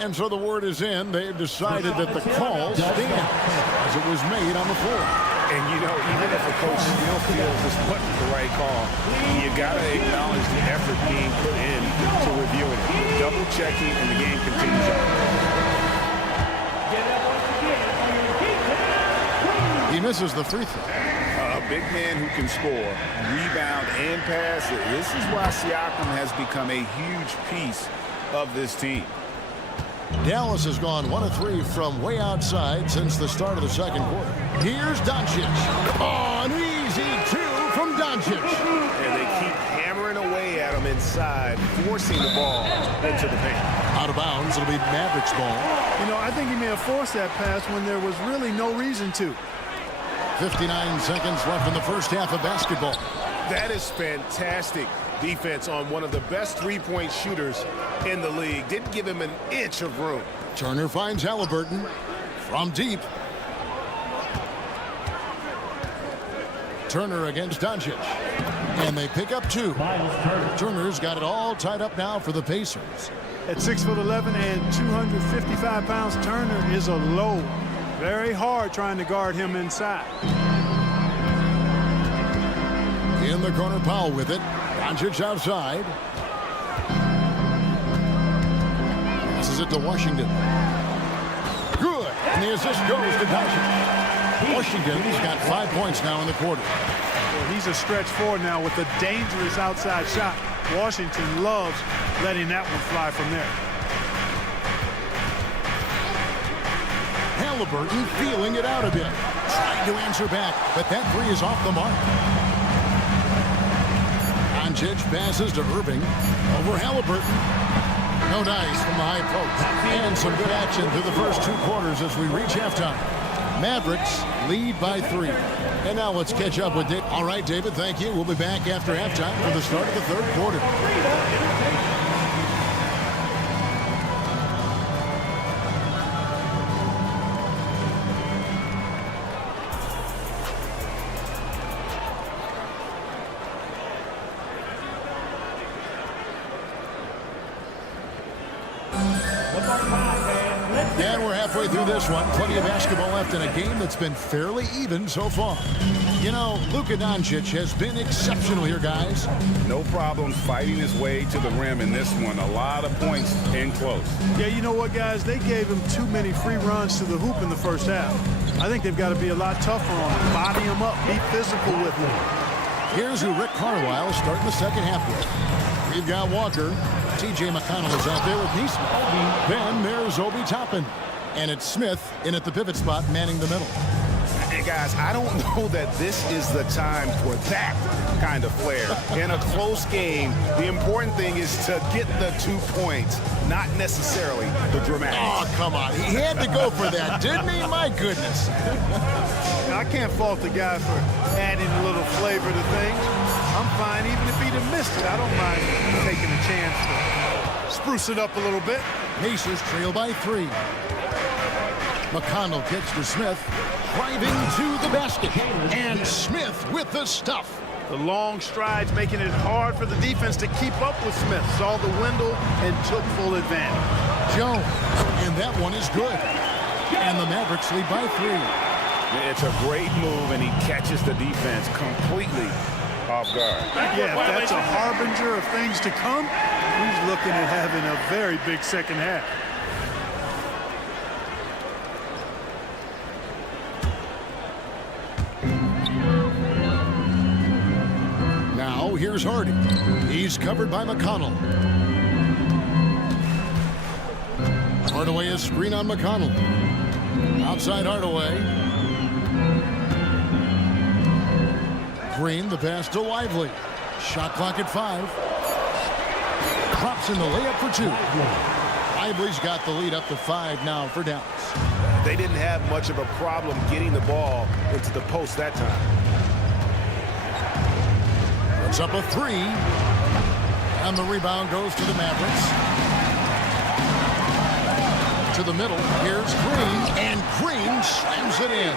And so the word is in. They've decided that the call stands as it was made on the floor. And, you know, even if a coach still feels this wasn't the right call, you got to acknowledge the effort being put in to reviewing it. Double checking, and the game continues on. He misses the free throw. A big man who can score, rebound, and pass. This is why Siakam has become a huge piece of this team. Dallas has gone 1 of 3 from way outside since the start of the second quarter. Here's Doncic. Oh, an easy 2 from Doncic. And they keep hammering away at him inside, forcing the ball into the paint. Out of bounds, it'll be Mavericks ball. You know, I think he may have forced that pass when there was really no reason to. 59 seconds left in the first half of basketball. That is fantastic defense on one of the best three-point shooters in the league. Didn't give him an inch of room. Turner finds Halliburton from deep. Turner against Doncic. And they pick up 2. Turner's got it all tied up now for the Pacers. At 6'11" and 255 pounds, Turner is a load. Very hard trying to guard him inside. In the corner, Powell with it. Doncic outside. Passes it to Washington. Good. And the assist goes to Doncic. Washington's got 5 points now in the quarter. Well, he's a stretch forward now with a dangerous outside shot. Washington loves letting that one fly from there. Halliburton feeling it out a bit. Trying to answer back, but that 3 is off the mark. Doncic passes to Irving. Over Halliburton. No dice from the high post. And some good action through the first 2 quarters as we reach halftime. Mavericks lead by 3. And now let's catch up with David. All right, David, thank you. We'll be back after halftime for the start of the third quarter. And we're halfway through this one. Plenty of basketball left in a game that's been fairly even so far. You know, Luka Doncic has been exceptional here, guys. No problem fighting his way to the rim in this one. A lot of points in close. Yeah, you know what, guys? They gave him too many free runs to the hoop in the first half. I think they've got to be a lot tougher on him. Body him up, be physical with him. Here's who Rick Carlisle is starting the second half with. We've got Walker. T.J. McConnell is out there with Neesmith. Then there's Obi Toppin. And it's Smith in at the pivot spot, manning the middle. Hey, guys, I don't know that this is the time for that kind of flair. In a close game, the important thing is to get the 2 points, not necessarily the dramatics. Oh, come on. He had to go for that, didn't he? My goodness. I can't fault the guy for adding a little flavor to things. I'm fine even if he'd have missed it. I don't mind taking a chance to spruce it up a little bit. Pacers trail by 3. McConnell kicks to Smith, driving to the basket. And Smith with the stuff. The long strides making it hard for the defense to keep up with Smith. Saw the window and took full advantage. Jones, and that one is good. And the Mavericks lead by 3. It's a great move, and he catches the defense completely off guard. Yeah, if that's a harbinger of things to come, he's looking at having a very big second half. Now here's Hardy. He's covered by McConnell. Hardaway is screen on McConnell. Outside Hardaway. Green, the pass to Lively. Shot clock at 5. Drops in the layup for 2. Lively's got the lead up to 5 now for Dallas. They didn't have much of a problem getting the ball into the post that time. It's up a 3. And the rebound goes to the Mavericks. To the middle. Here's Green. And Green slams it in.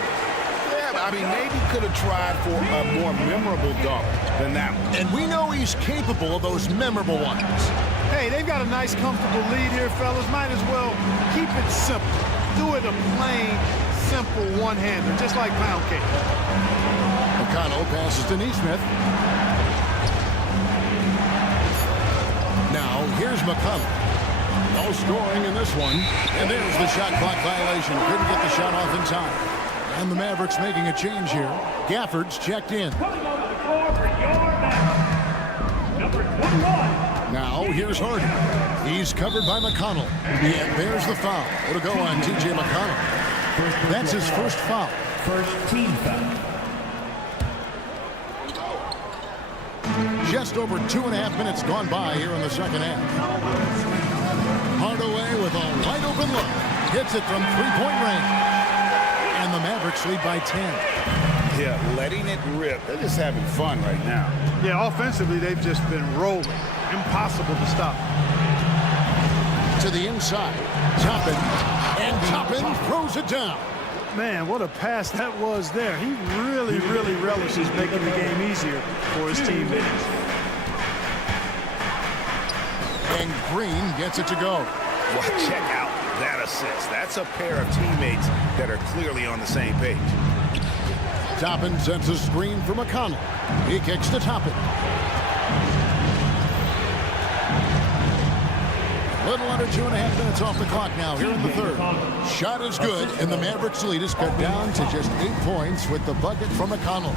I mean, maybe could have tried for a more memorable dunk than that one. And we know he's capable of those memorable ones. Hey, they've got a nice, comfortable lead here, fellas. Might as well keep it simple. Do it a plain, simple one-hander, just like pound cake. McConnell passes to Neesmith. Now, here's McConnell. No scoring in this one. And there's the shot clock violation. Couldn't get the shot off in time. And the Mavericks making a change here. Gafford's checked in. Now here's Hardy. He's covered by McConnell. And there's the foul. It'll go on T.J. McConnell. That's his first foul. First team foul. Just over 2.5 minutes gone by here in the second half. Hardaway with a wide open look. Hits it from three-point range. And the Mavericks lead by 10. Yeah, letting it rip. They're just having fun right now. Yeah, offensively, they've just been rolling. Impossible to stop. To the inside. Toppin. And Toppin throws it down. Man, what a pass that was there. He really, really relishes making the game easier for his teammates. And Green gets it to go. Well, check out that assist. That's a pair of teammates that are clearly on the same page. Toppin sends a screen for McConnell. He kicks to Toppin. Little under 2.5 minutes off the clock now here in the third. Shot is good, and the Mavericks lead is cut down to just 8 points with the bucket from McConnell.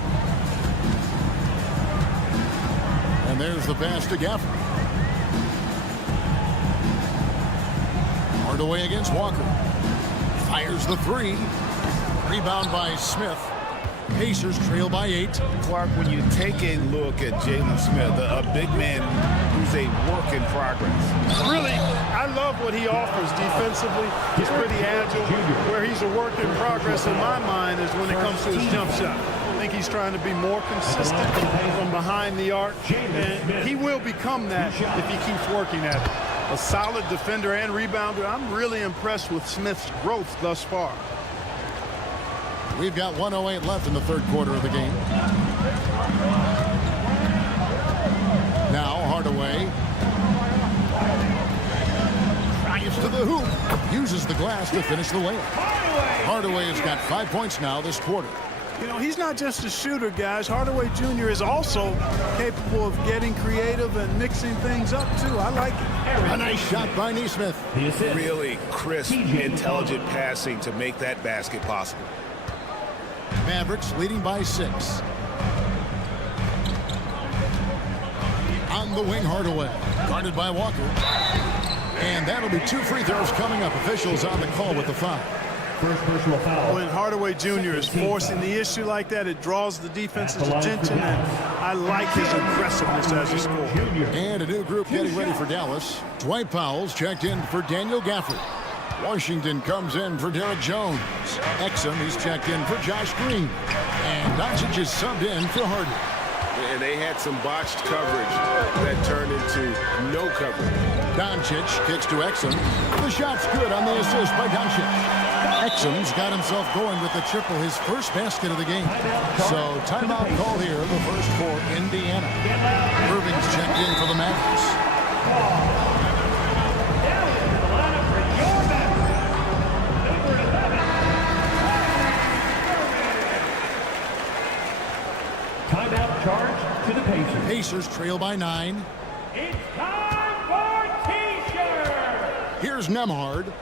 And there's the pass to Gafford. Hardaway against Walker. Fires the 3. Rebound by Smith. Pacers trail by 8. Clark, when you take a look at Jalen Smith, a big man who's a work in progress. Really, I love what he offers defensively. He's pretty agile. Where he's a work in progress in my mind is when it comes to his jump shot. I think he's trying to be more consistent from behind the arc, and he will become that if he keeps working at it. A solid defender and rebounder. I'm really impressed with Smith's growth thus far. We've got 1:08 left in the third quarter of the game. Now Hardaway drives to the hoop. uses the glass to finish the layup. Hardaway has got 5 points now this quarter. You know, he's not just a shooter, guys. Hardaway Jr. is also capable of getting creative and mixing things up, too. I like it. A nice shot by Neesmith. Really crisp, intelligent passing to make that basket possible. Mavericks leading by 6. On the wing, Hardaway. Guarded by Walker. And that'll be 2 free throws coming up. Officials on the call with the foul. First personal foul. When Hardaway Jr. is forcing the issue like that, it draws the defense's attention, and I like his aggressiveness as a scorer. And a new group getting ready for Dallas. Dwight Powell's checked in for Daniel Gafford. Washington comes in for Derek Jones. Exum, he's checked in for Josh Green. And Doncic is subbed in for Harden. And they had some botched coverage that turned into no coverage. Doncic kicks to Exum. The shot's good on the assist by Doncic. Exum's got himself going with the triple, his first basket of the game. So timeout call here, the first for Indiana. Irving's checked in for the Mavericks. Timeout charge to the Pacers. Pacers trail by 9. It's time for T-shirt. Here's Nembhard.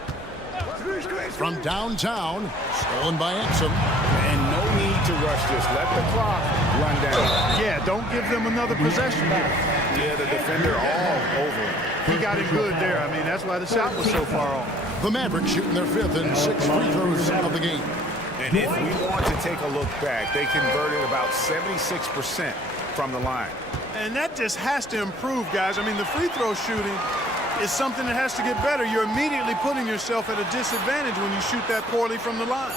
From downtown, stolen by Exum. And no need to rush this. Let the clock run down. Yeah, don't give them another possession here. Yeah, the defender all over him. He got it good there. I mean, that's why the shot was so far off. The Mavericks shooting their 5th and 6th free throws of the game. And if we want to take a look back, they converted about 76% from the line. And that just has to improve, guys. I mean, the free throw shooting is something that has to get better. You're immediately putting yourself at a disadvantage when you shoot that poorly from the line.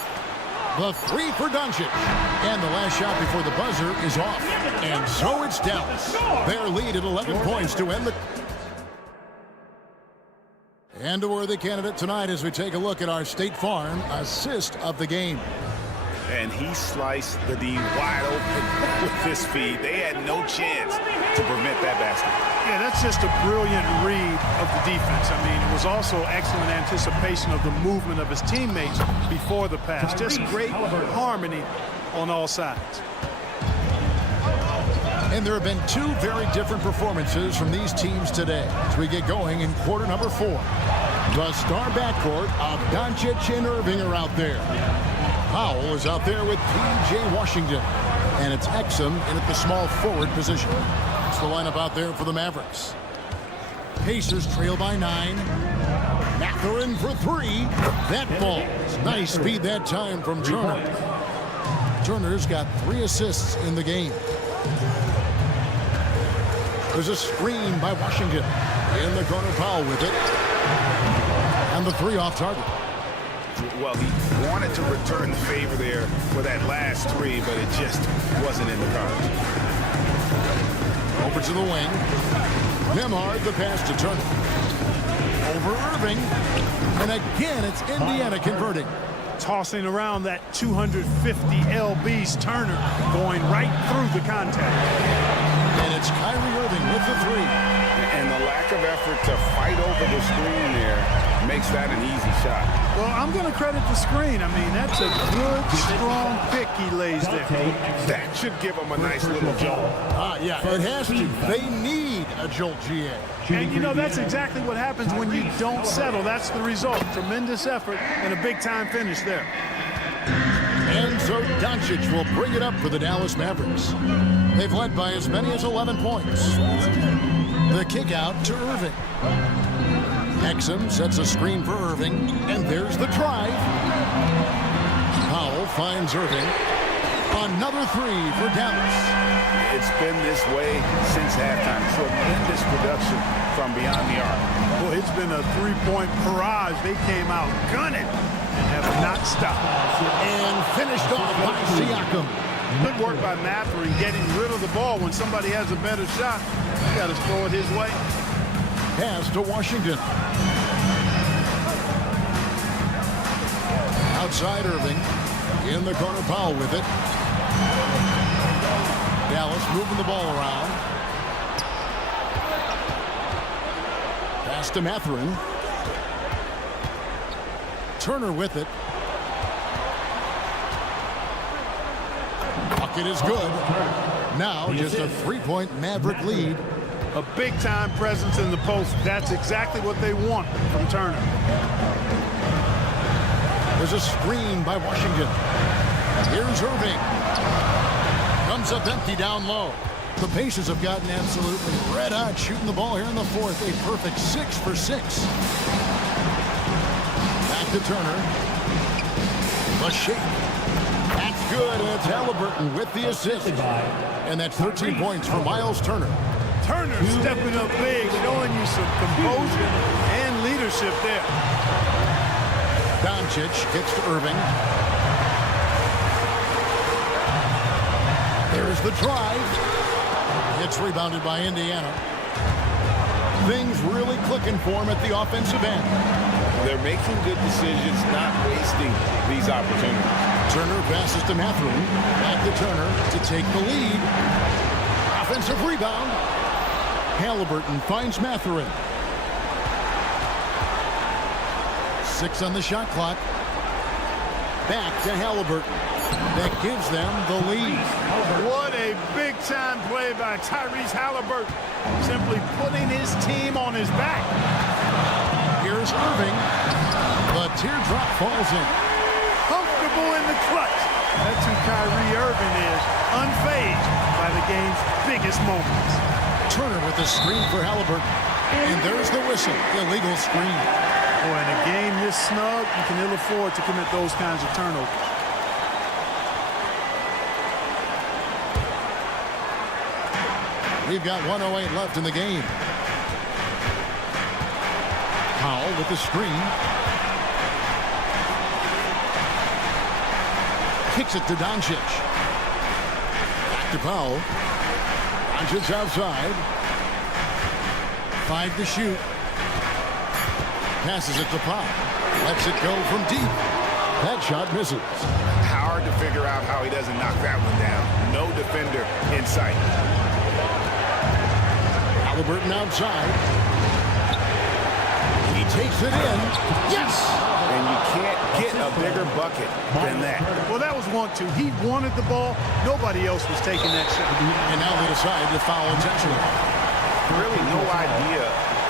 The 3 for Doncic. And the last shot before the buzzer is off. And so it's Dallas. Their lead at 11 points to end the... And a worthy candidate tonight as we take a look at our State Farm assist of the game. And he sliced the D wide open with this feed. They had no chance to prevent that basket. Yeah, that's just a brilliant read of the defense. I mean, it was also excellent anticipation of the movement of his teammates before the pass. Just great harmony on all sides. And there have been 2 very different performances from these teams today as we get going in quarter number 4. The star backcourt of Doncic and Irving are out there. Powell is out there with P.J. Washington. And it's Exum in at the small forward position. It's the lineup out there for the Mavericks. Pacers trail by 9. Mathurin for 3. That falls. Nice speed that time from Turner. Turner's got 3 assists in the game. There's a screen by Washington. In the corner, Powell with it. And the 3 off target. Well, he wanted to return the favor there for that last 3, but it just wasn't in the cards. Over to the wing. Nembhard, the pass to Turner. Over Irving. And again, it's Indiana converting. Tossing around that 250 lbs Turner, going right through the contact. And it's Kyrie Irving with the 3. And the lack of effort to fight over the screen there makes that an easy shot. Well, I'm going to credit the screen. I mean, that's a good, strong pick he lays there. That should give him a nice little jolt. Yeah, it has to. They need a jolt, GA. And, you know, that's exactly what happens when you don't settle. That's the result. Tremendous effort and a big-time finish there. And so Doncic will bring it up for the Dallas Mavericks. They've led by as many as 11 points. The kick out to Irving. Exum sets a screen for Irving, and there's the drive. Powell finds Irving. Another 3 for Dallas. It's been this way since halftime. Tremendous production from beyond the arc. Well, it's been a 3-point barrage. They came out gunning and have not stopped. And finished off by Siakam. Good work by Mathurin getting rid of the ball. When somebody has a better shot, you got to throw it his way. Pass to Washington. Outside Irving. In the corner, Powell with it. Dallas moving the ball around. Pass to Mathurin. Turner with it. Bucket is good. Now just a 3-point Maverick lead. A big-time presence in the post. That's exactly what they want from Turner. There's a screen by Washington. Here's Irving. Comes up empty down low. The Pacers have gotten absolutely red hot shooting the ball here in the fourth. A perfect 6 for 6. Back to Turner. The shake. That's good, and it's Halliburton with the assist. And that's 13 points for Miles Turner. Turner stepping up big, showing you some composure and leadership there. Doncic gets to Irving. There's the drive. It's rebounded by Indiana. Things really clicking for him at the offensive end. They're making good decisions, not wasting these opportunities. Turner passes to Mathurin. Back to Turner to take the lead. Offensive rebound. Halliburton finds Mathurin. 6 on the shot clock. Back to Halliburton. That gives them the lead. What a big-time play by Tyrese Halliburton. Simply putting his team on his back. Here's Irving. The teardrop falls in. Comfortable in the clutch. That's who Kyrie Irving is. Unfazed by the game's biggest moments. Turner with the screen for Halliburton. And there's the whistle. Illegal screen. Boy, in a game this snug, you can ill afford to commit those kinds of turnovers. We've got 1:08 left in the game. Powell with the screen. Kicks it to Doncic. Back to Powell. Doncic outside. 5 to shoot. Passes it to Pop. Lets it go from deep. That shot misses. Hard to figure out how he doesn't knock that one down. No defender in sight. Halliburton outside. He takes it in. Yes! And you can't get a bigger bucket than that. Well, that was 1-2. He wanted the ball. Nobody else was taking that shot. And now they decide to foul intentionally. Really no idea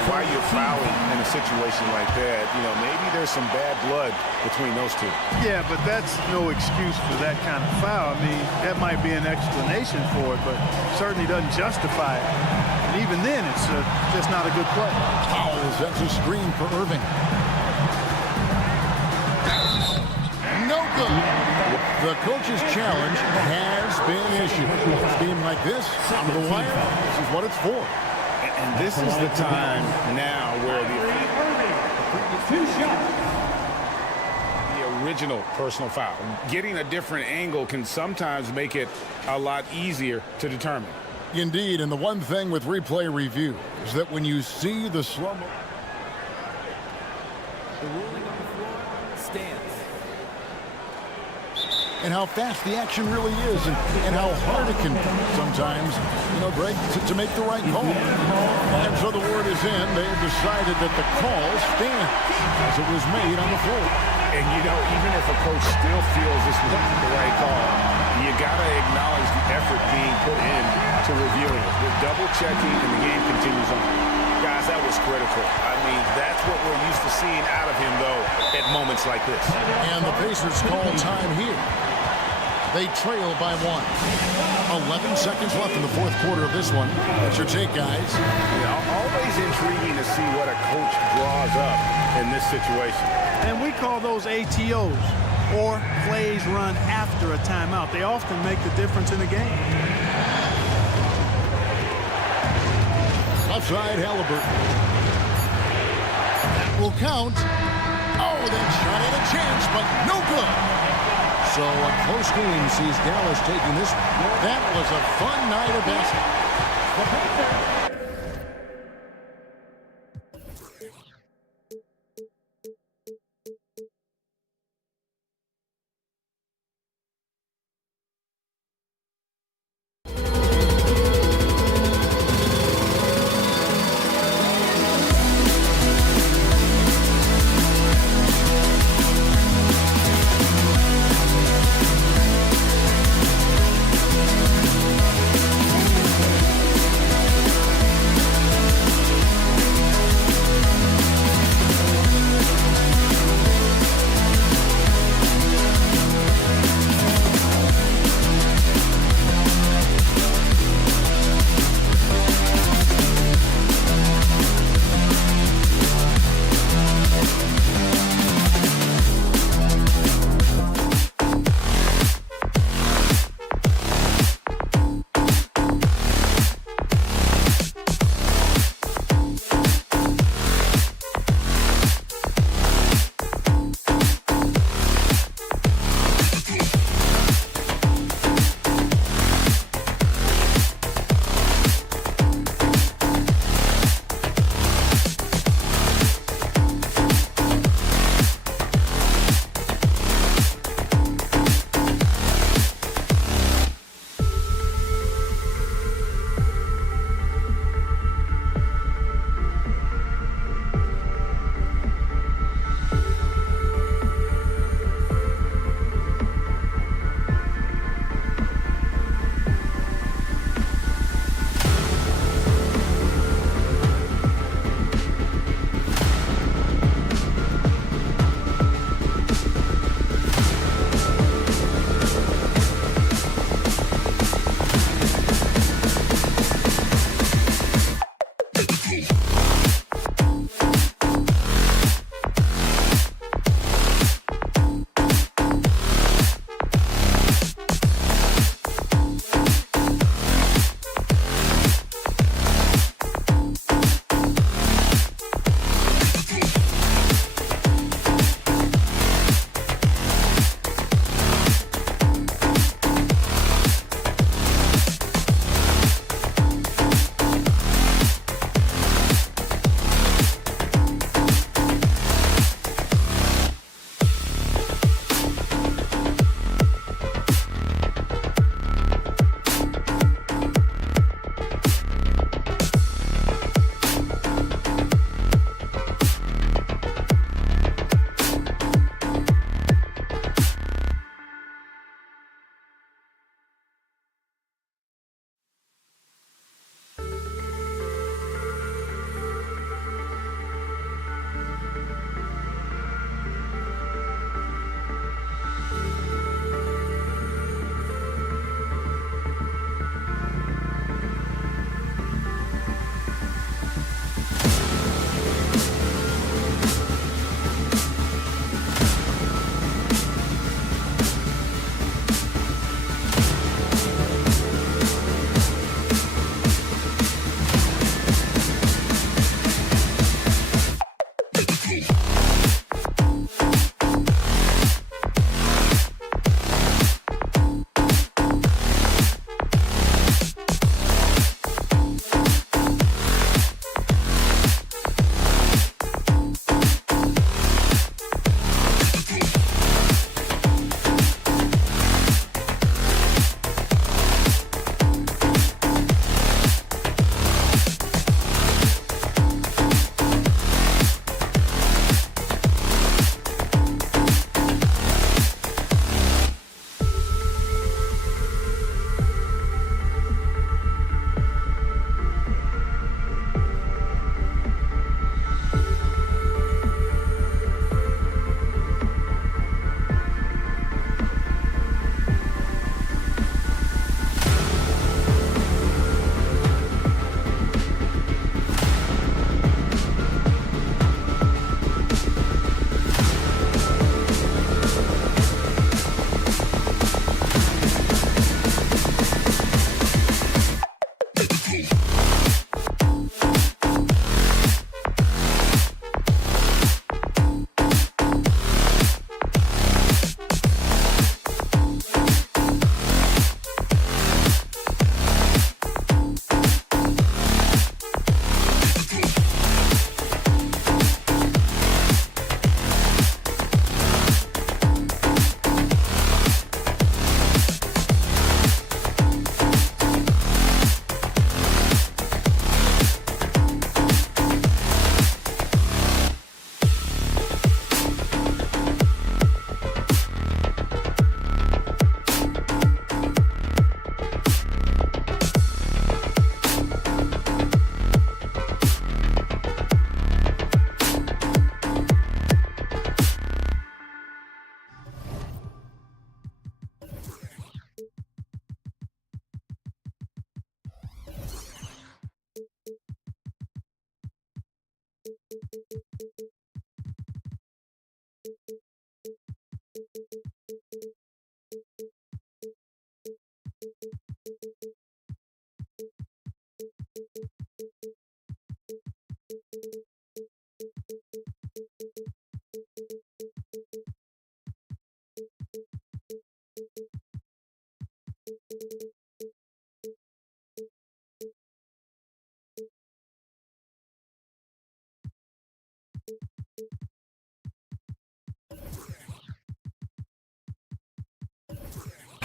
why you're fouling in a situation like that. You know, maybe there's some bad blood between those two. Yeah, but that's no excuse for that kind of foul. I mean, that might be an explanation for it, but certainly doesn't justify it. And even then, it's just not a good play. Powell sets a screen for Irving. No good. The coach's challenge has been issued. A team like this, down to the wire, this is what it's for. And this is the time now where the original personal foul. Getting a different angle can sometimes make it a lot easier to determine. Indeed, and the one thing with replay review is that when you see the slow-mo... The ruling on the floor stands. And how fast the action really is, and how hard it can be sometimes, you know, Greg, to make the right call. And so the word is in. They have decided that the call stands as it was made on the floor. And, you know, even if a coach still feels this was the right call, you got to acknowledge the effort being put in to reviewing it. The double-checking, and the game continues on. Guys, that was critical. I mean, that's what we're used to seeing out of him, though, at moments like this. And the Pacers call time here. They trail by 1. 11 seconds left in the fourth quarter of this one. That's your take, guys. You know, always intriguing to see what a coach draws up in this situation. And we call those ATOs, or plays run after a timeout. They often make the difference in the game. Left side, Halliburton. That will count. Oh, that shot had a chance, but no good. So a close game sees Dallas taking this. That was a fun night of basketball.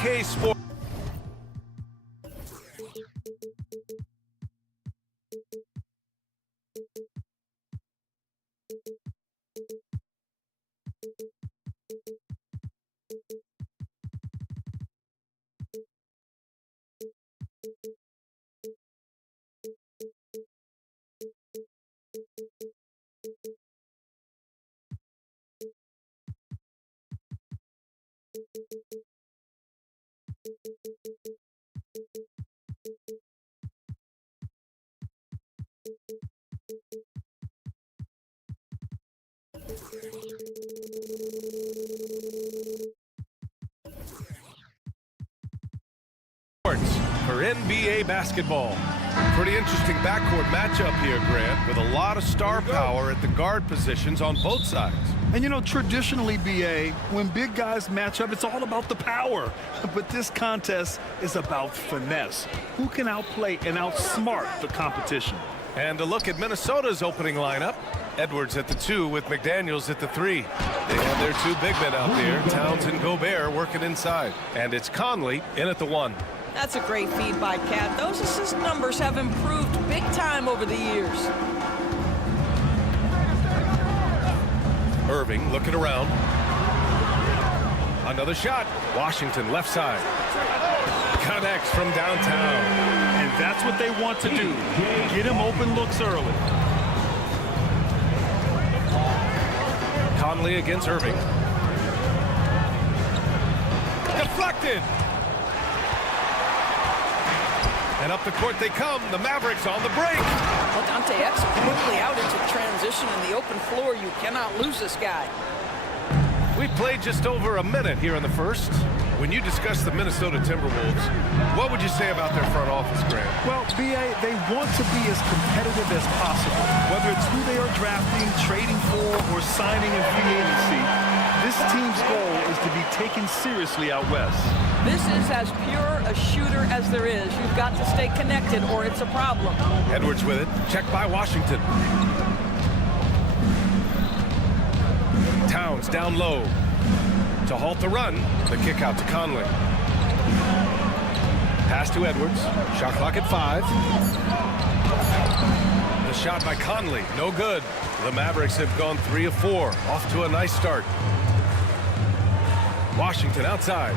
BK Sports. For NBA basketball. Pretty interesting backcourt matchup here, Grant, with a lot of star power at the guard positions on both sides. And you know, traditionally, BA, when big guys match up, it's all about the power. But this contest is about finesse. Who can outplay and outsmart the competition? And a look at Minnesota's opening lineup. Edwards at the 2 with McDaniels at the 3. They have their 2 big men out there, Towns and Gobert, working inside. And it's Conley in at the 1. That's a great feed by Cat. Those assist numbers have improved big time over the years. Irving looking around. Another shot. Washington left side. Connects from downtown. And that's what they want to do. Get him open looks early. Conley against Irving. Deflected. And up the court they come. The Mavericks on the break. Well, Dante X quickly out into transition in the open floor. You cannot lose this guy. We played just over a minute here in the first. When you discuss the Minnesota Timberwolves, what would you say about their front office, Grant? Well, BA, they want to be as competitive as possible. Whether it's who they are drafting, trading for, or signing in free agency, this team's goal is to be taken seriously out west. This is as pure a shooter as there is. You've got to stay connected or it's a problem. Edwards with it. Checked by Washington. Towns down low. To halt the run, the kick out to Conley. Pass to Edwards. Shot clock at 5. The shot by Conley, no good. The Mavericks have gone 3 of 4. Off to a nice start. Washington outside.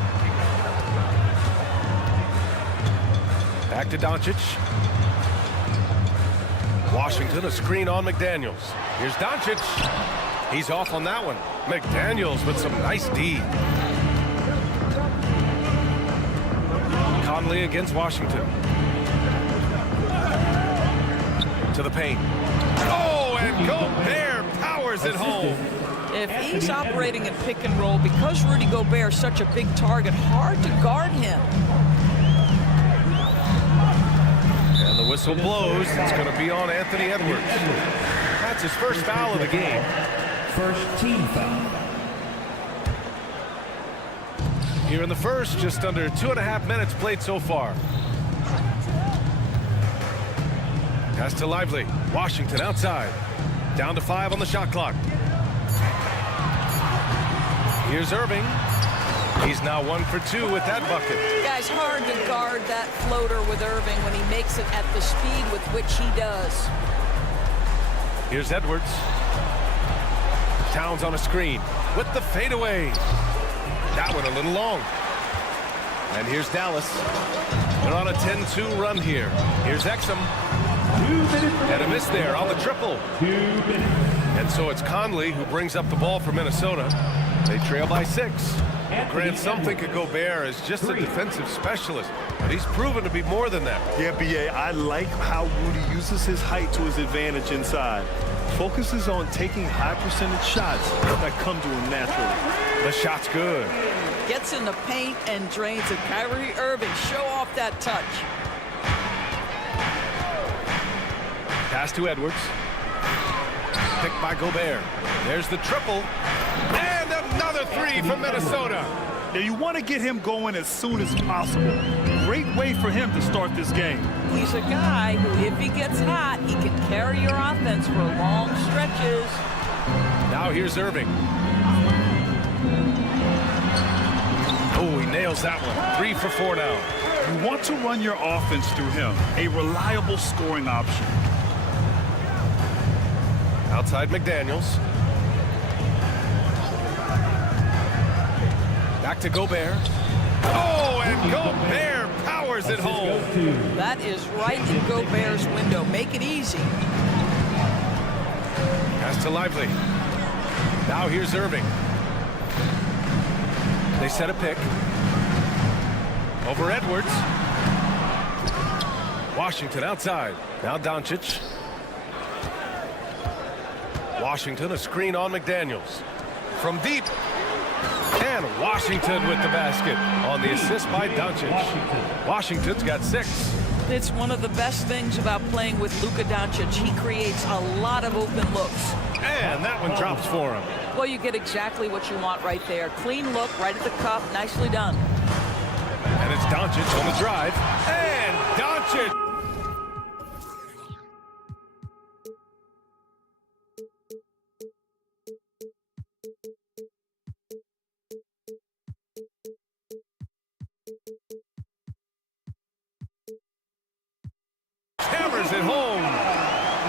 Back to Doncic. Washington, a screen on McDaniels. Here's Doncic. He's off on that one. McDaniels with some nice D. Conley against Washington. To the paint. Oh, and Gobert powers it home. If he's operating in pick and roll, because Rudy Gobert is such a big target, hard to guard him. And the whistle blows. It's going to be on Anthony Edwards. That's his first foul of the game. First team foul. Here in the first, just under 2.5 minutes played so far. Pass to Lively. Washington outside. Down to 5 on the shot clock. Here's Irving. He's now 1 for 2 with that bucket. Guys, hard to guard that floater with Irving when he makes it at the speed with which he does. Here's Edwards. Towns on a screen with the fadeaway. That one a little long. And here's Dallas. They're on a 10-2 run here. Here's Exum. And a miss there on the triple. And so it's Conley who brings up the ball for Minnesota. They trail by 6. Grant, some think of Gobert as just a defensive specialist, but he's proven to be more than that. Yeah, BA, I like how Rudy uses his height to his advantage inside. Focuses on taking high percentage shots that come to him naturally. The shot's good. Gets in the paint and drains it. Kyrie Irving, show off that touch. Pass to Edwards. Picked by Gobert. There's the triple. And another 3 from Minnesota. Now you want to get him going as soon as possible. Great way for him to start this game. He's a guy who, if he gets hot, he can carry your offense for long stretches. Now here's Irving. Oh, he nails that one. 3 for 4 now. You want to run your offense through him, a reliable scoring option. Outside McDaniels. Back to Gobert. Oh, and Gobert powers it home. That is right in Gobert's window. Make it easy. Pass to Lively. Now here's Irving. They set a pick. Over Edwards. Washington outside. Now Doncic. Washington, a screen on McDaniels. From deep. And Washington with the basket on the assist by Doncic. Washington's got 6. It's one of the best things about playing with Luka Doncic. He creates a lot of open looks. And that one drops for him. Well, you get exactly what you want right there. Clean look, right at the cup. Nicely done. And it's Doncic on the drive. And Doncic. Hammers it home.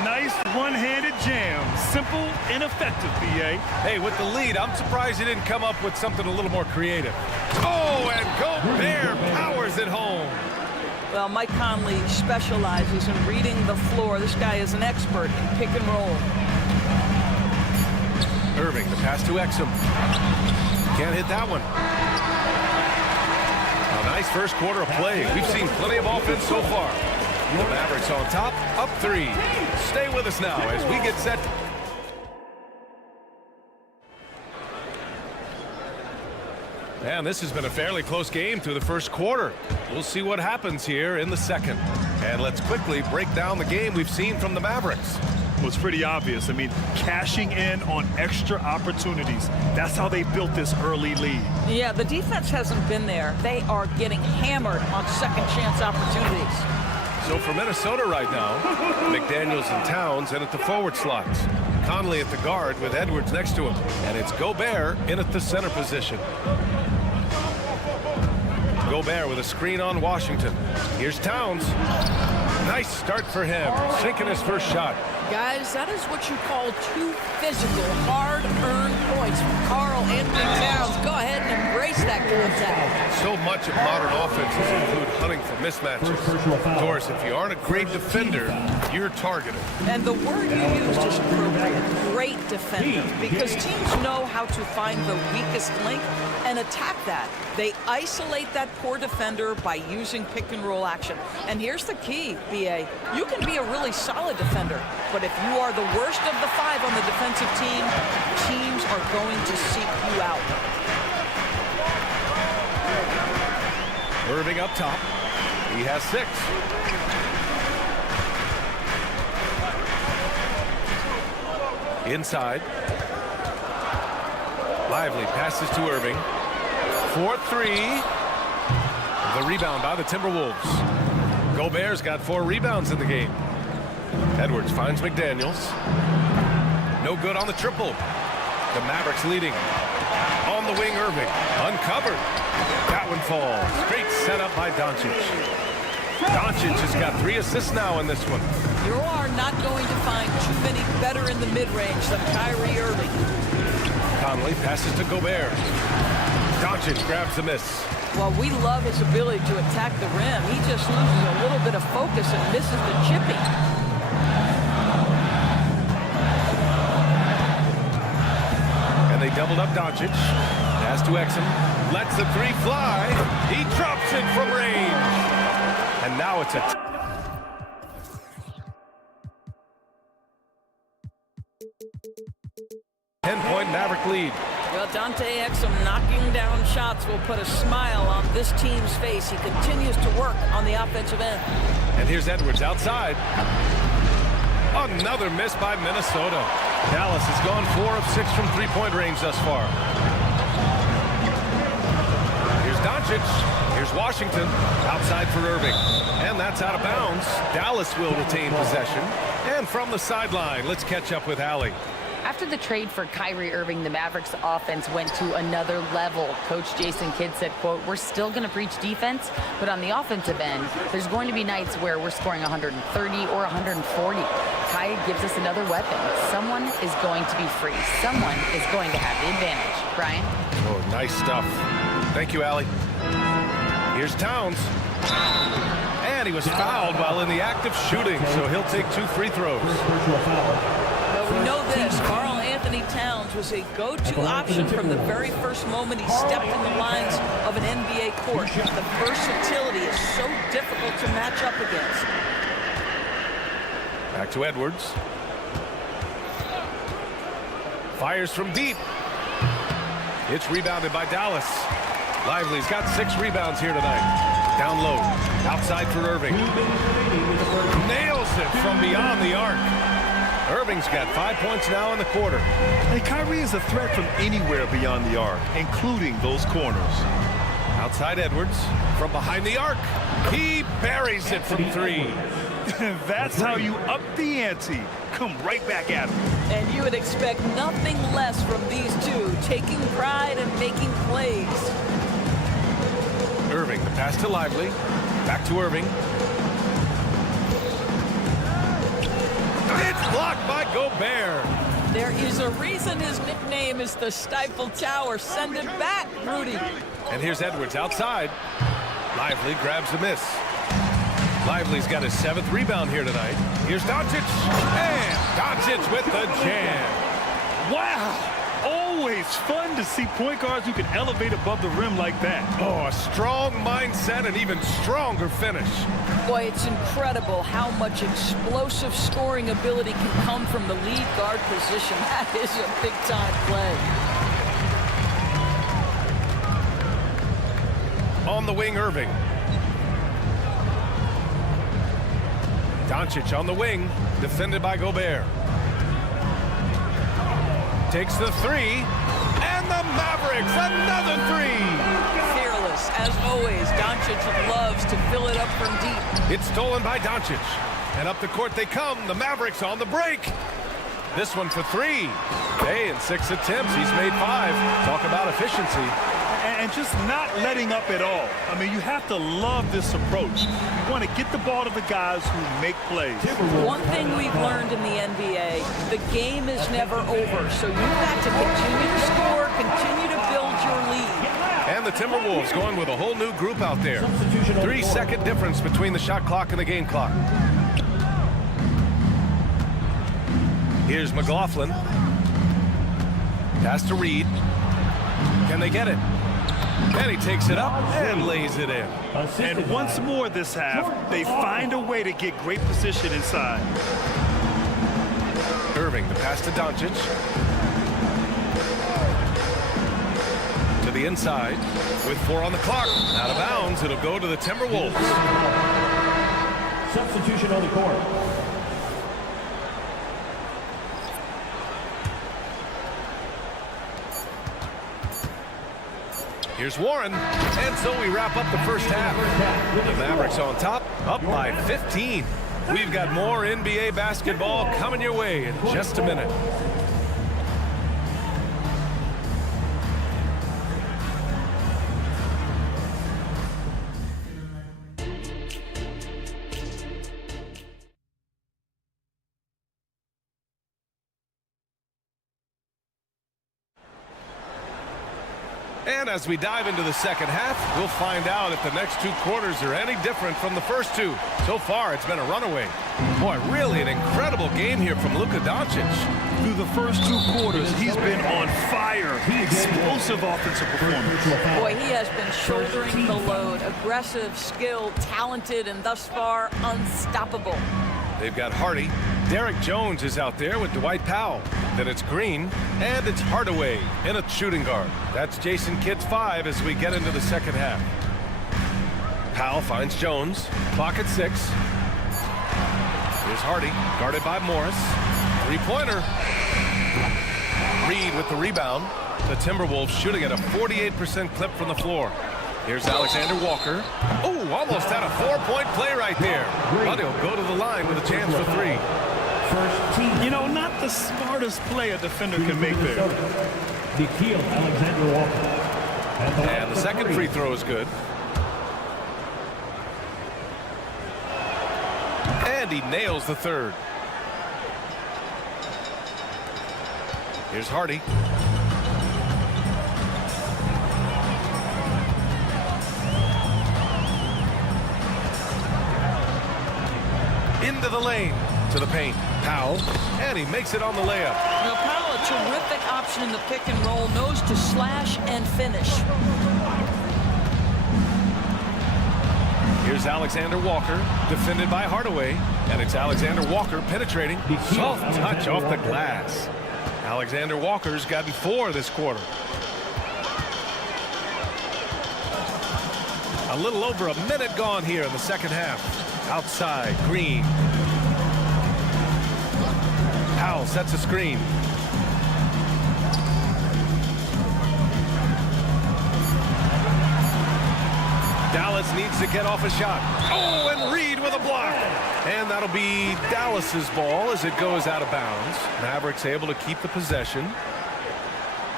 Nice one-handed jam. Simple and effective, B.A. Hey, with the lead, I'm surprised he didn't come up with something a little more creative. Oh, and Gobert powers it home. Well, Mike Conley specializes in reading the floor. This guy is an expert in pick and roll. Irving, the pass to Exum. Can't hit that one. A nice first quarter of play. We've seen plenty of offense so far. The Mavericks on top, up 3. Stay with us now as we get set. And this has been a fairly close game through the first quarter. We'll see what happens here in the second. And let's quickly break down the game we've seen from the Mavericks. Was pretty obvious. I mean, cashing in on extra opportunities. That's how they built this early lead. Yeah, the defense hasn't been there. They are getting hammered on second chance opportunities. So for Minnesota right now, McDaniels and Towns in at the forward slots. Conley at the guard with Edwards next to him. And it's Gobert in at the center position. Gobert with a screen on Washington. Here's Towns. Nice start for him, sinking his first shot. Guys, that is what you call 2 physical, hard-earned points from Karl Anthony Towns. Go ahead and embrace that contact. So much of modern offenses include hunting for mismatches. Of course, if you aren't a great defender, you're targeted. And the word you used is appropriate, great defender, because teams know how to find the weakest link and attack that. They isolate that poor defender by using pick and roll action. And here's the key, B.A. You can be a really solid defender, but if you are the worst of the 5 on the defensive team, teams are going to seek you out. Irving up top. He has 6. Inside. Lively passes to Irving. 4-3. The rebound by the Timberwolves. Gobert's got 4 rebounds in the game. Edwards finds McDaniels. No good on the triple. The Mavericks leading. On the wing, Irving. Uncovered. That one falls. Great setup by Doncic. Doncic has got 3 assists now in this one. You are not going to find too many better in the mid-range than Kyrie Irving. Conley passes to Gobert. Doncic grabs the miss. Well, we love his ability to attack the rim. He just loses a little bit of focus and misses the chipping. And they doubled up Doncic. Pass to Exum. Lets the 3 fly. He drops it from range. And now it's a 10-point Maverick lead. Well, Dante Exum knocking down shots will put a smile on this team's face. He continues to work on the offensive end. And here's Edwards outside. Another miss by Minnesota. Dallas has gone 4 of 6 from 3-point range thus far. Here's Doncic. Here's Washington. Outside for Irving. And that's out of bounds. Dallas will retain possession. And from the sideline, let's catch up with Allie. After the trade for Kyrie Irving, the Mavericks offense went to another level. Coach Jason Kidd said, quote, "We're still going to preach defense, but on the offensive end, there's going to be nights where we're scoring 130 or 140. Kai gives us another weapon. Someone is going to be free. Someone is going to have the advantage." Brian? Oh, nice stuff. Thank you, Allie. Here's Towns. And he was fouled while in the act of shooting, so he'll take 2 free throws. Well, we know this. Karl Anthony Towns was a go-to option from the very first moment he stepped in the lines of an NBA court. The versatility is so difficult to match up against. Back to Edwards. Fires from deep. It's rebounded by Dallas. Lively's got 6 rebounds here tonight. Down low. Outside for Irving. Nails it from beyond the arc. Irving's got 5 points now in the quarter. And Kyrie is a threat from anywhere beyond the arc, including those corners. Outside Edwards. From behind the arc. He buries it from 3. That's how you up the ante. Come right back at him. And you would expect nothing less from these two, taking pride and making plays. Irving, the pass to Lively. Back to Irving. It's blocked by Gobert. There is a reason his nickname is the Stifle Tower. Send it back, Rudy. And here's Edwards outside. Lively grabs the miss. Lively's got his 7th rebound here tonight. Here's Doncic. And Doncic with the jam. Wow. Always fun to see point guards who can elevate above the rim like that. Oh, a strong mindset and even stronger finish. Boy, it's incredible how much explosive scoring ability can come from the lead guard position. That is a big-time play. On the wing, Irving. Doncic on the wing, defended by Gobert. Takes the 3, and the Mavericks, another 3. Fearless, as always. Doncic loves to fill it up from deep. It's stolen by Doncic. And up the court they come, the Mavericks on the break. This one for 3. Hey, in 6 attempts, he's made 5. Talk about efficiency. And just not letting up at all. I mean, you have to love this approach. You want to get the ball to the guys who make plays. One thing we've learned in the NBA, the game is never over. So you've got to continue to score, continue to build your lead. And the Timberwolves going with a whole new group out there. 3-second difference between the shot clock and the game clock. Here's McLaughlin. Pass to Reed. Can they get it? And he takes it up and lays it in. And once more this half, they find a way to get great position inside. Irving, the pass to Doncic. To the inside with 4 on the clock. Out of bounds, it'll go to the Timberwolves. Substitution on the court. Here's Warren, and so we wrap up the first half. The Mavericks on top, up by 15. We've got more NBA basketball coming your way in just a minute. And as we dive into the second half, we'll find out if the next 2 quarters are any different from the first 2. So far, it's been a runaway. Boy, really an incredible game here from Luka Doncic. Through the first 2 quarters, he's been on fire. Explosive offensive performance. Boy, he has been shouldering the load. Aggressive, skilled, talented, and thus far, unstoppable. They've got Hardy. Derek Jones is out there with Dwight Powell. Then it's Green, and it's Hardaway in a shooting guard. That's Jason Kidd's 5 as we get into the second half. Powell finds Jones. Clock at 6. Here's Hardy, guarded by Morris. 3-pointer. Reed with the rebound. The Timberwolves shooting at a 48% clip from the floor. Here's Alexander Walker. Oh, almost had a 4-point play right there. But he'll go to the line with a chance for 3. You know, not the the smartest play a defender can make there. Alexander Walker. And the second free throw is good. And he nails the third. Here's Hardy. Into the lane, to the paint. Powell, and he makes it on the layup. Now, Powell, a terrific option in the pick and roll, knows to slash and finish. Here's Alexander Walker, defended by Hardaway, and it's Alexander Walker penetrating. Soft touch off the glass. Alexander Walker's gotten 4 this quarter. A little over a minute gone here in the second half. Outside, Green. Powell sets a screen. Dallas needs to get off a shot. Oh, and Reed with a block. And that'll be Dallas's ball as it goes out of bounds. Mavericks able to keep the possession.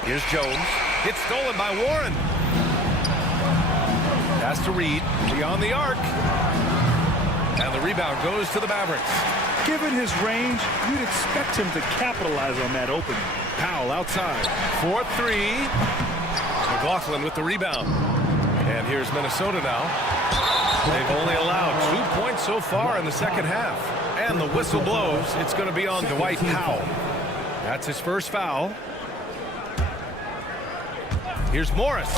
Here's Jones. It's stolen by Warren. Pass to Reed. Beyond the arc. And the rebound goes to the Mavericks. Given his range, you'd expect him to capitalize on that opening. Powell outside. 4-3. McLaughlin with the rebound. And here's Minnesota now. They've only allowed 2 points so far in the second half. And the whistle blows. It's going to be on Dwight Powell. That's his first foul. Here's Morris.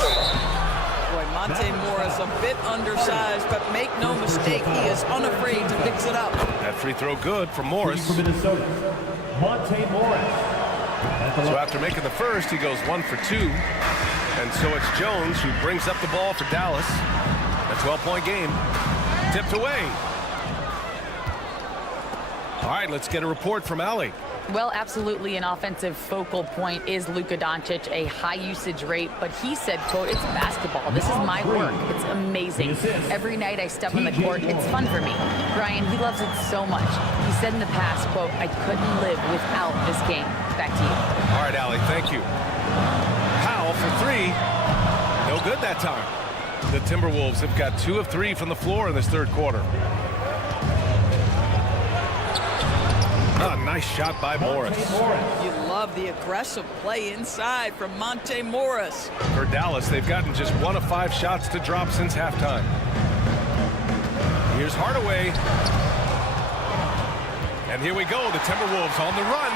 Boy, Monte Morris a bit undersized, but make no mistake, he is unafraid to mix it up. That free throw good from Morris. For Minnesota, Monte Morris. So after making the first, he goes 1 for 2. And so it's Jones who brings up the ball for Dallas. A 12-point game. Tipped away. All right, let's get a report from Allie. Well, absolutely an offensive focal point is Luka Doncic, a high usage rate, but he said, quote, it's basketball. This is my work. It's amazing. Every night I step on the court, it's fun for me. Brian, he loves it so much. He said in the past, quote, I couldn't live without this game. Back to you. All right, Allie, thank you. Powell for 3. No good that time. The Timberwolves have got 2 of 3 from the floor in this third quarter. A nice shot by Morris. You love the aggressive play inside from Monte Morris. For Dallas, they've gotten just 1 of 5 shots to drop since halftime. Here's Hardaway. And here we go, the Timberwolves on the run.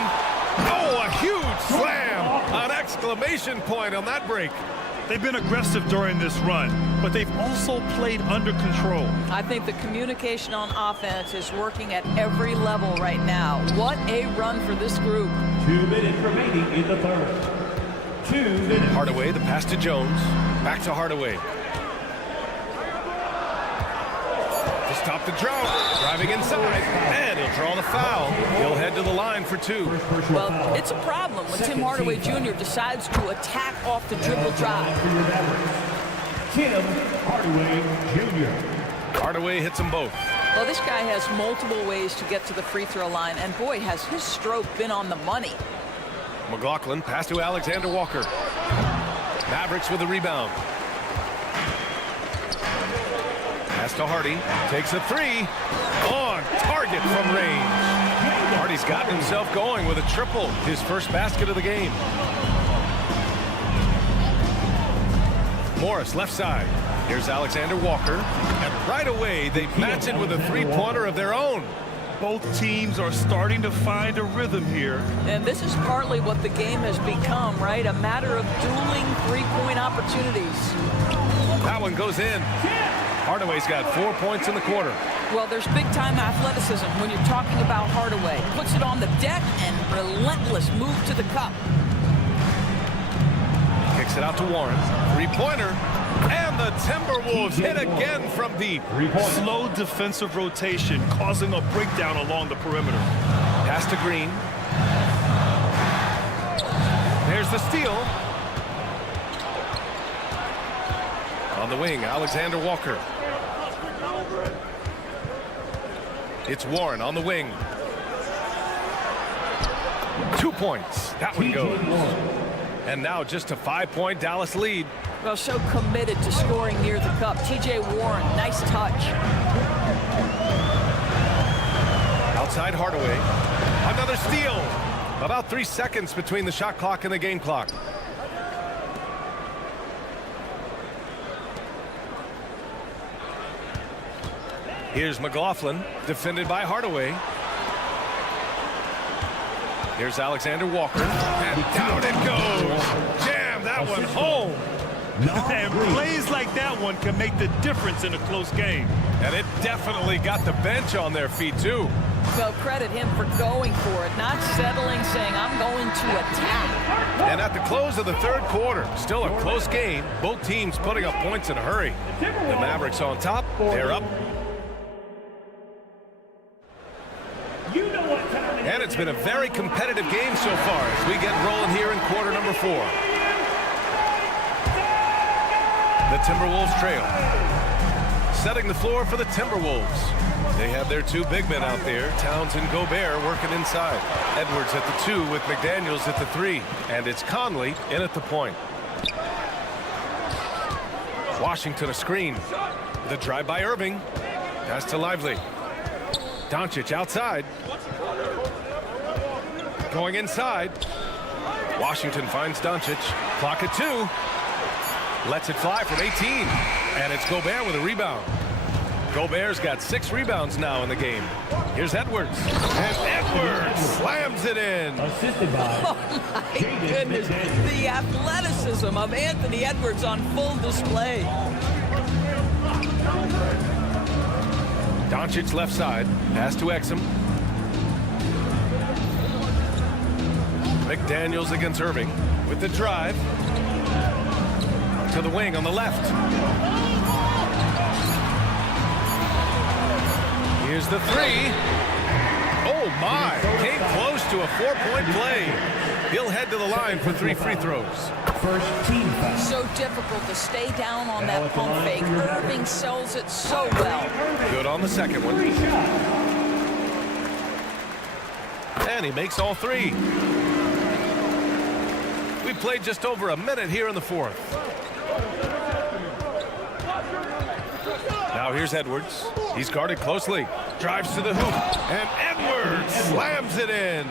Oh, a huge slam! An exclamation point on that break. They've been aggressive during this run, but they've also played under control. I think the communication on offense is working at every level right now. What a run for this group. 2 minutes remaining in the third. 2 minutes. Hardaway, the pass to Jones. Back to Hardaway. To stop the drought. Driving inside. And he'll draw the foul. He'll head to the line for 2. Well, it's a problem when Tim Hardaway Jr. decides to attack off the dribble drive. Tim Hardaway Jr. Hardaway hits them both. Well, this guy has multiple ways to get to the free throw line, and boy, has his stroke been on the money. McLaughlin, pass to Alexander Walker. Mavericks with the rebound. Pass to Hardy. Takes a 3. On target from range. Hardy's gotten himself going with a triple. His first basket of the game. Morris, left side. Here's Alexander Walker. And right away, they match it with a three-pointer of their own. Both teams are starting to find a rhythm here. And this is partly what the game has become, right? A matter of dueling three-point opportunities. That one goes in. Hardaway's got 4 points in the quarter. Well, there's big-time athleticism when you're talking about Hardaway. Puts it on the deck and relentless move to the cup. Kicks it out to Warren. Three-pointer. And the Timberwolves hit again from deep. Slow defensive rotation causing a breakdown along the perimeter. Pass to Green. There's the steal. On the wing, Alexander Walker. It's Warren on the wing. 2 points. That one goes. And now just a 5-point Dallas lead. Well, so committed to scoring near the cup. T.J. Warren, nice touch. Outside Hardaway. Another steal. About 3 seconds between the shot clock and the game clock. Here's McLaughlin, defended by Hardaway. Here's Alexander Walker, and down it goes. Jam that one home. And plays like that one can make the difference in a close game. And it definitely got the bench on their feet, too. Well, credit him for going for it, not settling, saying, I'm going to attack. And at the close of the third quarter, still a close game, both teams putting up points in a hurry. The Mavericks on top, they're up. And it's been a very competitive game so far as we get rolling here in quarter number 4. The Timberwolves trail. Setting the floor for the Timberwolves. They have their 2 big men out there, Towns and Gobert, working inside. Edwards at the 2 with McDaniels at the 3. And it's Conley in at the point. Washington a screen. The drive by Irving. Pass to Lively. Doncic outside. Going inside. Washington finds Doncic. Clock at 2. Lets it fly from 18. And it's Gobert with a rebound. Gobert's got 6 rebounds now in the game. Here's Edwards. And Edwards slams it in. Assisted by. Oh, my goodness. The athleticism of Anthony Edwards on full display. Doncic left side. Pass to Exum. McDaniels against Irving with the drive. To the wing on the left. Here's the 3. Oh, my. Came close to a 4-point play. He'll head to the line for 3 free throws. First team foul. So difficult to stay down on that pump fake. Irving sells it so well. Good on the second one. And he makes all 3. We played just over a minute here in the 4th. Now here's Edwards. He's guarded closely. Drives to the hoop. And Edwards slams it in.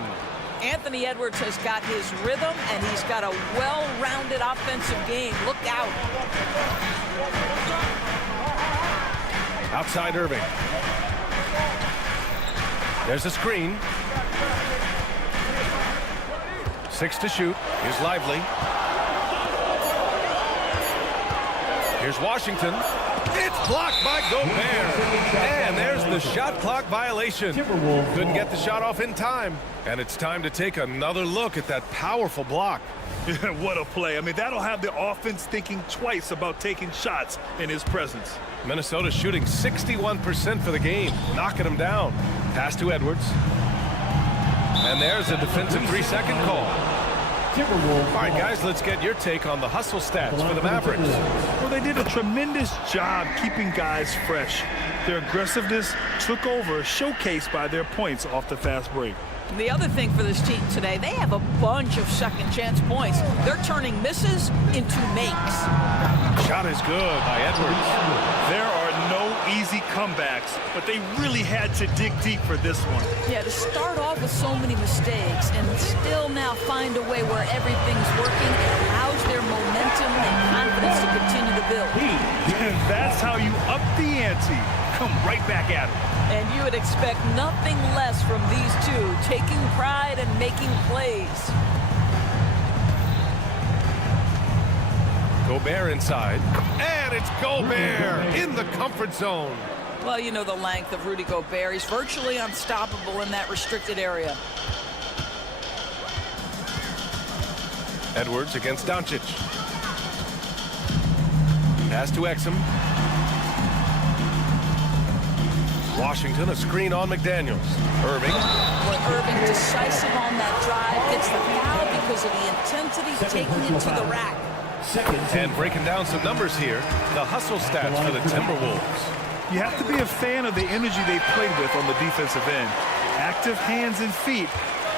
Anthony Edwards has got his rhythm, and he's got a well-rounded offensive game. Look out. Outside Irving. There's a screen. 6 to shoot. Here's Lively. Here's Washington. It's blocked by Gobert. And there's the shot clock violation. Couldn't get the shot off in time. And it's time to take another look at that powerful block. What a play. I mean, that'll have the offense thinking twice about taking shots in his presence. Minnesota shooting 61% for the game, knocking them down. Pass to Edwards. And there's a defensive 3-second call. All right, guys, let's get your take on the hustle stats for the Mavericks. Well, they did a tremendous job keeping guys fresh. Their aggressiveness took over, showcased by their points off the fast break. The other thing for this team today, they have a bunch of second chance points. They're turning misses into makes. Shot is good by Edwards. There are no easy comebacks, but they really had to dig deep for this one. Yeah, to start off with so many mistakes and still now find a way where everything's working, it allows their momentum and confidence to continue to build. And that's how you up the ante. Come right back at it. And you would expect nothing less from these two, taking pride and making plays. Gobert inside. And it's Gobert in the comfort zone. Well, you know the length of Rudy Gobert. He's virtually unstoppable in that restricted area. Edwards against Doncic. Pass to Exum. Washington, a screen on McDaniels. Irving. Well, Irving decisive on that drive. Gets the foul because of the intensity, taking it to the rack. And breaking down some numbers here, the hustle stats for the Timberwolves. You have to be a fan of the energy they played with on the defensive end. Active hands and feet,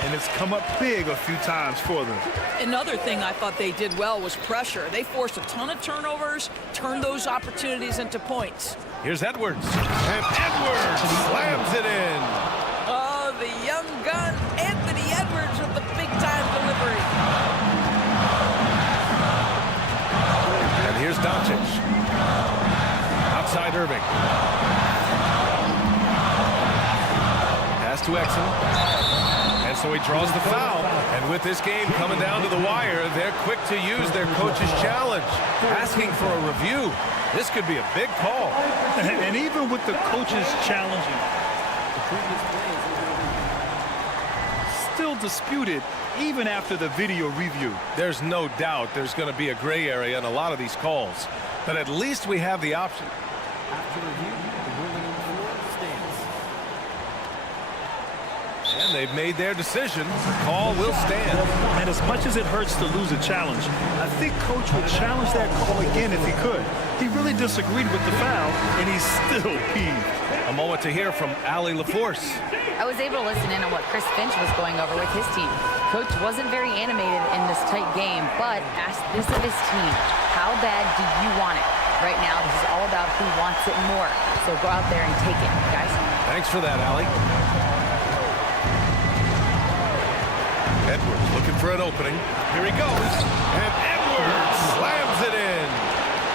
and it's come up big a few times for them. Another thing I thought they did well was pressure. They forced a ton of turnovers, turned those opportunities into points. Here's Edwards. And Edwards slams it in. Oh, the young gun, Anthony Edwards with the big-time delivery. And here's Doncic. Outside Irving. Pass to Exum. And so he draws the foul. And with this game coming down to the wire, they're quick to use their coach's challenge. Asking for a review. This could be a big call. And even with the coaches challenging, still disputed even after the video review. There's no doubt there's going to be a gray area in a lot of these calls. But at least we have the option. After review, the ruling on the floor stands. And they've made their decision. The call will stand. And as much as it hurts to lose a challenge, I think Coach would challenge that call again if he could. He really disagreed with the foul, and he's still peeved. A moment to hear from Allie LaForce. I was able to listen in on what Chris Finch was going over with his team. Coach wasn't very animated in this tight game, but asked this of his team: how bad do you want it? Right now, this is all about who wants it more. So go out there and take it, guys. Thanks for that, Allie. Edwards looking for an opening. Here he goes. And Edwards slams it in.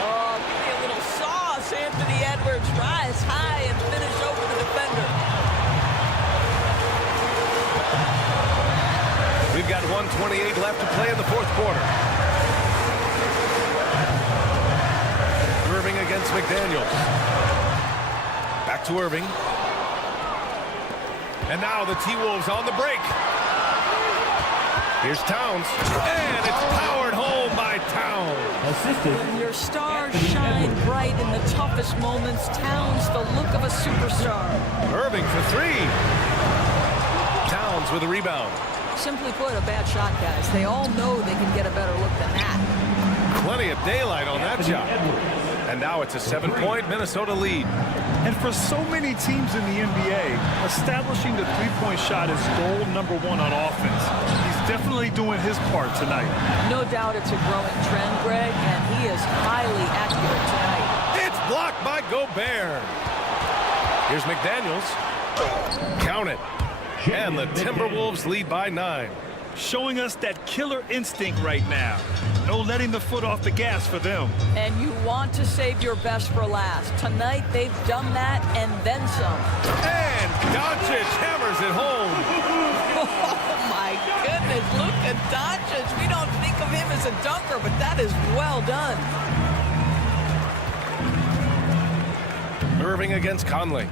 Oh, give me a little sauce, Anthony Edwards. Rise high and finish over the defender. We've got 1:28 left to play in the fourth quarter. Irving against McDaniels. Back to Irving. And now the T-Wolves on the break. Here's Towns. And it's powered home by Towns. When your stars shine bright in the toughest moments, Towns the look of a superstar. Irving for three. Towns with a rebound. Simply put, a bad shot, guys. They all know they can get a better look than that. Plenty of daylight on that shot. And now it's a 7-point Minnesota lead. And for so many teams in the NBA, establishing the three-point shot is goal number one on offense. He's definitely doing his part tonight. No doubt it's a growing trend, Greg, and he is highly accurate tonight. It's blocked by Gobert. Here's McDaniels. Count it. And the Timberwolves lead by 9. Showing us that killer instinct right now. No letting the foot off the gas for them. And you want to save your best for last. Tonight, they've done that and then some. And Doncic hammers it home. Oh, my goodness. Look at Doncic. We don't think of him as a dunker, but that is well done. Irving against Conley.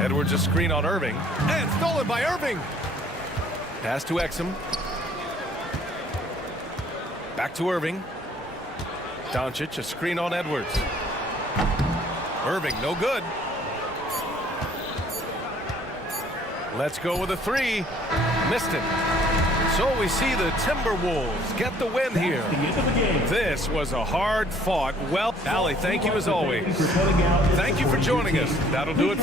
Edwards a screen on Irving. And stolen by Irving. Pass to Exum. Back to Irving. Doncic a screen on Edwards. Irving no good. Let's go with a three. Missed it. So we see the Timberwolves get the win here. This was a hard-fought, well, Allie, thank you as always. Thank you for joining us. That'll do it.